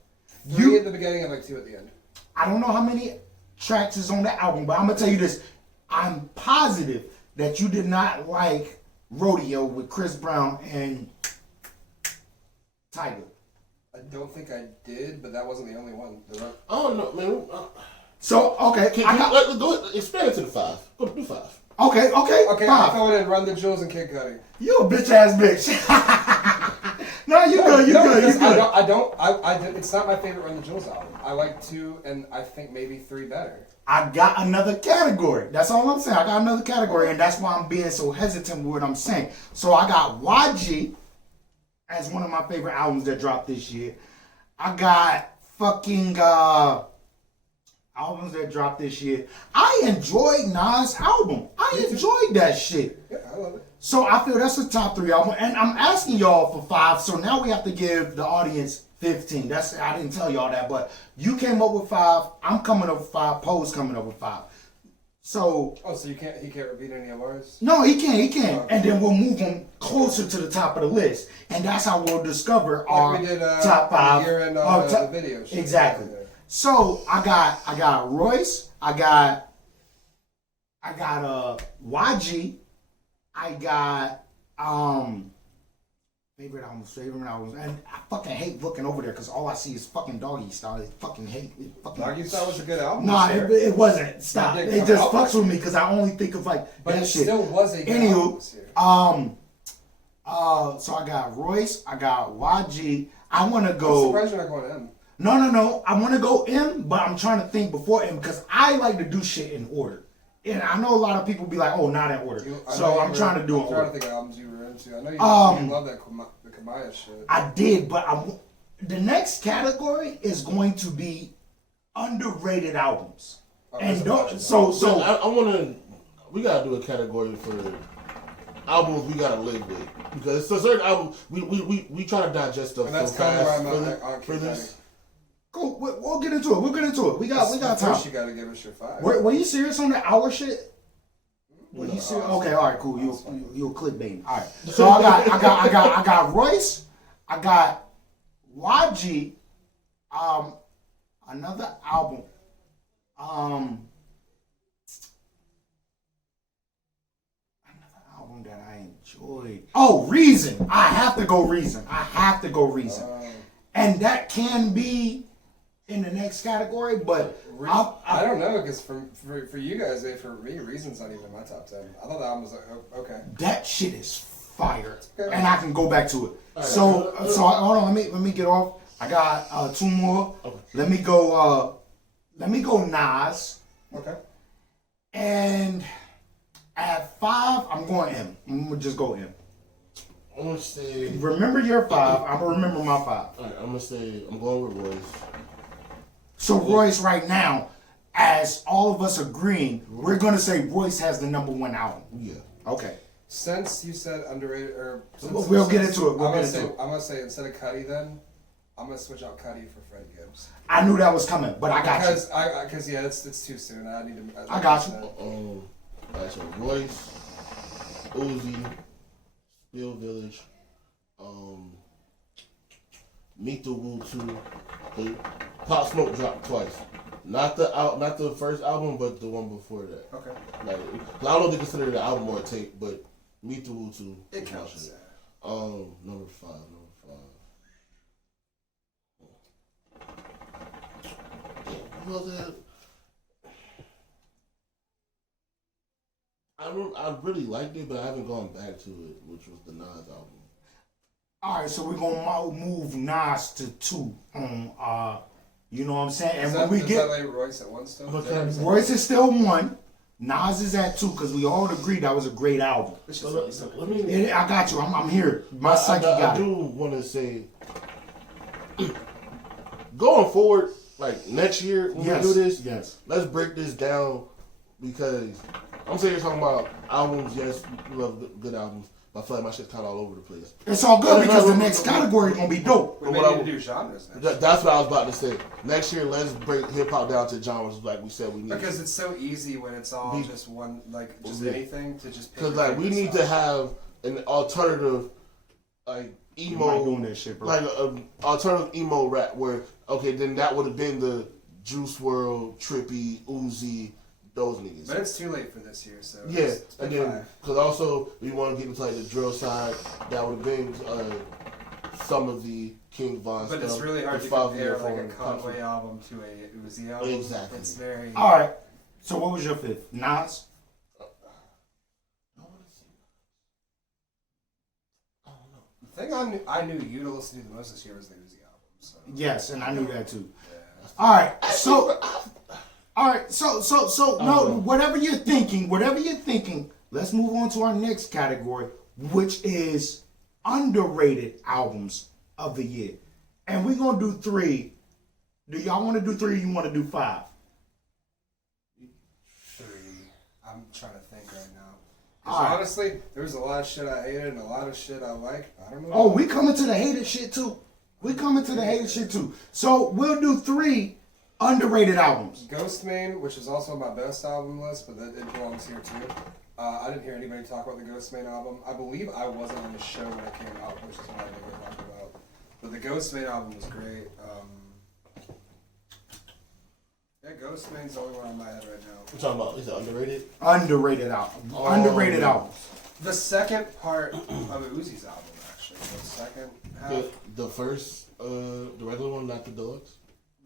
3 at the beginning and like 2 at the end. I don't know how many tracks is on the album, but I'm gonna tell you this. I'm positive that you did not like Rodeo with Chris Brown and Tiger. I don't think I did, but that wasn't the only one. Oh no, man. So okay, Expand it to the 5. Go do 5. Okay, Okay, 5. I'm going in Run the Jewels and Kid Cudi. You a bitch ass bitch. No, you good. It's not my favorite Run the Jewels album. I like 2, and I think maybe 3 better. I got another category. That's all I'm saying. I got another category, and that's why I'm being so hesitant with what I'm saying. So I got YG as one of my favorite albums that dropped this year. I got fucking albums that dropped this year. I enjoyed Nas' album. I I enjoyed that shit. Yeah, I love it. So I feel that's the top 3 album, and I'm asking y'all for 5. So now we have to give the audience 15. I didn't tell y'all that, but you came up with 5. I'm coming up with 5. Poe's coming up with 5. So. Oh, so he can't repeat any of ours? No, he can't. And then we'll move him closer to the top of the list, and that's how we'll discover our we did, top 5. Here in the video show. Exactly. Yeah. So I got Royce. I got YG. I got favorite albums, and I fucking hate looking over there because all I see is fucking Doggy Style. I fucking hate it. Doggy Style was a good album. Nah, it wasn't. Stop. It It didn't just come out. fucks with me because I only think of like But that it shit. still was a good album this year. So I got Royce. I got YG. I want to I'm go. surprised you're not going M. No. I want to go M, but I'm trying to think before M because I like to do shit in order. And I know a lot of people be like, "Oh, not in order." So I'm trying to do it. I'm trying to think of albums you were into. I know you love that the Kamaya shit. I did, but the next category is going to be underrated albums. And don't, so I want to. We gotta do a category for albums we gotta live with because it's a certain album we try to digest stuff And that's so kind of fast where I'm on for this. cool. We'll get into it. We'll get into it. We got time. First, you gotta give us your 5. Were you serious on the hour shit? Were you No, serious? I was Okay, fine. all right, cool. I was fine. You'll clickbait. All right. So I got Royce. I got YG. Another album. Another album that I enjoyed. Oh, Reason. I have to go Reason. And that can be in the next category, but I don't know because for you guys, for me, Reason's not even in my top 10. I thought the album was like okay. that shit is fire, Okay. and I can go back to it. So hold on, let me get off. I got 2 more. Okay. Let me go Nas, Okay. and at 5 I'm going M. I'm gonna just go M. I'm gonna say. Remember your 5. I'm gonna remember my 5. All right, I'm gonna say I'm going with Royce. So Royce right now, as all of us agreeing, we're gonna say Royce has the number 1 album. Yeah. Okay. Since you said underrated, or We'll get into it. I'm gonna say instead of Cudi, then I'm gonna switch out Cudi for Freddie Gibbs. I knew that was coming, but I got you. Because yeah, it's too soon. I need to. I got you. All right, so Royce, Uzi, Spill Village, Meet the Woo 2, the Pop Smoke dropped twice. Not the first album, but the one before that. Okay. Like, I don't know if they consider it an album or a tape, but Meet the Woo 2. It is my counts. shit. Number 5. Well, then, I really liked it, but I haven't gone back to it, which was the Nas album. All right, so we're gonna move Nas to 2 on you know what I'm saying? And when we Is get that like Royce at 1 still? Royce is still 1, Nas is at 2 because we all agreed that was a great album. So let me. I got you. I'm here. My psyche I got do it. want to say, going forward, like next year when we do this, yes. let's break this down because I'm sitting here talking about albums. Yes, we love good albums, but I feel like my shit's kind of all over the place. It's all good because the next category is gonna be dope. We may need to do genres next. That's what I was about to say. Next year, let's break hip hop down to genres, like we said we need. Because it's so easy when it's all just one, like just Yeah. anything to just pick. Because like we need to have an alternative, like You might emo, doing that shit, bro. like an alternative emo rap. Where okay, then that would have been the Juice WRLD, Trippy, Uzi, those niggas. But it's too late for this year, so Yeah, it's and pick then 5. because also we want to get into like the drill side. That would have been some of the King Von But stuff. it's really hard the to 5 compare year like a form Conway country. album to a Uzi album. Exactly. It's very. All right. So what was your 5th? Nas. The thing I knew you to listen to the most this year was the Uzi album. So. Yes, and I knew that too. Yeah. All right. So no, whatever you're thinking, let's move on to our next category, which is underrated albums of the year. And we're gonna do 3. Do y'all want to do 3 or you want to do 5? 3. I'm trying to think right now. 'Cause Alright. honestly, there was a lot of shit I hated and a lot of shit I liked. I don't know. Oh, we coming to the hated shit too. We coming to the hated shit too. So we'll do 3 underrated albums. Ghostman, which is also on my best album list, but it belongs here too. I didn't hear anybody talk about the Ghostman album. I believe I wasn't on the show when it came out, which is why I didn't talk about. But the Ghostman album was great. Yeah, Ghostman's the only one on my head right now. We're talking about, is it underrated? Underrated album. Underrated albums. The second part of Uzi's album, actually. The second half. The first, the regular one, not the deluxe?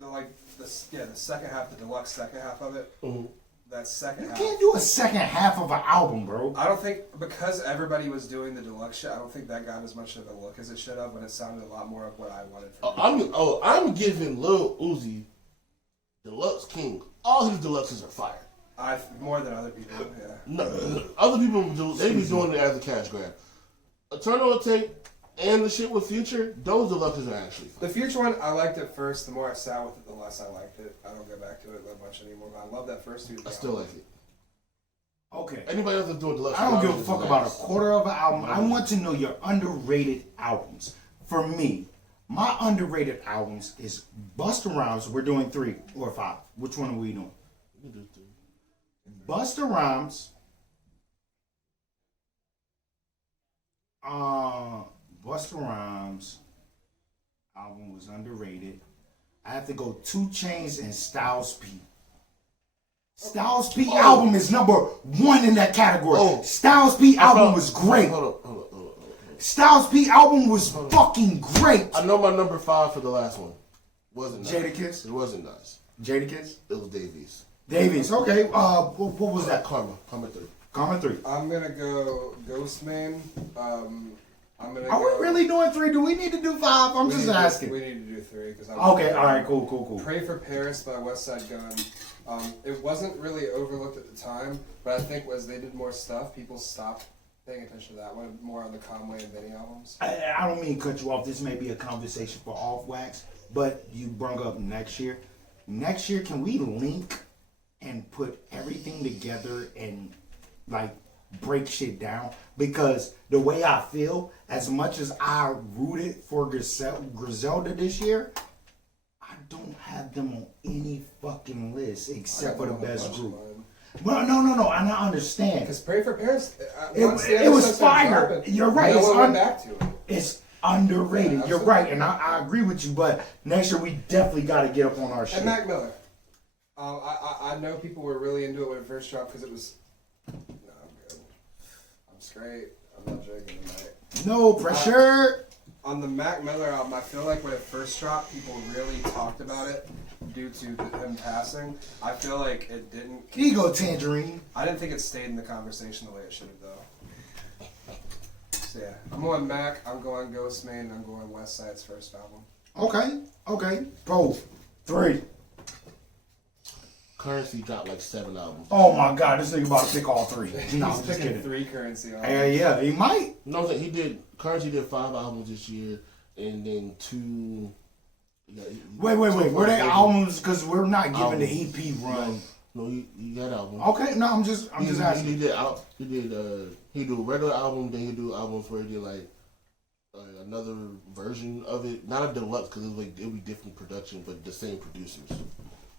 The second half, the deluxe second half of it. Mm-hmm. That second You half. can't do a second half of an album, bro. I don't think, because everybody was doing the deluxe shit, I don't think that got as much of a look as it should have, but it sounded a lot more of what I wanted from it. I'm giving Lil Uzi Deluxe King. All his deluxes are fire. More than other people, yeah. No, other people they be doing it as a cash grab. Eternal Take and the shit with Future, those deluxes are actually fire. The Future one, I liked it first. The more I sat with it, the less I liked it. I don't go back to it that much anymore, but I love that first Future. I still like it. Okay. Anybody else that's doing deluxe? I don't give a albums fuck is about a nice. quarter of an album. I want to know your underrated albums. For me, my underrated albums is Busta Rhymes. We're doing 3 or 5. Which one are we doing? You do too. Busta Rhymes. Busta Rhymes album was underrated. I have to go 2 Chainz and Styles P. Styles P album is number 1 in that category. Oh. Styles P album was great. Hold on. Styles P album was fucking great. I know my number 5 for the last one. Wasn't nice. Jadakiss? It wasn't nice. Jadakiss? It was Davies. Davies. Okay. What was that? Karma 3. Comment 3. I'm gonna go Ghostman. I'm gonna. Are we really doing 3? Do we need to do 5? I'm just asking. We need to do 3 because. Okay. All right. Cool. Pray for Paris by West Side Gun. It wasn't really overlooked at the time, but I think as they did more stuff, people stopped paying attention to that one more on the Conway and Benny albums. I don't mean to cut you off. This may be a conversation for off wax, but you brought up next year. Next year, can we link and put everything together and like break shit down? Because the way I feel, as much as I rooted for Griselda this year, I don't have them on any fucking list except for the best group. Well, no, and I understand. Because Pray for Paris, It was fire. You're right. No It's one went back to it. It's underrated. Yeah, You're right, and I agree with you. But next year we definitely got to get up on our shit. And Mac Miller. I know people were really into it when it first dropped because it was. No, I'm good. I'm straight. I'm not drinking tonight. No pressure. On the Mac Miller album, I feel like when it first dropped, people really talked about it due to him passing. I feel like it didn't. Ego Tangerine. I didn't think it stayed in the conversation the way it should have, though. So yeah, I'm going Mac. I'm going Ghostman. I'm going West Side's first album. Okay. Go. 3. Currency dropped like 7 albums. Oh my God, this nigga about to pick all 3. No, He's I'm just picking kidding. 3 Currency albums. Yeah, he might. No, I'm saying Currency did 5 albums this year, and then 2. Wait. Were they albums? Because we're not giving the EP run. No, he got albums. Okay, no, I'm just asking. He do a regular album, then he do albums where he did like another version of it, not a deluxe because it would be different production, but the same producers.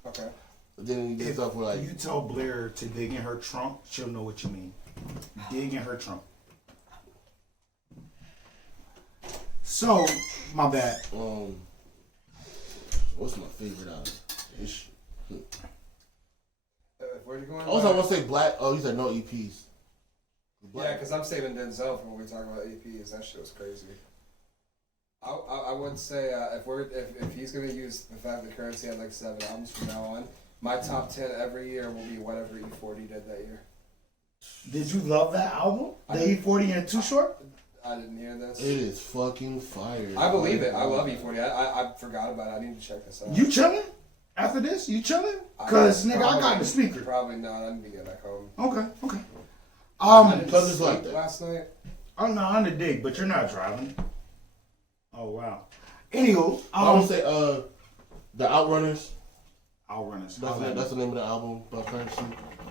Okay. But then he did stuff where like You tell Blair to dig in her trunk, she'll know what you mean. Dig in her trunk. So, my bad. what's my favorite album? Where you going? Also, I want to say Black. Oh, he said no EPs. Yeah, because I'm saving Denzel for when we talk about EPs. That shit was crazy. I would say if he's gonna use the fact that Currency had like 7 albums from now on, my top 10 every year will be whatever E40 did that year. Did you love that album? The E40 and Too Short? I didn't hear this. It is fucking fire. I believe it. I love E40. I forgot about it. I need to check this out. You chilling? After this, you chilling? Cause nigga, I got the speaker. Probably not. I need to get back home. Okay. I didn't Cause it's sleep like that. last night. I'm not on the dig, but you're not driving. Oh wow. Anywho, I would say the Outrunners. Outrunners. That's the name of the album by Currency.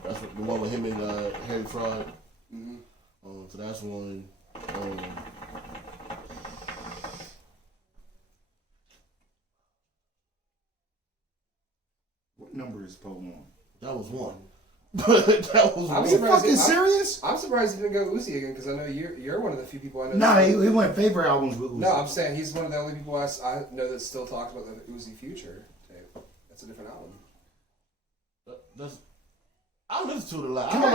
That's the one with him and Harry Fraud. Mm-hmm. So that's one. What number is Poe on? That was one. That was Are one. you fucking serious? I'm surprised he didn't go Uzi again because I know you're one of the few people I know. Nah, he went favorite albums with Uzi. No, I'm saying he's one of the only people I know that still talks about the Uzi Future tape. That's a different album. I listen to it a lot. Can I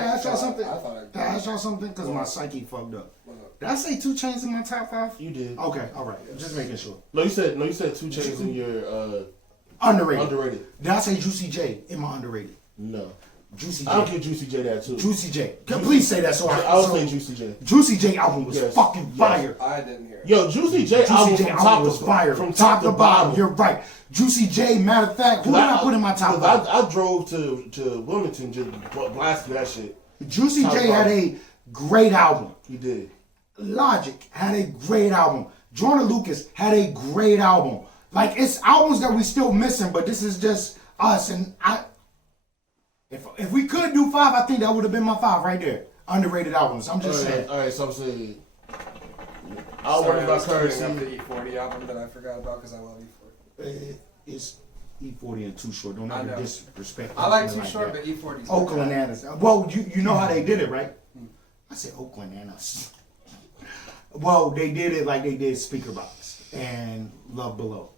ask y'all something? I thought Can I ask y'all something? Because my psyche fucked up. Did I say 2 Chainz in my top 5? You did. Okay, all right. Just making sure. No, you said 2 Chainz in your Underrated. underrated. Did I say Juicy J in my underrated? No. Juicy J. I'll give Juicy J that too. Juicy J. Please say that so I was saying Juicy J. Juicy J album was Yes. fucking fire. I didn't hear it. Yo, Juicy J album Juicy J from top album was to fire. From Top to bottom. You're right. Juicy J, matter of fact, who did I put in my top 5? I drove to Wilmington just blasting that shit. Juicy Top J to had bottom. a great album. He did. Logic had a great album. Jordan Lucas had a great album. Like, it's albums that we still missing, but this is just us. And if we could do 5, I think that would have been my 5 right there. Underrated albums. I'm just saying. All right, so I'm saying I'll Sorry, worry I about was currency. coming up the E40 album that I forgot about because I love E40. It's E40 and Too Short. Don't I ever know. disrespect. I like something Too Short, that. but E40's Oakland Annas. Well, you know how they did it, right? I said Oakland Annas. Well, they did it like they did Speaker Box and Love Below.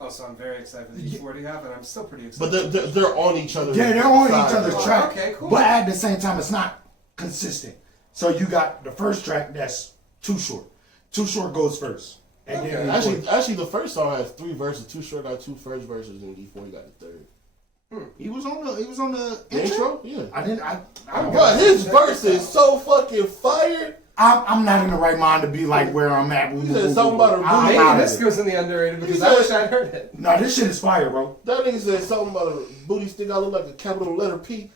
Oh, so I'm very excited for the E40 half, and I'm still pretty excited. But they're on each other. Yeah, they're on each other's Oh, track. okay, cool. But at the same time, it's not consistent. So you got the first track that's Too Short. Too Short goes first. And Okay. then Actually, the first song has 3 verses. Too Short got 2 first verses, and E40 got the 3rd. he was on the The intro? Yeah. I didn't. I don't Bro, his verse is so fucking fire. I'm not in the right mind to be like where I'm at. He said something about a I'm Maybe out of this it. goes in the underrated because He I said- wish I'd heard it. No, this shit is fire, bro. That nigga said something about a booty stick out look like a capital letter P.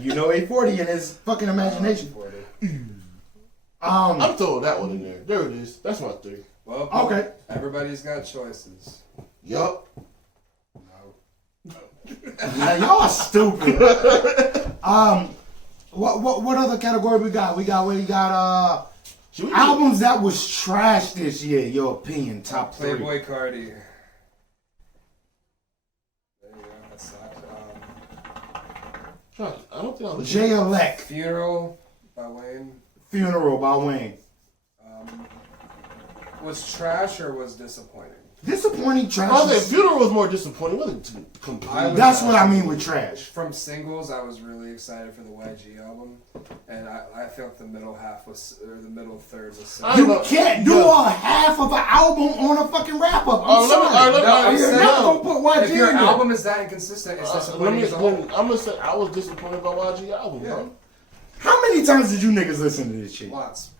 You know A40 in his fucking imagination. I'm throwing that one in there. There it is. That's my 3. Well, Okay. Everybody's got choices. Yup. Now, y'all are stupid. What other category we got? We got albums that was trash this year. Your opinion, top 3. Playboy Cardi. There you go. That sucked. I don't think I J Elect, Funeral by Wayne. Funeral by Wayne. Was trash or was disappointing? Disappointing trash. I think Funeral was more disappointing. It wasn't complete. That's what I mean with trash. From singles, I was really excited for the YG album, and I felt the middle half was, or the middle third was. So You can't do a half of an album on a fucking wrap up. I'm sorry. I'm You're saying, not gonna put YG if your in there. album is that inconsistent, it's disappointing as a whole. I'm gonna say I was disappointed by YG album, bro. How many times did you niggas listen to this shit? Lots.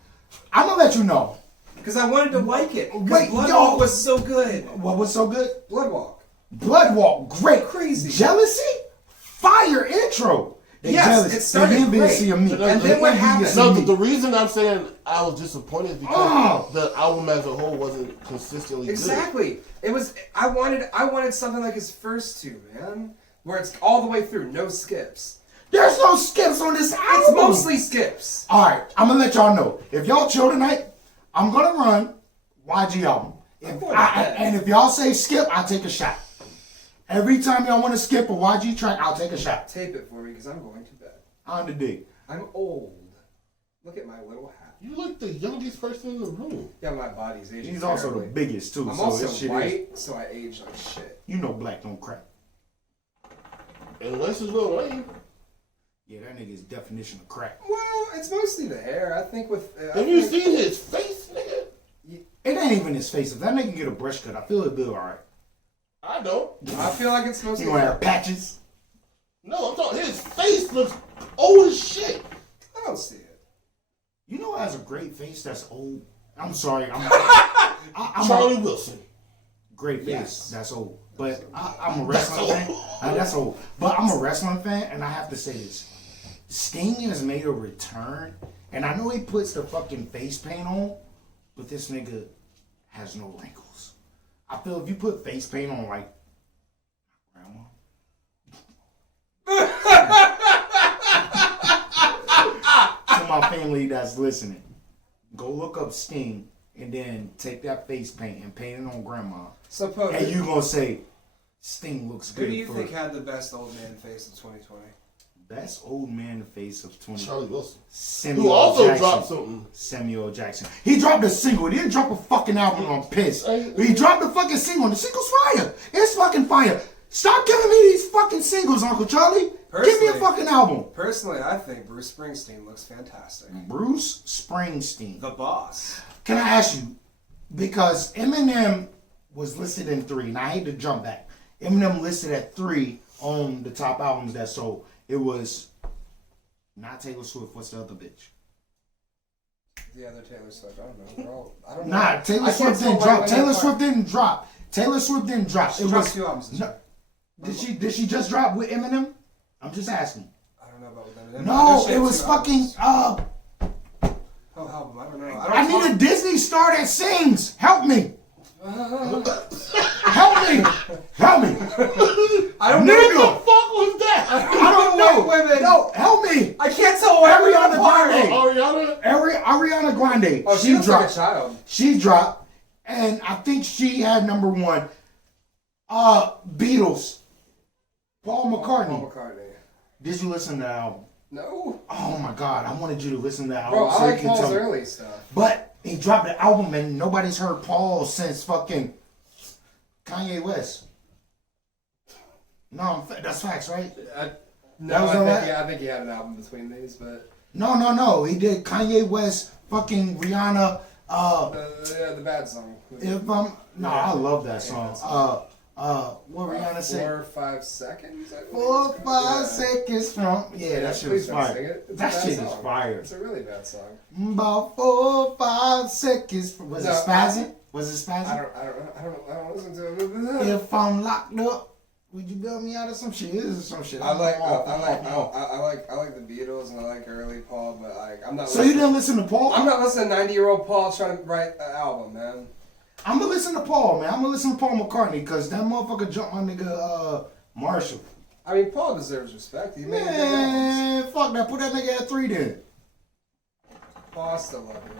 I'm gonna let you know. Because I wanted to like it. Wait, Bloodwalk yo. was so good. What was so good? Bloodwalk. Bloodwalk, great. Crazy. Jealousy, fire intro. They Yes, jealous. it started They envious great. of me. And then what They envious happened? of No, me. the reason I'm saying I was disappointed is because the album as a whole wasn't consistently Exactly. It was. I wanted something like his first two, man, where it's all the way through, no skips. There's no skips on this album. It's mostly skips. All right, I'm gonna let y'all know. If y'all chill tonight, I'm gonna run YG album. And if y'all say skip, I'll take a shot. Every time y'all want to skip a YG track, I'll take a shot. Tape it for me because I'm going to bed. On the dig. I'm old. Look at my little hat. good. You like the youngest person in the room. Yeah, my body's aging. He's also the terribly. biggest too. I'm so also this shit white, so I age like shit. you know black don't crack. Unless it's Lil Wayne. Yeah, that nigga's definition of crack. Well, it's mostly the hair. I think with. Have you seen his face, nigga? It ain't even his face. If that nigga get a brush cut, I feel it'd be alright. I don't. I feel like it's mostly. He gonna have patches. No, I'm talking. His face looks old as shit. I don't see it. You know who has a great face that's old? I'm sorry. I'm Charlie Wilson. great face. Yes. That's old. But I'm a wrestling fan. That's old. But I'm a wrestling fan, and I have to say this. Sting has made a return, and I know he puts the fucking face paint on, but this nigga has no wrinkles. I feel if you put face paint on, like, grandma, family that's listening, go look up Sting and then take that face paint and paint it on grandma. So, Poe, And you gonna say Sting looks who good. do you for think had the best old man face of 2020? best old man face of 20? Charlie Wilson. Samuel Who also Jackson. dropped something. Samuel Jackson. He dropped a single. He didn't drop a fucking album on Piss. He dropped a fucking single. The single's fire. It's fucking fire. Stop giving me these fucking singles, Uncle Charlie. Give me a fucking album. Personally, I think Bruce Springsteen looks fantastic. Bruce Springsteen. The boss. Can I ask you, because Eminem was listed in 3, and I hate to jump back. Eminem listed at 3 on the top albums that sold. It was not Taylor Swift. What's the other bitch? The other Taylor Swift. I don't know. They're all, I don't know. Nah, Taylor I Swift can't didn't tell drop. when Taylor they're Swift didn't drop. Taylor Swift didn't drop. She It dropped was 2 albums this no, year. Did she just drop with Eminem? I'm just asking. I don't know about with Eminem. No, it was fucking Oh, album. I don't know. I need a Disney star that sings. Help me. Help me. Help me. I don't Nigga. know. What the fuck was that? I don't know. Women. No, help me. I can't tell what Ariana apart. Grande. Ariana Grande. Oh, she looks like a child. She dropped, and I think she had number 1. Beatles. Paul McCartney. Paul McCartney. Did you listen to that album? No. Oh my God, I wanted you to listen to that album. Bro, I so you like can Paul's tell me. early stuff. But he dropped the album and nobody's heard Paul since fucking Kanye West. No, that's facts, right? No, was I think he had an album between these, but No. He did Kanye West, fucking Rihanna. the bad song. I love that song. What Rihanna said? 4 or 5 seconds. 4 or 5 seconds from. Yeah, that shit please is don't sing fire. it. It's a That bad shit is song. fire. It's a really bad song. About 4 or 5 seconds. Was it No, spazzing? Was it spazzing? I don't listen to it. If I'm locked up, would you bail me out of some shit? This is some shit. I like Oh. the Beatles and I like early Paul, but I'm not. So you didn't listen to Paul? I'm not listening to 90-year-old Paul trying to write an album, man. I'm gonna listen to Paul, man. I'm gonna listen to Paul McCartney because that motherfucker jumped my nigga Marshall. I mean, Paul deserves respect. He made a big album. Man, fuck that. Put that nigga at 3 then. Paul, I still love you.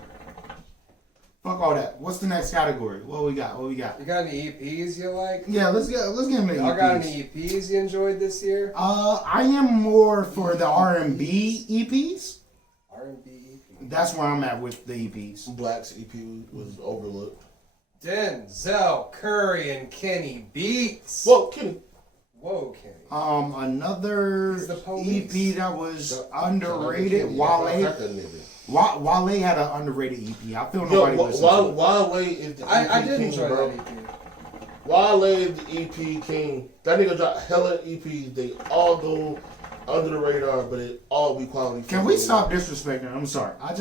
Fuck all that. What's the next category? What we got? You got any EPs you like? Yeah, let's get him the Y'all EPs. got any EPs you enjoyed this year? I am more for the R&B EPs. R&B EP. That's where I'm at with the EPs. Black's EP was overlooked. Denzel Curry and Kenny Beats. Whoa, Kenny. Whoa, Kenny. Another He's the police. EP that was underrated. Wale. Wale had an underrated EP. I feel nobody listens to it. Wale is the EP I did king, enjoy bro. that EP. Wale is the EP king. That nigga dropped hella EPs. They all go under the radar, but it all be quality. Can we stop disrespecting her? I'm sorry. I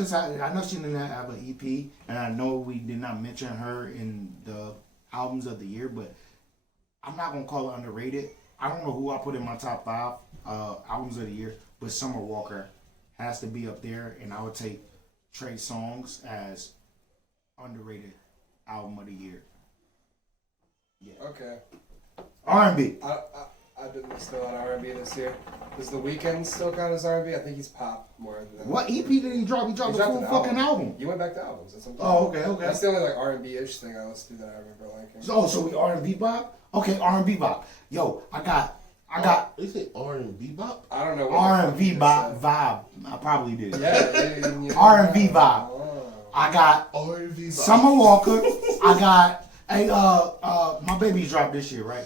know she didn't have an EP, and I know we did not mention her in the albums of the year, but I'm not gonna call her underrated. I don't know who I put in my top 5 albums of the year, but Summer Walker has to be up there, and I would take Trey Songz as underrated album of the year. Yeah. Okay. R&B. I didn't still on R&B this year. Does The Weeknd still count as R&B? I think he's pop more than. What EP did he drop? He dropped a full an fucking album. You went back to albums. That's what I'm Oh, talking okay. That's the only like R&B-ish thing I listened to that I remember liking. So we R&B Bob? Okay, R&B Bob. Yo, I got You say R&B bop? I don't know. What R&B vibe. I probably did. Yeah. R&B vibe. I got R&B bop. Summer Walker. I got my baby dropped this year, right?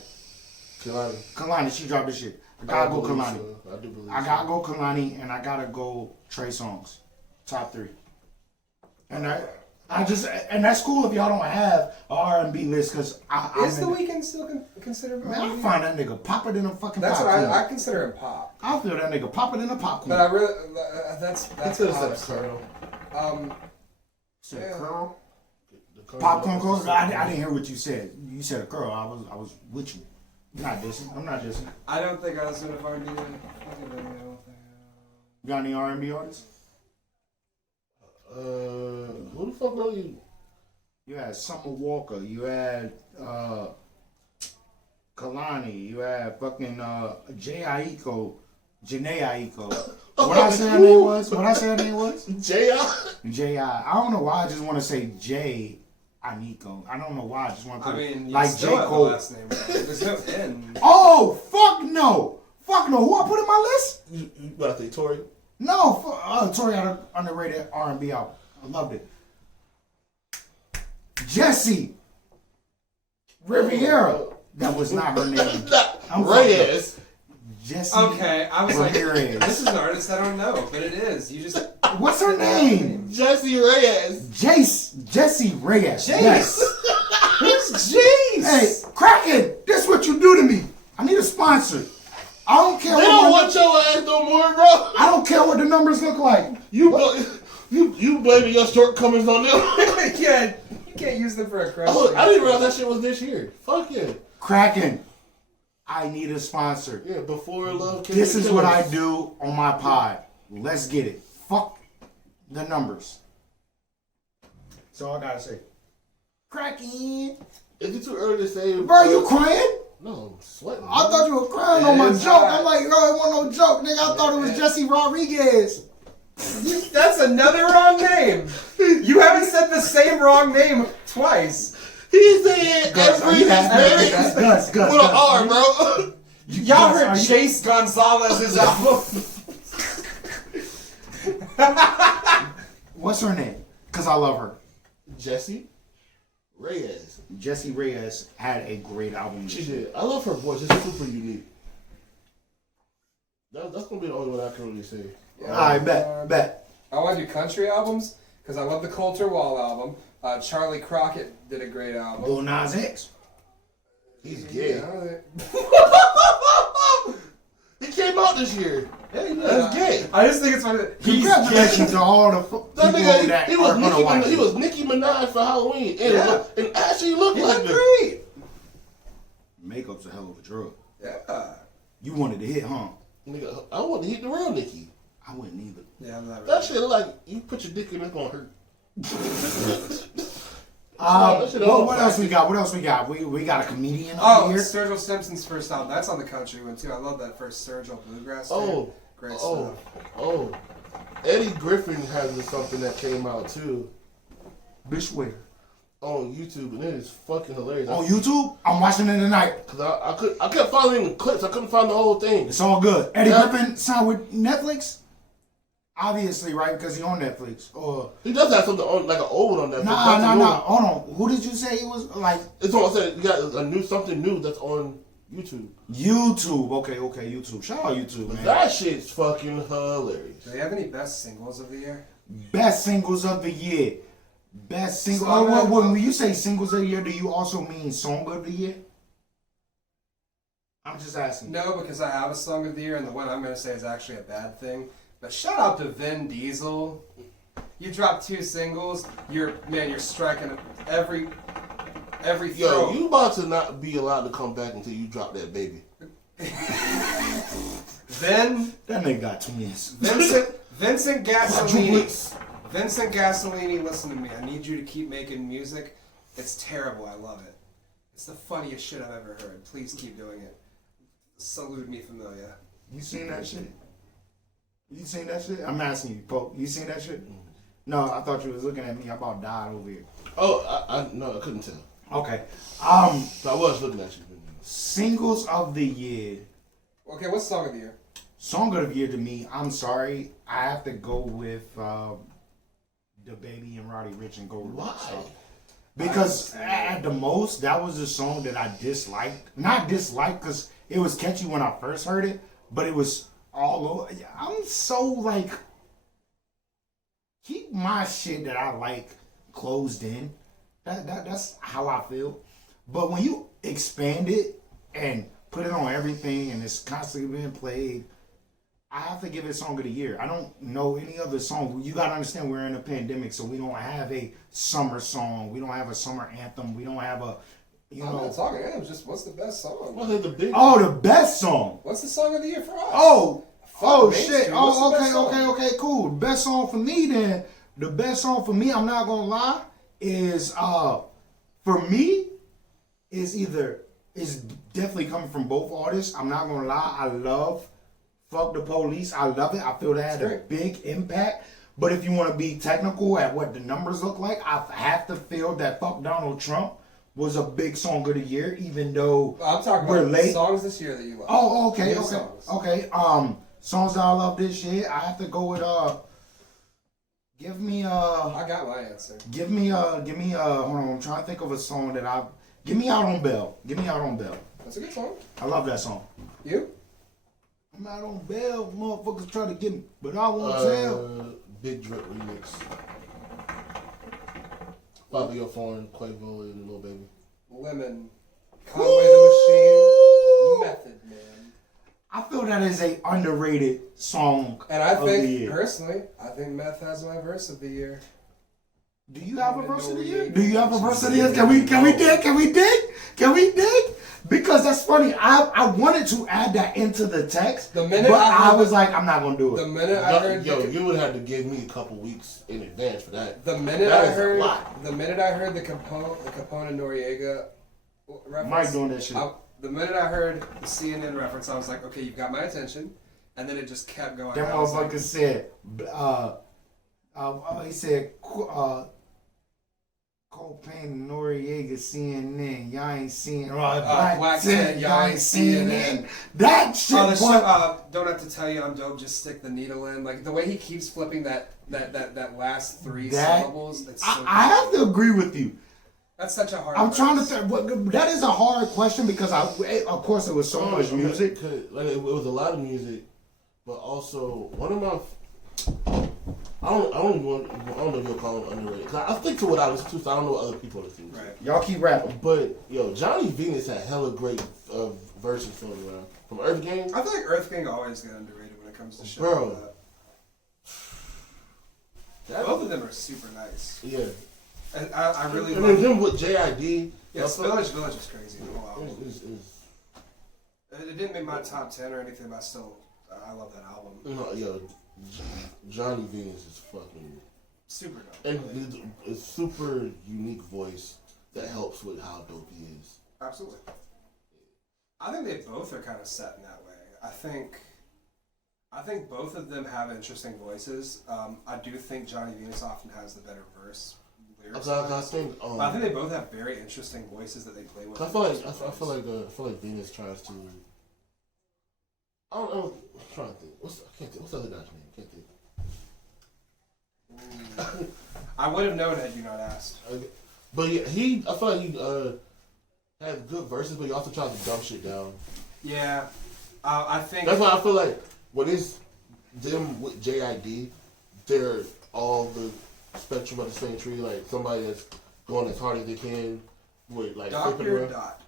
Kalani, she dropped this year. I gotta go Kalani. I do believe I gotta go Kalani, and I gotta go Trey Songz. Top 3. And that's cool if y'all don't have an R&B list, because Is The Weeknd still considered Man, I R&B? find that nigga popper than a fucking That's what popcorn. I consider him pop. I feel that nigga popper than a popcorn. But I really that's Consider pop. that Colonel. Said Yeah. curl? The Colonel. Popcorn curl? I didn't hear what you said. You said a curl. I was with you. I'm not dissing. I don't think I listened to R&B. You got any R&B artists? Who the fuck are you? You had Summer Walker. You had Kalani. You had fucking Jay Aiko. Janae Aiko. What I say her name was? What I say her name was? J.I. I don't know why I just want to say J. Aniko. I don't know why I just want to put you like still J. have Cole. the last name, bro. There's no N. Oh, fuck no. Fuck no. Who I put in my list? You about to say Tory? No. Tori had an underrated R&B album. I loved it. Jessie Riviera. That was not her name. Reyes. Jessie. Okay, I was Ramirez. like, this is an artist I don't know, but it is. You just. What's her name? Jesse Reyes. Jessie Reyes. Jace. Yes. Who's Jace? Hey, Kraken, this what you do to me. I need a sponsor. I don't care. They don't want your ass no more, bro. I don't care what the numbers look like. You blaming your shortcomings on them. You can't use them for a crush. I didn't realize that shit was this year. Fuck yeah. Kraken, I need a sponsor. Yeah, before love came. This is what I do on my pod. Let's get it. Fuck the numbers. That's all I gotta say. Kraken. Is it too early to say? Bro, you crying? No, I'm sweating. I thought you were crying on my It is joke. hot. I'm like, yo, it wasn't no joke, nigga. I thought it was Jesse Rodriguez. That's another wrong name. You haven't said the same wrong name twice. He said every name Gus. with an R, bro. Y'all heard Chase Gonzalez's album? What's her name? Because I love her. Jesse Reyes. Jessie Reyes had a great album. She did. I love her voice. It's super unique. That's gonna be the only one I can really say. All right, bet. I want to do country albums because I love the Coulter Wall album. Charlie Crockett did a great album. Lil Nas X. He's gay. Yeah, He came out this year. That's gay. I just think it's funny. He's Congratulations to all the people That nigga, that he was are gonna watch He it. was Nicki Minaj for Halloween, and, Yeah. and actually looked like her. great. Makeup's a hell of a drug. Yeah. You wanted to hit, huh? Nigga, I want to hit the real Nicki. I wouldn't either. Yeah, I'm not really. That shit look like you put your dick in it, gonna hurt. What else we got? We got a comedian Oh, over here. Sturgill Simpson's first album. That's on the country one too. I love that first Sturgill Bluegrass. Oh, Great oh, stuff. oh. Eddie Griffin has something that came out too Bitch, where? on YouTube, and it is fucking hilarious. On YouTube? I'm watching it tonight. Cause I kept finding the clips. I couldn't find the whole thing. It's all good. Eddie Yeah. Griffin signed with Netflix? Obviously, right? Because he on Netflix. Or He does have something on, like an old one on that. nah. Hold on. Who did you say he was? Like It's what I said. You got something new that's on YouTube. YouTube. Okay, YouTube. Shout out YouTube, man. That shit's fucking hilarious. Do they have any best singles of the year? Best singles of the year. Best single. Song of- When you say singles of the year, do you also mean song of the year? I'm just asking. No, because I have a song of the year, and the one I'm going to say is actually a bad thing. But shout out to Vin Diesel. You dropped 2 singles. You're striking every Yo, throw. you about to not be allowed to come back until you drop that baby. Then That nigga got twins. Vincent Gasolini. Quadruplets. Vincent Gasolini, listen to me. I need you to keep making music. It's terrible. I love it. It's the funniest shit I've ever heard. Please keep doing it. Salute me familia. You seen that shit? I'm asking you, Pope. You seen that shit? No, I thought you was looking at me. I about died over here. Oh, no, I couldn't tell. Okay. So I was looking at you. Singles of the year. Okay, what's song of the year? Song of the year to me, I'm sorry, I have to go with the Baby and Roddy Ricch and Gold. Why? Because at the most, that was a song that I disliked. Not disliked because it was catchy when I first heard it, but it was all over. I'm so like, keep my shit that I like closed in. That's how I feel. But when you expand it and put it on everything and it's constantly being played, I have to give it Song of the Year. I don't know any other song. You got to understand we're in a pandemic, so we don't have a summer song. We don't have a summer anthem. We don't have a, I'm not talking. I'm just, what's the best song? I think the big the best song. What's the song of the year for us? Oh Main shit. Street. What's the best song? Okay, cool. Best song for me then. The best song for me, I'm not gonna lie, is for me, is definitely coming from both artists. I'm not gonna lie, I love Fuck the Police. I love it. I feel that had a big impact. But if you want to be technical at what the numbers look like, I have to feel that Fuck Donald Trump was a big song of the year, even though I'm talking we're about late. songs this year that you love. Oh, okay, New okay, songs. okay. Songs that I love this year. I have to go with Give me I got my answer. Give me hold on. I'm trying to think of a song that Give me Out on Bell. Give me Out on Bell. That's a good song. I love that song. You? I'm out on Bell. Motherfuckers try to get me, but I won't tell. Big Drip remix. Fabio Foreign, Quavo, and Lil Baby. Lemon. Conway the Machine. Method Man. I feel that is a underrated song. And I of the think, year. personally, I think Meth has my verse of the year. Do you have a verse of the year? Noriega. Do you have a verse of the year? Can we dig? Because that's funny. I wanted to add that into the text, The minute but I I heard was like, I'm not gonna do The it. minute I heard You would have to give me a couple weeks in advance for that. the minute That I is a heard lot. the minute I heard the Capone and Noriega reference, Mike doing that shit. The minute I heard the CNN reference, I was like, okay, you've got my attention, and then it just kept going. That I was like, motherfucker said, he said, Copain, Noriega, CNN, y'all ain't seeing Black Tent, y'all ain't CNN. That shit, oh, the boy. shit, don't have to tell you I'm dope. Just stick the needle in. Like the way he keeps flipping that last three syllables. It's so I have to agree with you. That's such a hard. I'm verse. trying to think. That is a hard question because of course, it was so much music. Like it was a lot of music, but also one of my. I don't know if you'll call him underrated. Cause I stick to what I listen to, so I don't know what other people listen to. Right. Y'all keep rapping. But yo, Johnny Venus had hella great verses floating around from Earth Gang. I feel like Earth Gang always get underrated when it comes to shit. Bro. Like that. Both of them are super nice. Yeah. And I really And love then him with JID. Yes, Village is crazy. The whole album. Is It didn't make my top 10 or anything, but I love that album. no, yo, Johnny Venus is fucking Super dope. and it's super unique voice that helps with how dope he is. Absolutely. I think they both are kind of set in that way. I think both of them have interesting voices. I do think Johnny Venus often has the better verse. I think they both have very interesting voices that they play with. I feel like Venus tries to. I don't know. I'm trying to think. What's the other guy's name? Can't think. I would have known had you not asked. But yeah, I feel like he has good verses, but he also tries to dumb shit down. Yeah, I think That's why I feel like when it's them with JID, they're all the spectrum of the same tree. Like somebody that's going as hard as they can with like flipping Dr. around. Dot.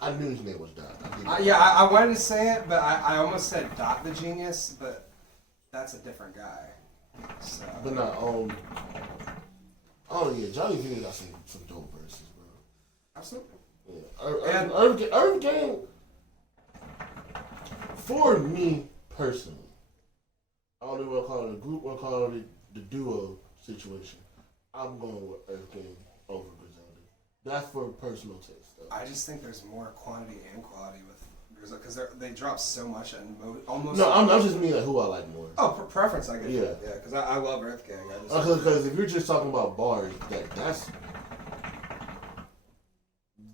I knew his name was Dot. I wanted to say it, but I almost said Dot the Genius, but that's a different guy. So. But not oh yeah, Johnny Venus got some dope verses, bro. Absolutely. Yeah. Irv Gang, for me personally, I don't even want to call it a group, want to call it the duo situation. I'm going with Irv Gang over Griselda. That's for personal taste, though. I just think there's more quantity and quality with Griselda because they drop so much and almost. No, I'm just meaning like who I like more. Oh, preference, I guess. Yeah. Yeah, because I love Earth Gang. Because if you're just talking about bars, that's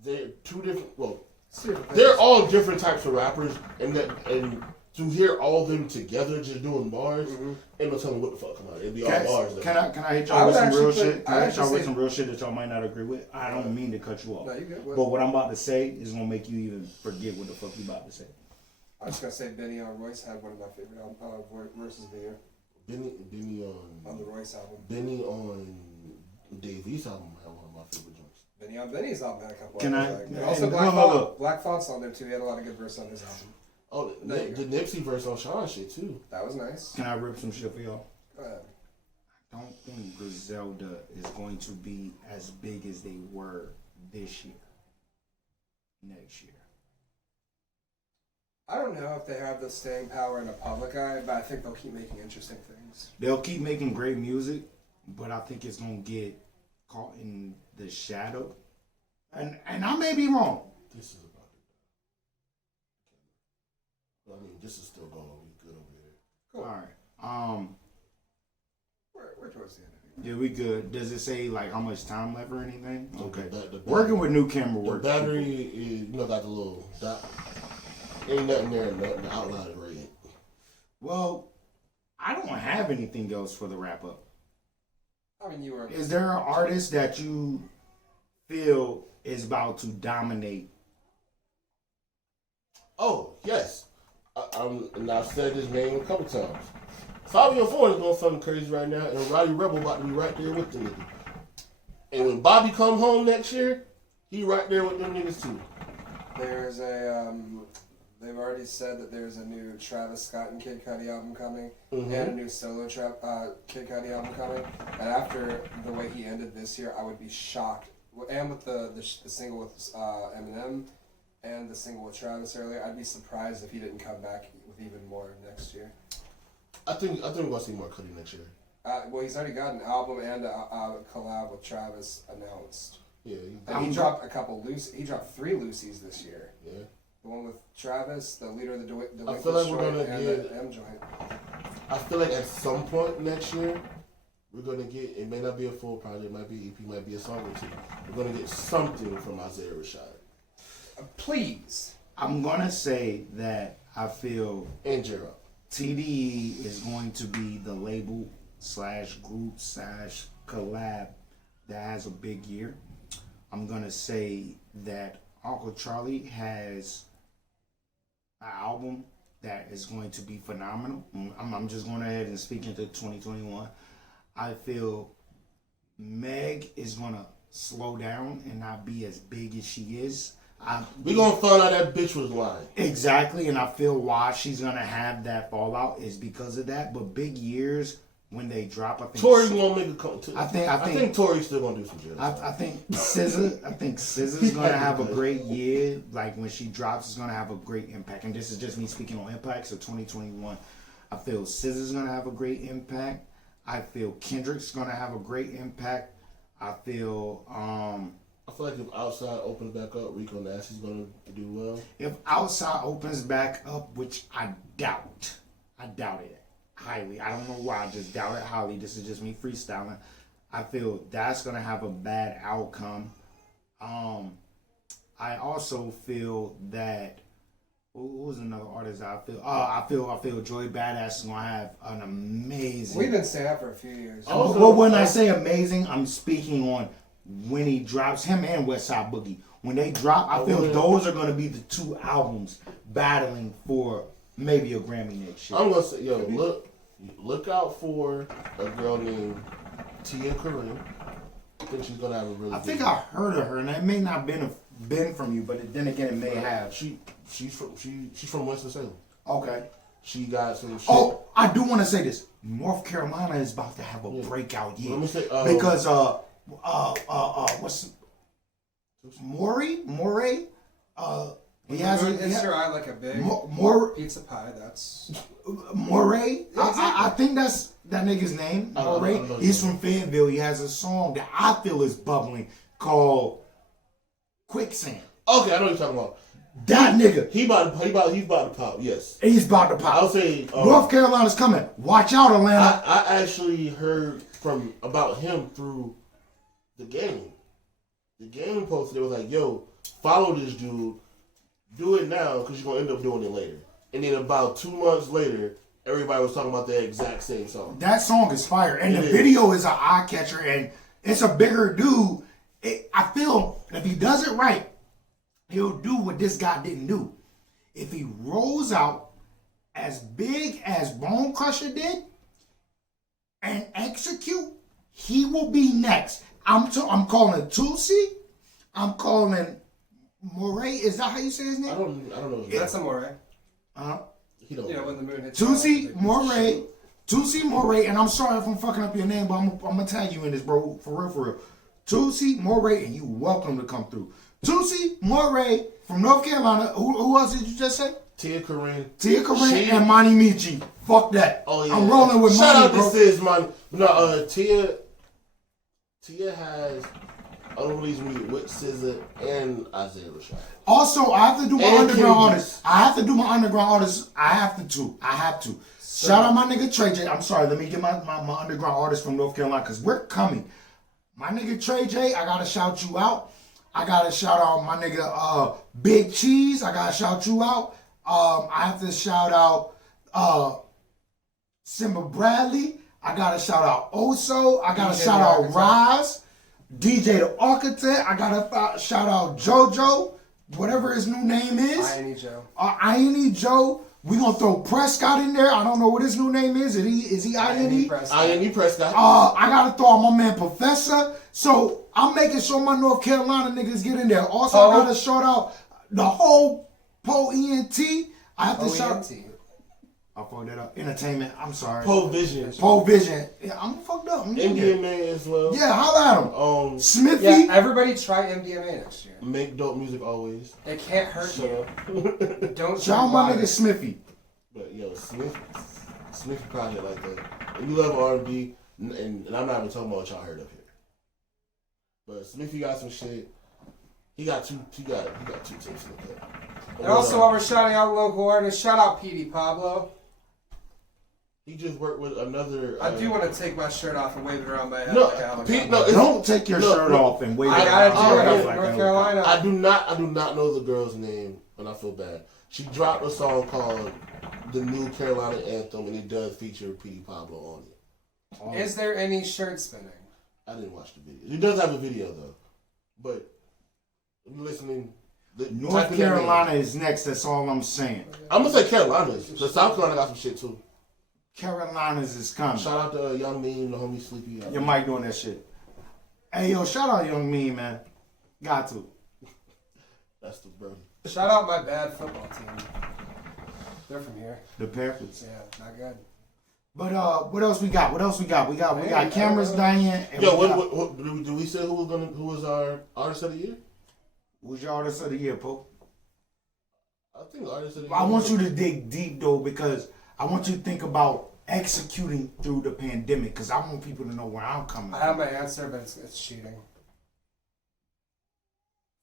they're two different. Well, they're all different types of rappers, and to hear all of them together just doing bars, ain't no telling what the fuck come out. It'd be all bars. Can I hit y'all with some real shit? Can I hit y'all with some real shit that y'all might not agree with? I don't mean to cut you off. No, you good. But what I'm about to say is gonna make you even forget what the fuck you about to say. I was gonna say Benny on Royce had one of my favorite verses of the year. Benny on the Royce album. Benny on Dave East album had one of my favorite joints. Benny on Benny's album had a couple. Can I? And also Black Thought's on there too. He had a lot of good verses on his album. Oh, the Nipsey verse on Sean shit too. That was nice. Can I rip some shit for y'all? Go ahead. I don't think Griselda is going to be as big as they were this year. Next year. I don't know if they have the staying power in the public eye, but I think they'll keep making interesting things. They'll keep making great music, but I think it's gonna get caught in the shadow. And I may be wrong. This is about I mean, this is still going to be good over there. Cool. All right. We're towards the end of it. Yeah, we good. Does it say like how much time left or anything? Okay. The Working with new camera the work. battery is, got the little dot. Ain't nothing there, nothing outlined red. Well, I don't have anything else for the wrap up. I mean, you were. Is there an artist that you feel is about to dominate? Oh, yes. And I've said his name a couple times. Fabio Ford is doing something crazy right now, and Roddy Rebel about to be right there with the nigga. And when Bobby come home next year, he right there with them niggas too. There's a. They've already said that there's a new Travis Scott and Kid Cudi album coming, and a new solo Kid Cudi album coming. And after the way he ended this year, I would be shocked. And with the single with Eminem and the single with Travis earlier, I'd be surprised if he didn't come back with even more next year. I think we're gonna see more Cudi next year. Well, he's already got an album and a collab with Travis announced. Yeah, And he dropped a couple He dropped 3 Lucy's this year. yeah. The one with Travis, the leader of the I feel like we're joint, gonna and get- the M joint. I feel like at some point next year, we're gonna get. It may not be a full project, it might be EP, might be a song or two. We're gonna get something from Isaiah Rashad Please. I'm gonna say that I feel and J-Rock. TDE is going to be the label / group / collab that has a big year. I'm gonna say that Uncle Charlie has an album that is going to be phenomenal. I'm just going ahead and speak into 2021. I feel Meg is gonna slow down and not be as big as she is. We gonna find out that bitch was lying. Exactly, and I feel why she's gonna have that fallout is because of that. But big years when they drop, I think Tori's gonna make a come. I think Tori's still gonna do some shit. I think SZA's gonna have a great year. Like when she drops, it's gonna have a great impact. And this is just me speaking on impact. So 2021, I feel SZA's gonna have a great impact. I feel Kendrick's gonna have a great impact. I feel I feel like if Outside opens back up, Rico Nasty's gonna do well. if Outside opens back up, which I doubt it highly. I don't know why, I just doubt it highly. This is just me freestyling. I feel that's gonna have a bad outcome. I also feel that who was another artist I feel Joy Badass is gonna have an amazing. We've been saying that for a few years. Well, when I say amazing, I'm speaking on when he drops, him and Westside Boogie. When they drop, I feel those are going to be the 2 albums battling for maybe a Grammy next year. I'm gonna say, look out for a girl named Tia Corinne. I think she's gonna have a really. I think I heard of her, and it may not been from you, but then again, it may have. She's from Winston Salem. Okay. She got some shit. Oh, I do want to say this. North Carolina is about to have a breakout year Let me say, because what's Morey? He has It's your eye like a big pizza pie. That's Moray. Exactly. I think that's that nigga's name. Moray. He's from Fayetteville. He has a song that I feel is bubbling called Quicksand. Okay, I know what you're talking about. That nigga. He's about to pop. Yes. He's about to pop. I'll say North Carolina's coming. Watch out, Atlanta. I actually heard about him through the game. The game posted. It was like, yo, follow this dude. Do it now because you're going to end up doing it later. And then about 2 months later, everybody was talking about the exact same song. That song is fire. And the video is an eye catcher. And it's a bigger dude. I feel if he does it right, he'll do what this guy didn't do. If he rolls out as big as Bone Crusher did and execute, he will be next. I'm calling Tulsi. I'm calling Moray. Is that how you say his name? I don't know. that's a Moray. He don't. When the moon hits. Tulsi Moray, and I'm sorry if I'm fucking up your name, but I'm gonna tag you in this, bro. For real. Tulsi Moray, and you welcome to come through. Tulsi Moray from North Carolina. Who else did you just say? Tia Corinne And Monty Michi. Fuck that. Oh yeah. I'm rolling with Shout Monty, out bro. to Sis, Monty. No, Tia has unreleased music with SZA and Isaiah Rashad. Also, I have to do my And underground Kenny artists. I have to do my underground artists. I have to. Shout out my nigga Trey J. I'm sorry, let me get my underground artists from North Carolina because we're coming. My nigga Trey J, I gotta shout you out. I gotta shout out my nigga Big Cheese. I gotta shout you out. I have to shout out Simba Bradley. I gotta shout out Oso. I gotta shout out Rise. DJ the Architect. I gotta shout out JoJo, whatever his new name is. Ione Joe. We gonna throw Prescott in there. I don't know what his new name is. Is he Ione? Ione Prescott. I gotta throw out my man Professor. So I'm making sure my North Carolina niggas get in there. Also, I gotta shout out the whole Poe ENT. I have to shout. I fucked that up. Entertainment. I'm sorry. Poe Vision. Yeah, I'm fucked up. MDMA as well. Yeah, holla at him. Smithy. Yeah, everybody try MDMA next year. Make dope music always. It can't hurt you. Don't shout out my nigga Smithy. But yo, Smithy project like that. And you love R&B, and I'm not even talking about what y'all heard up here. But Smithy got some shit. He got two tapes in the cut. And also, while we're shouting out local artists, shout out PD Pablo. He just worked with another. I do want to take my shirt off and wave it around my head. No, don't take your shirt off and wave it around. I gotta do it in North Carolina. I do not know the girl's name, and I feel bad. She dropped a song called "The New Carolina Anthem," and it does feature P.D. Pablo on it. Is there any shirt spinning? I didn't watch the video. It does have a video though, but listening. North Carolina is next. That's all I'm saying. I'm gonna say Carolinas. The South Carolina got some shit too. Carolinas is coming. Shout out to Young Mean, the homie Sleepy. Your Mike doing that shit. Hey yo, shout out Young Mean, man. Got to. That's the brother. Shout out my bad football team. They're from here. The Panthers. Yeah, not good. But what else we got? We got cameras dying. Yo, what do we say who was our artist of the year? Who's your artist of the year, Pope? I think artist of the year. I want you to dig deep though, because I want you to think about executing through the pandemic, because I want people to know where I'm coming from. I have my answer, but it's cheating.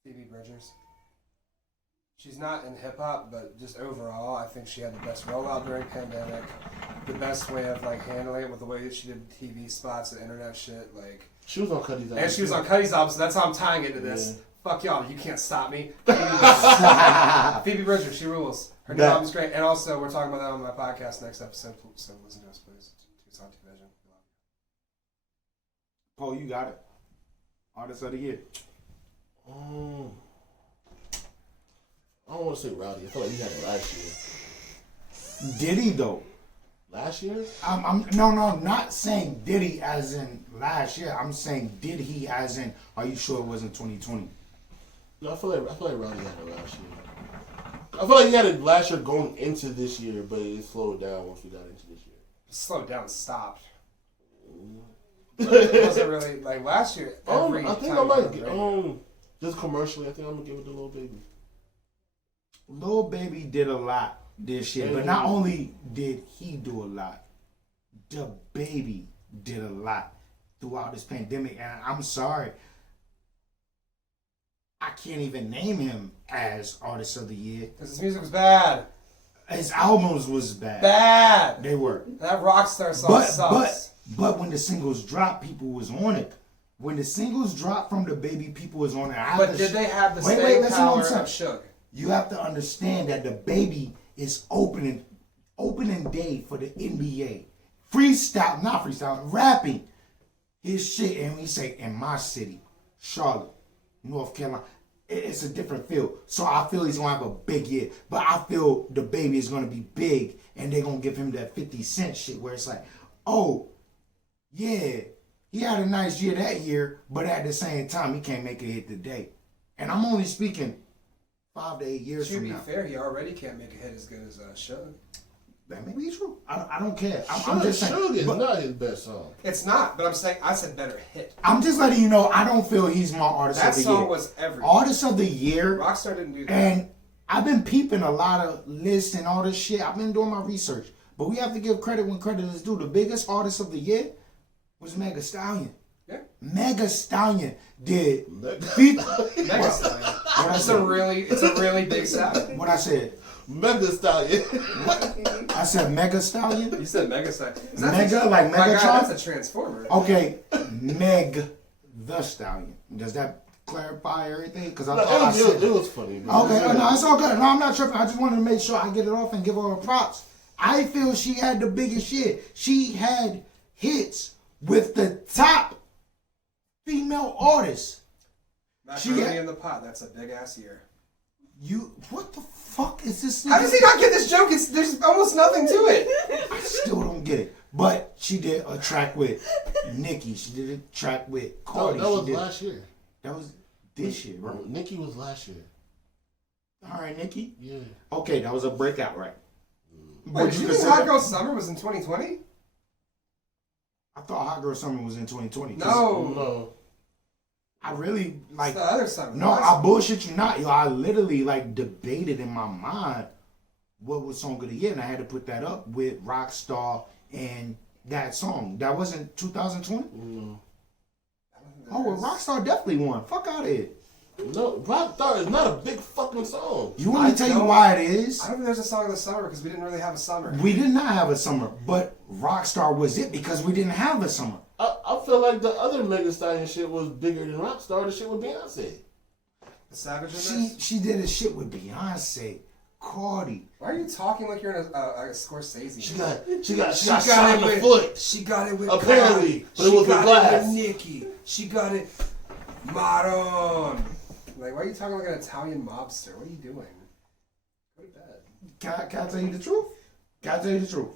Phoebe Bridgers. She's not in hip hop, but just overall, I think she had the best rollout during pandemic, the best way of like handling it with the way that she did TV spots and internet shit. Like she was on Cuddy's album, and she was on Cuddy's album, so that's how I'm tying into this. Yeah. Fuck y'all, you can't stop me. Phoebe Bridgers, she rules. Her new album's great, and also we're talking about that on my podcast next episode. So listen to us, please. Tucson Vision. Paul, you got it. Artist of the year. I don't want to say Rowdy. I feel like he had it last year. Did he though? Last year? I'm not saying did he as in last year. I'm saying did he as in are you sure it wasn't 2020? No, I feel like Rowdy had it last year. I feel like he had it last year going into this year, but it slowed down once we got into this year. It slowed down, stopped. It wasn't really like last year. I think I might just commercially. I think I'm gonna give it to Lil Baby. Lil Baby did a lot this year, but not only did he do a lot, the baby did a lot throughout this pandemic. And I'm sorry, I can't even name him as Artist of the Year. Because his music was bad. His albums was bad. Bad. They were. That Rockstar song sucks. But when the singles dropped, people was on it. When the singles dropped from the baby, people was on it. But did they have the staying power of Suge? You have to understand that the baby is opening day for the NBA. Rapping his shit. And we say, in my city, Charlotte, North Carolina, it's a different feel. So I feel he's going to have a big year. But I feel the baby is going to be big, and they're going to give him that 50 Cent shit where it's like, oh, yeah, he had a nice year that year, but at the same time, he can't make a hit today. And I'm only speaking 5 to 8 years from now. To be fair, he already can't make a hit as good as Suge. That may be true. I don't care. I'm just saying. Suge is not his best song. It's not, but I'm saying I said better hit. I'm just letting you know I don't feel he's my artist of the year. That song was everything. Artist of the year. Rockstar didn't do that. And I've been peeping a lot of lists and all this shit. I've been doing my research. But we have to give credit when credit is due. The biggest artist of the year was Meg Thee Stallion. Yeah. Mega Stallion did. Mega Megastallion. It's a really big sound. What I said? Mega Stallion. I said Mega Stallion. You said Megastallion. Mega like My God, Megatron. that's a transformer. Okay, Meg the Stallion. Does that clarify everything? Because I No, thought I said it was funny. Man. okay, no, it's all good. No, I'm not tripping. I just wanted to make sure I get it off and give her props. I feel she had the biggest shit. She had hits with the top female artists. Macaroni in the pot. That's a big ass year. What the fuck is this? How does he not get this joke? There's almost nothing to it. I still don't get it. But she did a track with Nicki. She did a track with Cardi. That was last year. That was this year, bro. Nicki was last year. All right, Nicki. Yeah. Okay, that was a breakout, right? Wait, did you think Hot Girl Summer was in 2020? I thought Hot Girl Summer was in 2020. No. I really like. It's the other summer. No, I bullshit you not. Yo, I literally like debated in my mind what was song of the year, and I had to put that up with Rockstar and that song. That wasn't 2020. Oh, well, Rockstar definitely won. Fuck out of here. No, Rockstar is not a big fucking song. You want me to tell you why it is? I don't think there's a song of the summer because we didn't really have a summer. We did not have a summer, but Rockstar was it because we didn't have a summer. I feel like the other Mega Stallion shit was bigger than Rockstar. The shit with Beyonce. The Savage in this? She did a shit with Beyonce, Cardi. Why are you talking like you're in a Scorsese? She got shot in the foot. She got it with Apparently, Cardi. but it was with glass. With Nicki. She got it. Maron. Like, why are you talking like an Italian mobster? What are you doing? Go to bed. Can I tell you the truth? Can I tell you the truth?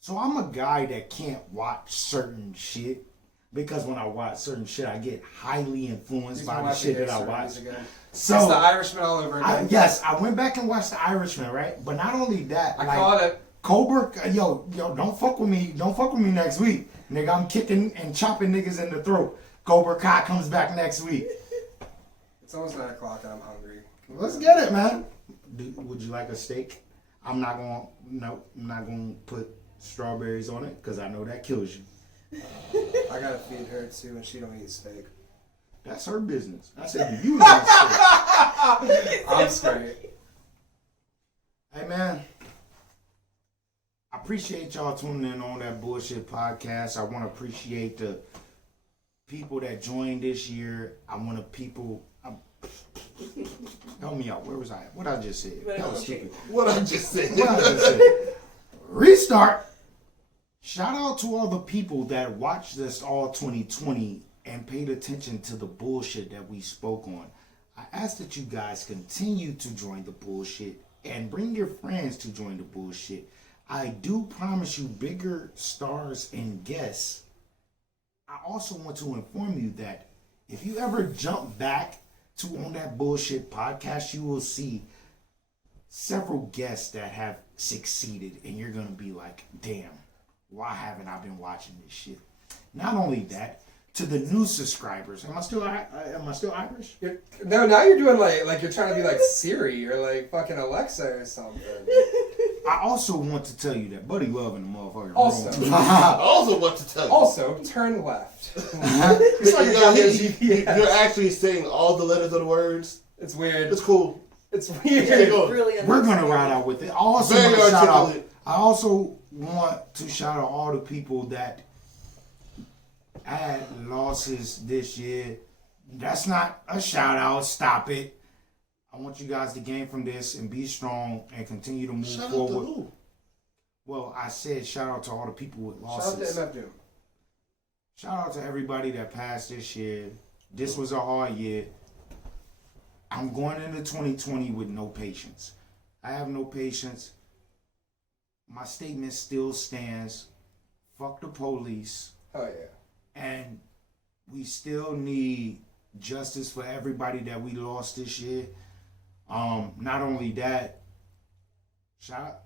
So I'm a guy that can't watch certain shit because when I watch certain shit, I get highly influenced by the shit that I watch. So it's the Irishman all over again. Yes, I went back and watched the Irishman, right? But not only that, I called it. Cobra, yo, don't fuck with me. Don't fuck with me next week, nigga. I'm kicking and chopping niggas in the throat. Cobra Kai comes back next week. It's almost 9 o'clock and I'm hungry. Let's get it, man. Would you like a steak? I'm not gonna put strawberries on it because I know that kills you. I gotta feed her too, and she don't eat steak. That's her business. I said, do you eat steak? I'm straight. Hey, man. I appreciate y'all tuning in on that bullshit podcast. I want to appreciate the people that joined this year. I want to help me out. Where was I at? What I just said? That was stupid. What I just said. Restart. Shout out to all the people that watched this all 2020 and paid attention to the bullshit that we spoke on. I ask that you guys continue to join the bullshit and bring your friends to join the bullshit. I do promise you bigger stars and guests. I also want to inform you that if you ever jump back to On That Bullshit podcast, you will see several guests that have succeeded, and you're gonna be like, damn, why haven't I been watching this shit? Not only that, to the new subscribers, am I still Irish? No, now you're doing like you're trying to be like Siri or like fucking Alexa or something. I also want to tell you that Buddy Love in the motherfucker. Also. I also want to tell you. Also, turn left. You're actually saying all the letters of the words. It's weird. It's cool. It's weird. We're gonna ride out with it. I also want to shout out all the people that had losses this year. That's not a shout out. Stop it. I want you guys to gain from this and be strong and continue to move Shout forward. out to who? Well, I said shout out to all the people with losses. Shout out to MF Doom. Shout out to everybody that passed this year. This was a hard year. I'm going into 2020 with no patience. I have no patience. My statement still stands. Fuck the police. Oh yeah. And we still need justice for everybody that we lost this year. Not only that, I'll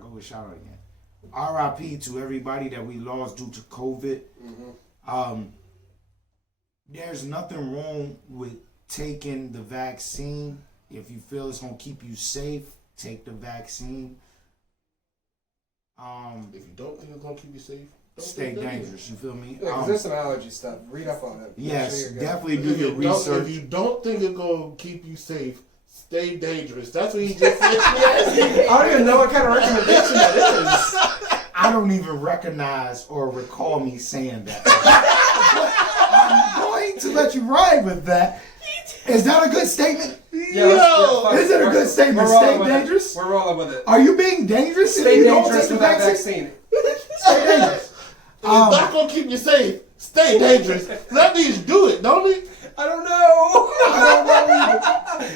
go with shout out again. RIP to everybody that we lost due to COVID. Mm-hmm. There's nothing wrong with taking the vaccine. If you feel it's gonna keep you safe, take the vaccine. If you don't think it's gonna keep you safe, stay dangerous. You feel me? Yeah, because there's some allergy stuff. Read up on it. Yes, Make sure you're good. definitely do your research. If you don't think it's gonna keep you safe, stay dangerous. That's what he just said. Yes. I don't even know what kind of recommendation that is. I don't even recognize or recall me saying that. I'm going to let you ride with that. Is that a good statement? Yeah, Is it a good statement? Stay dangerous? We're rolling with it. Are you being dangerous if Stay you don't dangerous take the with that vaccine? vaccine. Stay dangerous. It's not gonna keep you safe. Stay dangerous. That means do it, don't it? I don't know.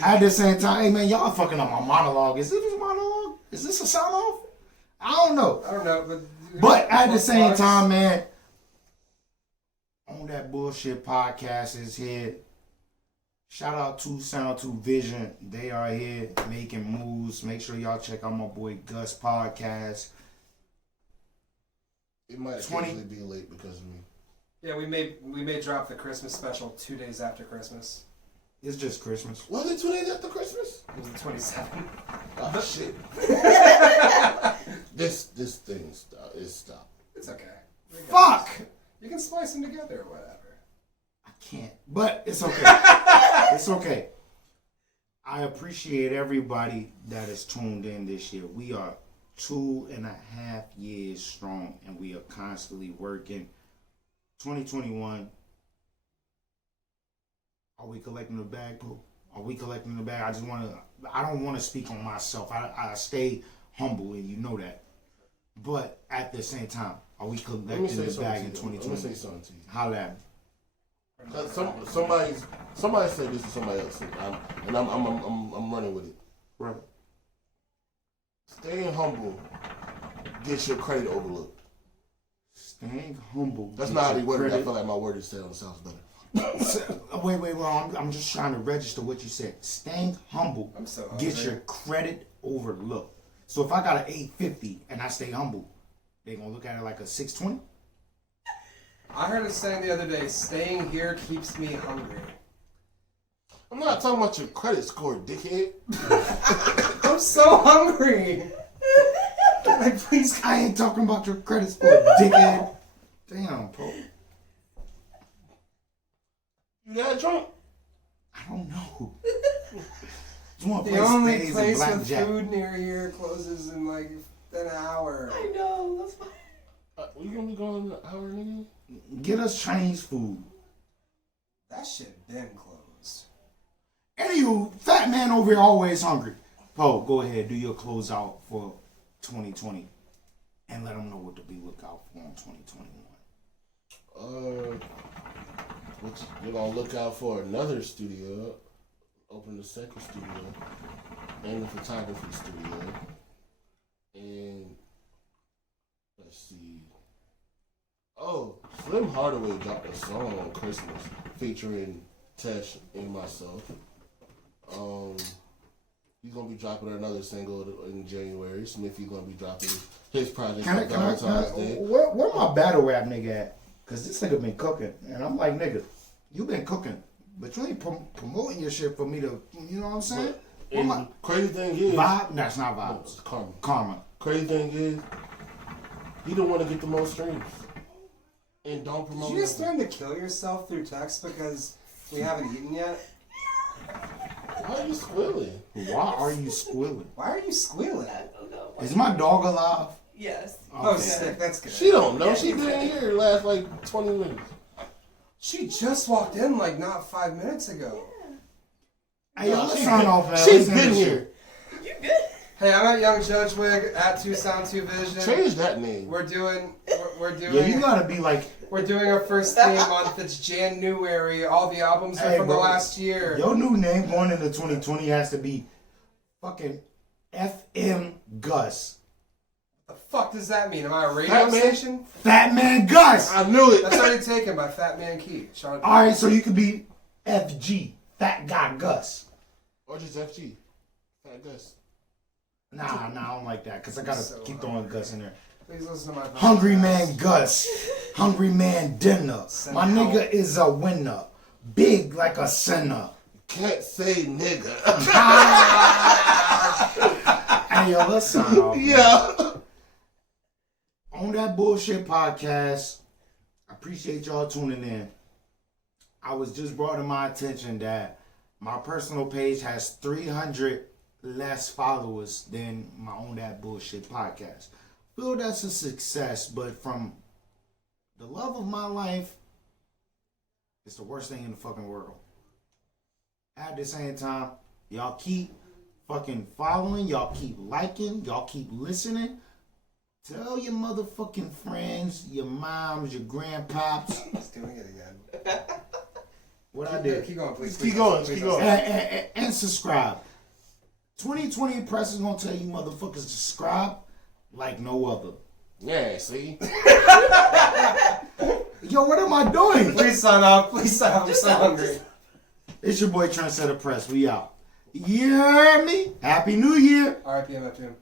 At the same time, hey man, y'all fucking up my monologue. Is this a monologue? Is this a sound off? I don't know. I don't know, But at the same time, man, On That Bullshit podcast is here. Shout out to Sound 2 Vision. They are here making moves. Make sure y'all check out my boy Gus podcast. It might occasionally be late because of me. Yeah, we may drop the Christmas special 2 days after Christmas. It's just Christmas. Was it 2 days after Christmas? It was the 27th. Oh shit. This thing is stopped. It's okay. Fuck! You can splice them together or whatever. I can't. But it's okay. It's okay. I appreciate everybody that is tuned in this year. We are 2.5 years strong and we are constantly working. 2021. Are we collecting the bag, Pooh? Are we collecting the bag? I don't want to speak on myself. I stay humble and you know that. But at the same time, are we collecting the bag in 2020? Let me say something to you. Holla at me. Somebody said this to somebody else, and I'm running with it. Right. Staying humble gets your credit overlooked. Staying humble. That's not how they word it. I feel like my word sounds better. Wait, well, I'm just trying to register what you said. Staying humble gets your credit overlooked. So if I got an 850 and I stay humble, they gonna look at it like a 620? I heard it saying the other day, staying here keeps me hungry. I'm not talking about your credit score, dickhead. I'm so hungry. Like, please. I ain't talking about your credit score, dickhead. Damn, bro. You got drunk? I don't know. You want to The play only spades and place with blackjack? food near here closes in like an hour. I know, that's fine. You gonna be gone in an hour, nigga? Get us Chinese food. That shit been closed. Anywho, fat man over here always hungry. Poe, go ahead, do your closeout for 2020 and let them know what to be lookout for in 2021. We're gonna look out for another studio. Open the second studio and the photography studio. And let's see. Oh, Slim Hardaway dropped a song on Christmas featuring Tesh and myself. He's gonna be dropping another single in January. Smithy's gonna be dropping his project for Valentine's Day. Where my battle rap nigga at? Cause this nigga been cooking, and I'm like, nigga, you been cooking, but you ain't promoting your shit for me to, you know what I'm saying? And crazy thing is, Vibe? That's not no, Vibe. it's Karma. Karma. Crazy thing is, he don't want to get the most streams, and don't promote. Did you just threaten to kill yourself through text because we haven't eaten yet? Why are you squealing? Why are you squealing? Why are you squealing? I don't know. Is my dog alive? Yes. Oh, Okay. sick. That's good. She don't know. She been here last like 20 minutes. She just walked in like not 5 minutes ago. Hey, yo, let's sign off, man. She's Let's end been this here. shit. You good? Hey, I'm at Young Judge Wig at 2 Sound 2 Vision. Change that name. We're doing Yeah, you gotta be like, we're doing our first theme month. It's January. All the albums are Hey, from bro. the last year. your new name going into 2020 has to be fucking FM Gus. The fuck does that mean? Am I a radio Fat Man? station? Fat Man Gus! I knew it. That's already taken by Fat Man Key. Alright, so you could be FG, Fat Guy Gus. Or just FG. Fat Gus. Nah, I don't like that, because I gotta So keep throwing Gus in there. Please listen to my podcast. Hungry Man Gus. Hungry Man Dinner. Send My out. nigga is a winner. Big like a sinner. Can't say nigga. Hey, yo, let's sign off. Yeah. On On That Bullshit podcast. I appreciate y'all tuning in. I was just brought to my attention that my personal page has 300 less followers than my On That Bullshit podcast. Feel that's a success, but from the love of my life, it's the worst thing in the fucking world. At the same time, y'all keep fucking following, y'all keep liking, y'all keep listening. Tell your motherfucking friends, your moms, your grandpaps. He's doing it again. What I did. Keep going, please. Keep going. Keep going. And subscribe. 2020 Press is gonna tell you motherfuckers to subscribe like no other. Yeah, see? Yo, what am I doing? Please sign off. Please sign off. I'm so hungry. It's your boy Trendsetter Press. We out. You heard me? Happy New Year. RIP MFM.